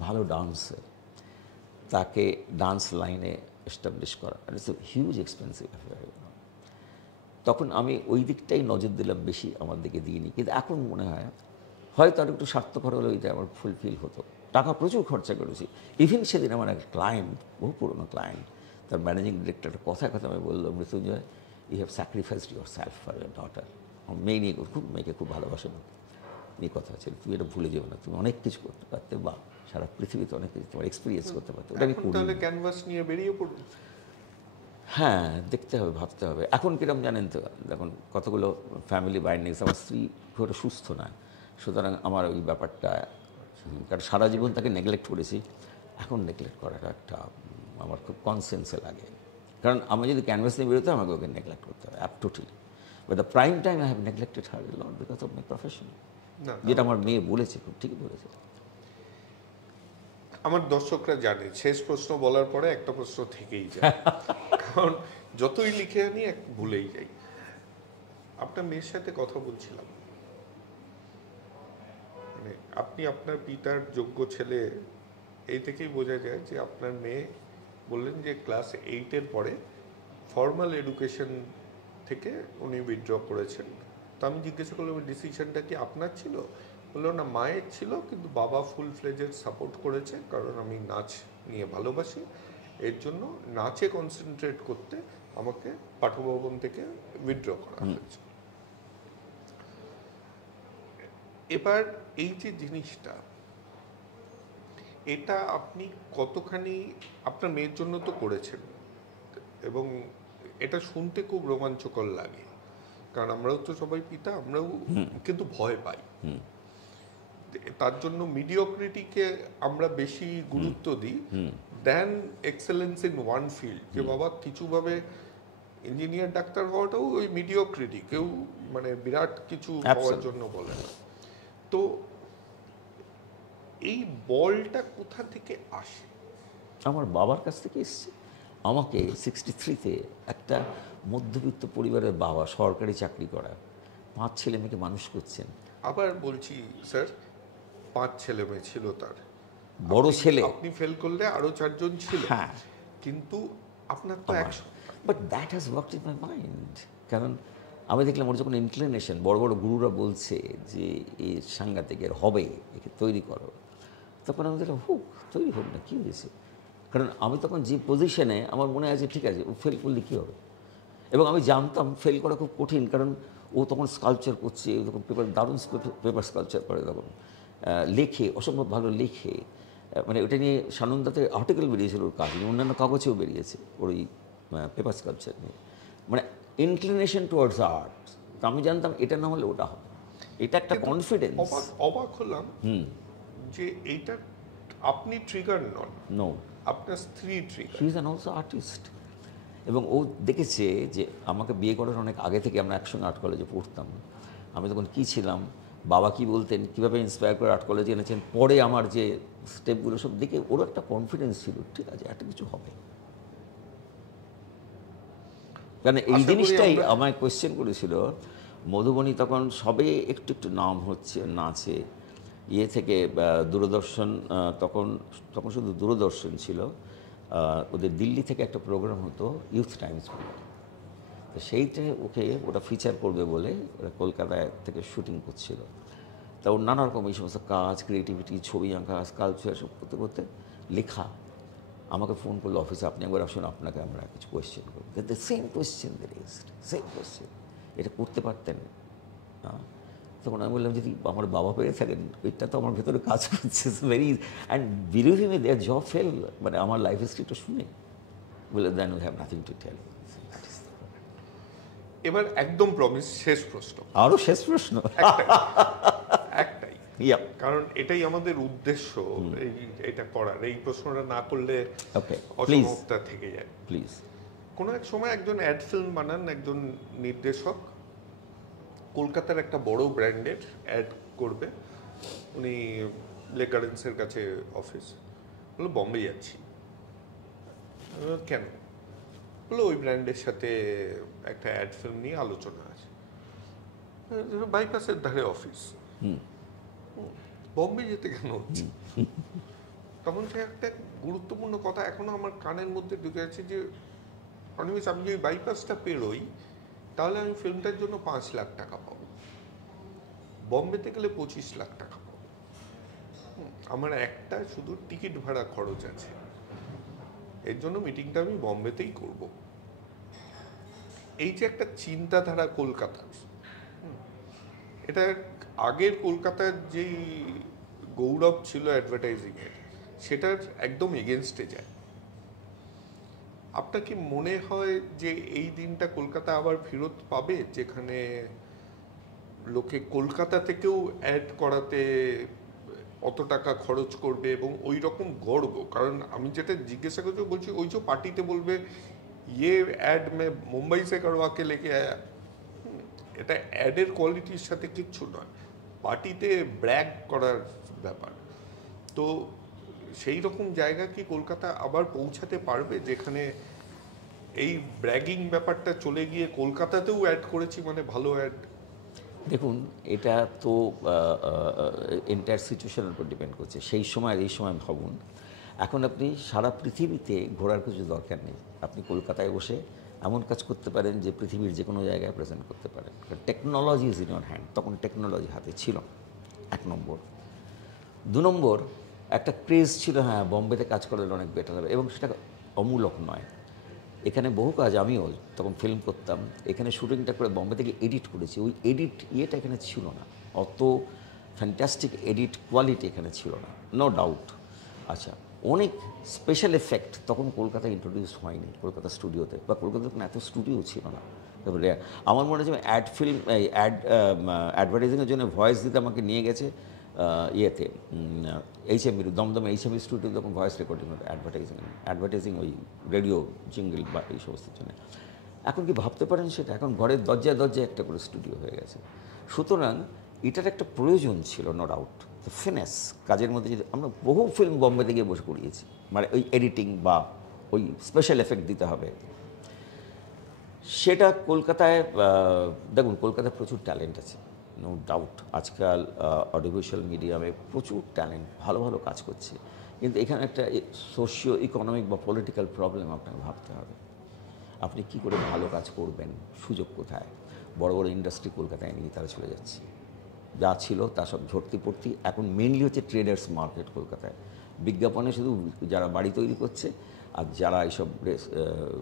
ভালো ডান্সার, তাকে ডান্স লাইনে এস্টাবলিশ করা, it's a huge expensive affair. তখন আমি ওই দিকটাই নজর দিলাম বেশি, আমার দিকে দিইনি। কিন্তু এখন মনে হয় হয়তো আর একটু স্বার্থপর হলে ওইটা আমার ফুলফিল হতো। টাকা প্রচুর খরচা করেছি। ইভেন সেদিন আমার এক ক্লায়েন্ট, বহু পুরনো ক্লায়েন্ট, তার ম্যানেজিং ডিরেক্টর কথায় আমি বললাম, Mrityunjay, you have sacrificed your self for your daughter. আমার মেয়ে নিয়ে মেয়েকে খুব ভালোবাসেন, এই কথা ছিল, তুমি এটা ভুলে যেও না, তুমি অনেক কিছু করতে পারতে, বা সারা পৃথিবীতে অনেক কিছু তোমার এক্সপিরিয়েন্স করতে পারতে। ওটা আমি তাহলে ক্যানভাস নিয়ে বেরিয়ে পড়ুন। হ্যাঁ, দেখতে হবে, ভাবতে হবে। এখন কিরম জানেন তো, এখন কতগুলো ফ্যামিলি বাইন্ডিংস, আমার স্ত্রী খুব একটা সুস্থ না, সুতরাং আমার ওই ব্যাপারটা, কারণ সারা জীবন তাকে নেগলেক্ট করেছি, এখন নেগলেক্ট করাটা একটা আমার খুব কনসেন্সে লাগে। কারণ আমি যদি ক্যানভাস নিয়ে বেরোতে আমাকে ওকে নেগলেক্ট করতে হবে totally. But the prime time I have neglected her A lot because of my profession. যেটা আমার মেয়ে বলেছে, খুব ঠিকই বলেছে। আমার দর্শকরা জানে শেষ প্রশ্ন বলার পরে একটা প্রশ্ন থেকেই যায়, কারণ যতই লিখে আনি ভুলেই যাই। আপনার মেয়ের সাথে কথা বলছিলাম, মানে আপনি আপনার পিতার যোগ্য ছেলে, এই থেকেই বোঝা যায় যে আপনার মেয়ে বললেন যে ক্লাস 8-এর পরে ফর্মাল এডুকেশন থেকে উনি উইথড্র করেছেন। তো আমি জিজ্ঞাসা করলাম, ডিসিশনটা কি আপনার ছিল? বললো না, মায়ের ছিল, কিন্তু বাবা ফুল ফ্লেজের সাপোর্ট করেছে, কারণ আমি নাচ নিয়ে ভালোবাসি, এর জন্য নাচে কনসেন্ট্রেট করতে আমাকে পাঠভবন থেকে উইথড্র করা হয়েছে। এবার এই যে জিনিসটা, এটা আপনি কতখানি আপনার মেয়ের জন্য তো করেছেন, এবং এটা শুনতে খুব রোমাঞ্চকর লাগে, কারণ আমরাও তো সবাই পিতা, আমরাও কিন্তু ভয় পাই। তার জন্য মিডিওক্রিটিকে আমরা বেশি গুরুত্ব দিই দেন এক্সেলেন্স ইন ওয়ান ফিল্ড। যে বাবা কিছুভাবে ইঞ্জিনিয়ার, ডাক্তার হওয়াটাও ওই মিডিওক্রিটি, কেউ মানে বিরাট কিছু হওয়ার জন্য বলে না। তো এই বলটা কোথা থেকে আসে? আমার বাবার কাছ থেকে এসছে। আমাকে 63-তে একটা মধ্যবিত্ত পরিবারের বাবা, সরকারি চাকরি করা, 5 ছেলে মেয়েকে মানুষ করছেন। আবার বলছি স্যার, 5 ছেলে মেয়ে ছিল তার, বড় ছেলে আপনি ফেল করলে আরো 4 জন ছিল, হ্যাঁ, কিন্তু আপনার তো 100। But that has worked in my mind. কারণ আমি দেখলাম ওর যখন ইনক্লিনেশন, বড় বড় গুরুরা বলছে যে এই সাংঘাতিক, এর হবে, একে তৈরি করো, তখন আমি দেখলাম হোক, তৈরি হোক না, কী হয়েছে। কারণ আমি তখন যে পজিশনে আমার মনে আছে ঠিক আছে ও ফেল করলে কী হবে, এবং আমি জানতাম ফেল করা খুব কঠিন, কারণ ও তখন স্কাল্পচার করছে, ও তখন দারুণ পেপার স্কাল্পচার করে, তখন লেখে, অসম্ভব ভালো লেখে। মানে ওটা নিয়ে সানন্দাতে আর্টিকেল বেরিয়েছিল ওর কাজ, অন্যান্য কাগজেও বেরিয়েছে ওর ওই পেপার স্কাল্পচার নিয়ে। মানে ইনক্লিনেশন টুয়ার্ডস আর্ট। তো আমি জানতাম এটা না হলে ওটা হবে, এটা একটা কনফিডেন্স। অবাক হলাম যে এইটা আপনি ট্রিগার নন, নো, আপনার স্ত্রী trigger. She is an also artist. এবং ও দেখেছে যে আমাকে বিয়ে করার অনেক আগে থেকে আমরা একসঙ্গে আর্ট কলেজে পড়তাম। আমি তখন কী ছিলাম, বাবা কী বলতেন, কীভাবে ইন্সপায়ার করে আর্ট কলেজে এনেছেন, পরে আমার যে স্টেপগুলো সব দেখে ওরও একটা কনফিডেন্স ছিল, ঠিক আছে একটা কিছু হবে। কারণ এই জিনিসটাই আমায় কোয়েশ্চেন করেছিল। মধুবনী তখন সবে একটু একটু নাম হচ্ছে নাচে, ইয়ে থেকে দূরদর্শন, তখন তখন শুধু দূরদর্শন ছিল, ওদের দিল্লি থেকে একটা প্রোগ্রাম হতো ইউথ টাইমস বলে, তো সেইটা ওটা ফিচার করবে বলে ওরা কলকাতায় থেকে শুটিং করছিল। তা ওর নানা রকম এই সমস্ত কাজ, ক্রিয়েটিভিটি, ছবি আঁকা, স্কাল্পচার সব করতে করতে লেখা, আমাকে ফোন করলো অফিসে, আপনি একবার আসুন, আপনাকে আমরা কিছু কোয়েশ্চেন করবো। The same question, same question, এটা করতে পারতেন। তখন আমি বললাম যদি আমার বাবা পেরে থাকেন, এটা তো আমার ভেতরে কাজ করছে, very, and believe me their job fail, মানে আমার লাইফ হিস্ট্রিটা শুনে বলে then we have nothing to tell. এবার একদম প্রমিস, শেষ প্রশ্ন, আরও শেষ প্রশ্ন একটাই, ইয়া, কারণ এটাই আমাদের উদ্দেশ্য এটা করার। এই প্রশ্নটা না করলে ওকে প্লিজ অসমাপ্তা থেকে যায়। প্লিজ। কোনো এক সময় একজন অ্যাড ফিল্ম বানান একজন নির্দেশক, কলকাতার একটা বড় ব্র্যান্ডের অ্যাড করবে, উনি লেক গার্ডেন্সের কাছে অফিস, বললো বম্বে যাচ্ছি। কেন? বললো ওই ব্র্যান্ডের সাথে একটা অ্যাড ফিল্ম নিয়ে আলোচনা আছে, বাইপাসের ধারে অফিস, বম্বে যেতে কেন হচ্ছে? তখন সে একটা গুরুত্বপূর্ণ কথা এখনো আমার কানের মধ্যে ঢুকে আছে যে অনিমেষ, আমি যদি বাইপাসটা পেরোই তাহলে আমি ফিল্মটার জন্য 5 লাখ টাকা পাবো, বম্বেতে গেলে 25 লাখ টাকা পাবো, আমার একটা শুধু টিকিট ভাড়া খরচ আছে, এর জন্য মিটিংটা আমি বম্বেতেই করব। এই যে একটা চিন্তাধারা কলকাতার, এটা আগের কলকাতার যেই গৌরব ছিল অ্যাডভার্টাইজিংয়ের, সেটার একদম এগেনস্টে যায়। আপনার কি মনে হয় যে এই দিনটা কলকাতা আবার ফেরত পাবে, যেখানে লোকে কলকাতা থেকেও অ্যাড করাতে অত টাকা খরচ করবে এবং ওই রকম গর্ব? কারণ আমি যেটা জিজ্ঞাসা করছি বলছি, ওই যে পার্টিতে বলবে ইয়ে অ্যাড মে মুম্বাই সে করওয়াকে লেকে আয়া, এটা অ্যাডের কোয়ালিটির সাথে কিচ্ছু নয়, পার্টিতে ব্র্যাগ করার ব্যাপার। তো সেই রকম জায়গা কি কলকাতা আবার পৌঁছাতে পারবে, যেখানে এই ব্র্যাগিং ব্যাপারটা চলে গিয়ে কলকাতাতেও অ্যাড করেছি মানে ভালো অ্যাড? দেখুন, এটা তো এন্টায়ার সিচুয়েশনের উপর ডিপেন্ড করছে, সেই সময় আর এই সময় ভাবুন। এখন আপনি সারা পৃথিবীতে ঘোরার কিছু দরকার নেই, আপনি কলকাতায় বসে এমন কাজ করতে পারেন যে পৃথিবীর যে কোনো জায়গায় প্রেজেন্ট করতে পারেন। Technology is in your hand, তখন টেকনোলজি হাতে ছিল, 1 নম্বর। 2 নম্বর, একটা ক্রেজ ছিল, হ্যাঁ বম্বেতে কাজ করলে অনেক বেটার হবে, এবং সেটা অমূলক নয়। এখানে বহু কাজ আমিও তখন ফিল্ম করতাম, এখানে শুটিংটা করে বম্বে থেকে এডিট করেছি, ওই এডিট ইয়েটা এখানে ছিল না, অত ফ্যান্টাস্টিক এডিট কোয়ালিটি এখানে ছিল না, নো ডাউট। আচ্ছা, অনেক স্পেশাল এফেক্ট তখন কলকাতায় ইন্ট্রোডিউস হয়নি, কলকাতা স্টুডিওতে, বা কলকাতায় তখন এত স্টুডিও ছিল না। তারপরে আমার মনে হচ্ছে অ্যাড ফিল্ম, অ্যাডভার্টাইজিংয়ের জন্য ভয়েস দিতে আমাকে নিয়ে গেছে ইয়েতে HMV, দমদমে HMV স্টুডিও, তখন ভয়েস রেকর্ডিং হতো অ্যাডভার্টাইজিং ওই রেডিও জিঙ্গল বা এই সমস্ত জন্য। এখন কি ভাবতে পারেন সেটা? এখন ঘরের দরজায় দরজায় একটা করে স্টুডিও হয়ে গেছে। সুতরাং এটার একটা প্রয়োজন ছিল, নো ডাউট। ফিনেস কাজের মধ্যে যদি আমরা বহু ফিল্ম বম্বেতে গিয়ে বসে করিয়েছি, মানে ওই এডিটিং বা ওই স্পেশাল এফেক্ট দিতে হবে, সেটা কলকাতায় দেখুন, কলকাতায় প্রচুর ট্যালেন্ট আছে, নো ডাউট। আজকাল অডিওভিজুয়াল মিডিয়ামে প্রচুর ট্যালেন্ট, ভালো ভালো কাজ করছে, কিন্তু এখানে একটা সোশিও ইকোনমিক বা পলিটিক্যাল প্রবলেম আপনাকে ভাবতে হবে। আপনি কি করে ভালো কাজ করবেন, সুযোগ কোথায়? বড় বড় ইন্ডাস্ট্রি কলকাতায় নিয়ে তারা চলে যাচ্ছে, যা ছিল তা সব ঝর্তি পড়তি। এখন মেনলি হচ্ছে ট্রেডার্স মার্কেট কলকাতায়। বিজ্ঞাপনে শুধু যারা বাড়ি তৈরি করছে আর যারা এইসব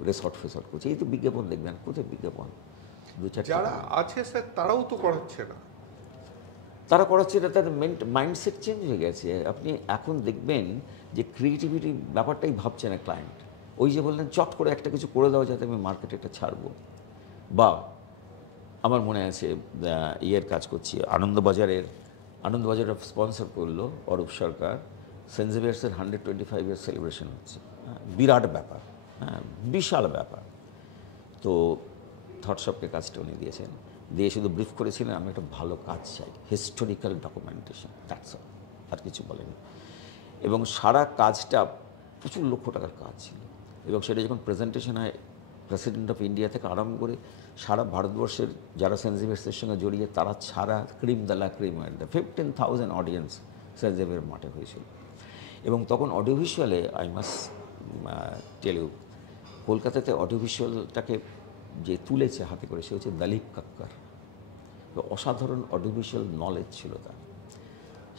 রেসর্ট ফেসর্ট করছে, এই তো বিজ্ঞাপন দেখবেন, কোথায় বিজ্ঞাপন? দু চারটে যারা আছে স্যার তারাও তো করাচ্ছে না। তারা করাচ্ছে না, তাদের মাইন্ডসেট চেঞ্জ হয়ে গেছে। আপনি এখন দেখবেন যে ক্রিয়েটিভিটি ব্যাপারটাই ভাবছে না ক্লায়েন্ট। ওই যে বললেন চট করে একটা কিছু করে দাও যাতে আমি মার্কেটে এটা ছাড়বো। বা আমার মনে আছে ইয়ের কাজ করছি, আনন্দবাজারের স্পন্সর করলো অরূপ সরকার, সেন্ট জেভিয়ার্সের 125 ইয়ার সেলিব্রেশন হচ্ছে। বিরাট ব্যাপার, হ্যাঁ বিশাল ব্যাপার। তো থটশপকে কাজটা উনি দিয়েছেন, দিয়ে শুধু ব্রিফ করেছিলেন আমি একটা ভালো কাজ চাই, হিস্টোরিক্যাল ডকুমেন্টেশন, দ্যাটস অল, আর কিছু বলেনি। এবং সারা কাজটা প্রচুর লক্ষ টাকার কাজ ছিল। এবং সেটা যখন প্রেজেন্টেশন হয় প্রেসিডেন্ট অফ ইন্ডিয়া থেকে আরম্ভ করে সারা ভারতবর্ষের যারা সেন্ট জেভিয়ার্সের সঙ্গে জড়িয়ে তারা ছাড়া cream the cream 15,000 audience Saint Xavier মাঠে হয়েছিল। এবং তখন অডিও ভিজুয়ালে আই মাস্ট টেল ইউ, কলকাতাতে অডিও ভিজুয়ালটাকে যে তুলেছে হাতে করে সে হচ্ছে দলীপ কাক্কর। অসাধারণ অডিও ভিজুয়াল নলেজ ছিল তার।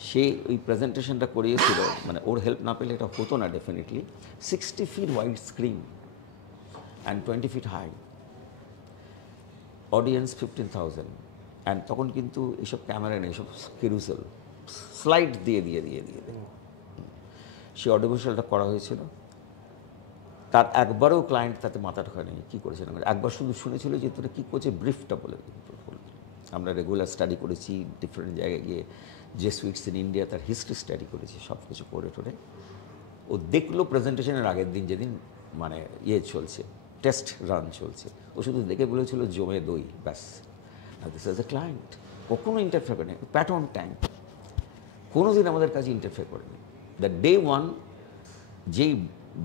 সে ওই প্রেজেন্টেশনটা করিয়েছিল, মানে ওর হেল্প না পেলে এটা হতো না definitely. 60 feet wide screen and 20 feet high, audience 15,000। And তখন কিন্তু এইসব ক্যামেরা নেই, এইসব কেরুসেল স্লাইড দিয়ে সে অডিও ভিজুয়ালটা করা হয়েছিল। তার একবারও ক্লায়েন্ট তাতে মাথা ঢোকায়নি কী করেছেন, একবার শুধু শুনেছিল যে তোরা কী করছে, ব্রিফটা বলে। আমরা রেগুলার স্টাডি করেছি ডিফারেন্ট জায়গায় গিয়ে, যে সুইটস ইন ইন্ডিয়া তার হিস্ট্রি স্টাডি করেছি, সব কিছু করে টোরে। ও দেখলো প্রেজেন্টেশনের আগের দিন যেদিন মানে ইয়ে চলছে, টেস্ট রান চলছে, ও শুধু দেখে বলেছিল জমে দই, ব্যাস। দিস ইজ এ ক্লায়েন্ট, কখনো ইন্টারফেয়ার করেনি। প্যাটার্ন ট্যাঙ্ক কোনো দিন আমাদের কাছে ইন্টারফেয়ার করেনি। দ্য ডে ওয়ান যেই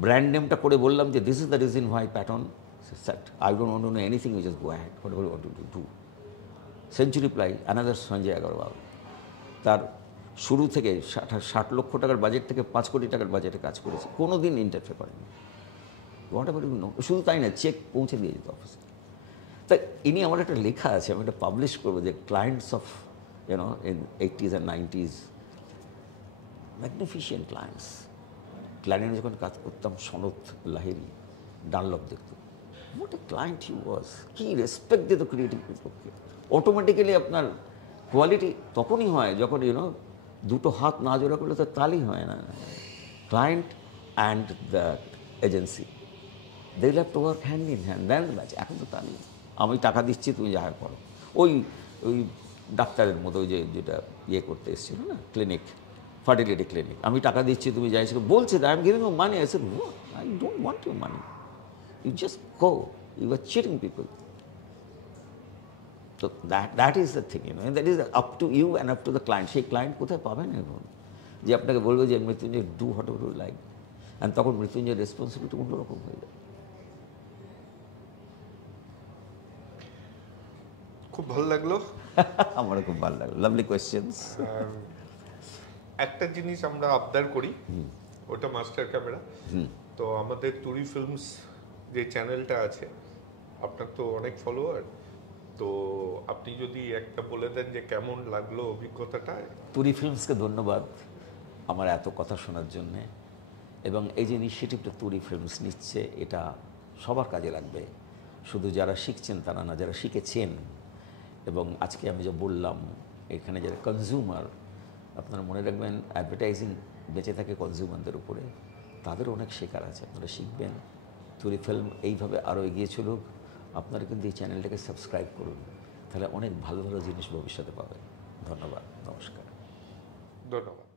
ব্র্যান্ড নেমটা করে বললাম যে this is the reason why pattern set, I don't want to know anything, which is go ahead, whatever you want to do. Century ply another Sanjay Agarwal, তার শুরু থেকে 60 লক্ষ টাকার বাজেট থেকে 5 কোটি টাকার বাজেটে কাজ করেছে, কোনো দিন ইন্টারফেয়ার করেনি। হোয়াট এভার ইউ নো, শুধু তাই না, চেক পৌঁছে দিয়ে যেত অফিসে। তাই ইনি আমার একটা লেখা আছে, আমি এটা পাবলিশ করবো, যে clients of you know in 80s and 90s, magnificent clients. Client যখন কাজ করতাম, সনৎ লাহিড়ী, ডানলপ দেখতো, what a client he was, কি রেসপেক্ট দিত ক্রিয়েটিভ পিপলকে। অটোমেটিক্যালি আপনার কোয়ালিটি তখনই হয় যখন দুটো হাত না জোড়া করলে তো তালি হয় না। Client and the agency, they will have to work hand in hand, then batch. এখন তো তালি, আমি টাকা দিচ্ছি তুমি যা করো। ওই ডাক্তারের মতো যেটা ইয়ে করতে এসেছিল না, ক্লিনিক, ফার্টিলিটি ক্লিনিক, আমি টাকা দিচ্ছি তুমি যাই, বলছে I am giving you money. I said I don't want you money, you just go, you are cheating people. তো that is the thing, that is up to you and up to the client. সেই client কোথায় পাবেন এখন যে আপনাকে বলবে যে Mrityunjoy do whatever you like, and তখন মৃত্যুঞ্জয়ের রেসপন্সিবিলিটি অন্যরকম হয়ে যায়। খুব ভালো লাগলো। আমারও খুব ভালো লাগলো, লাভলি কোয়েশ্চেন্স। একটা জিনিস আমরা আবদার করি, ওটা মাস্টার ক্যামেরা। তো আমাদের তুরি ফিল্মস যে চ্যানেলটা আছে, আপনার তো অনেক ফলোয়ার, তো আপনি যদি একটা বলে দেন যে কেমন লাগলো অভিজ্ঞতাটা। তুরি ফিল্মসকে ধন্যবাদ আমার এত কথা শোনার জন্যে, এবং এই যে ইনিশিয়েটিভটা তুরি ফিল্মস নিচ্ছে, এটা সবার কাজে লাগবে, শুধু যারা শিখছেন তারা না, যারা শিখেছেন। এবং আজকে আমি যে বললাম, এখানে যারা কনজিউমার, আপনারা মনে রাখবেন অ্যাডভার্টাইজিং বেঁচে থাকে কনজিউমারদের উপরে, তাদের অনেক শেখার আছে, আপনারা শিখবেন। তুরি ফিল্ম এইভাবে আরও এগিয়ে চলুক। আপনারা কিন্তু এই চ্যানেলটাকে সাবস্ক্রাইব করুন, তাহলে অনেক ভালো ভালো জিনিস ভবিষ্যতে পাবেন। ধন্যবাদ, নমস্কার। ধন্যবাদ।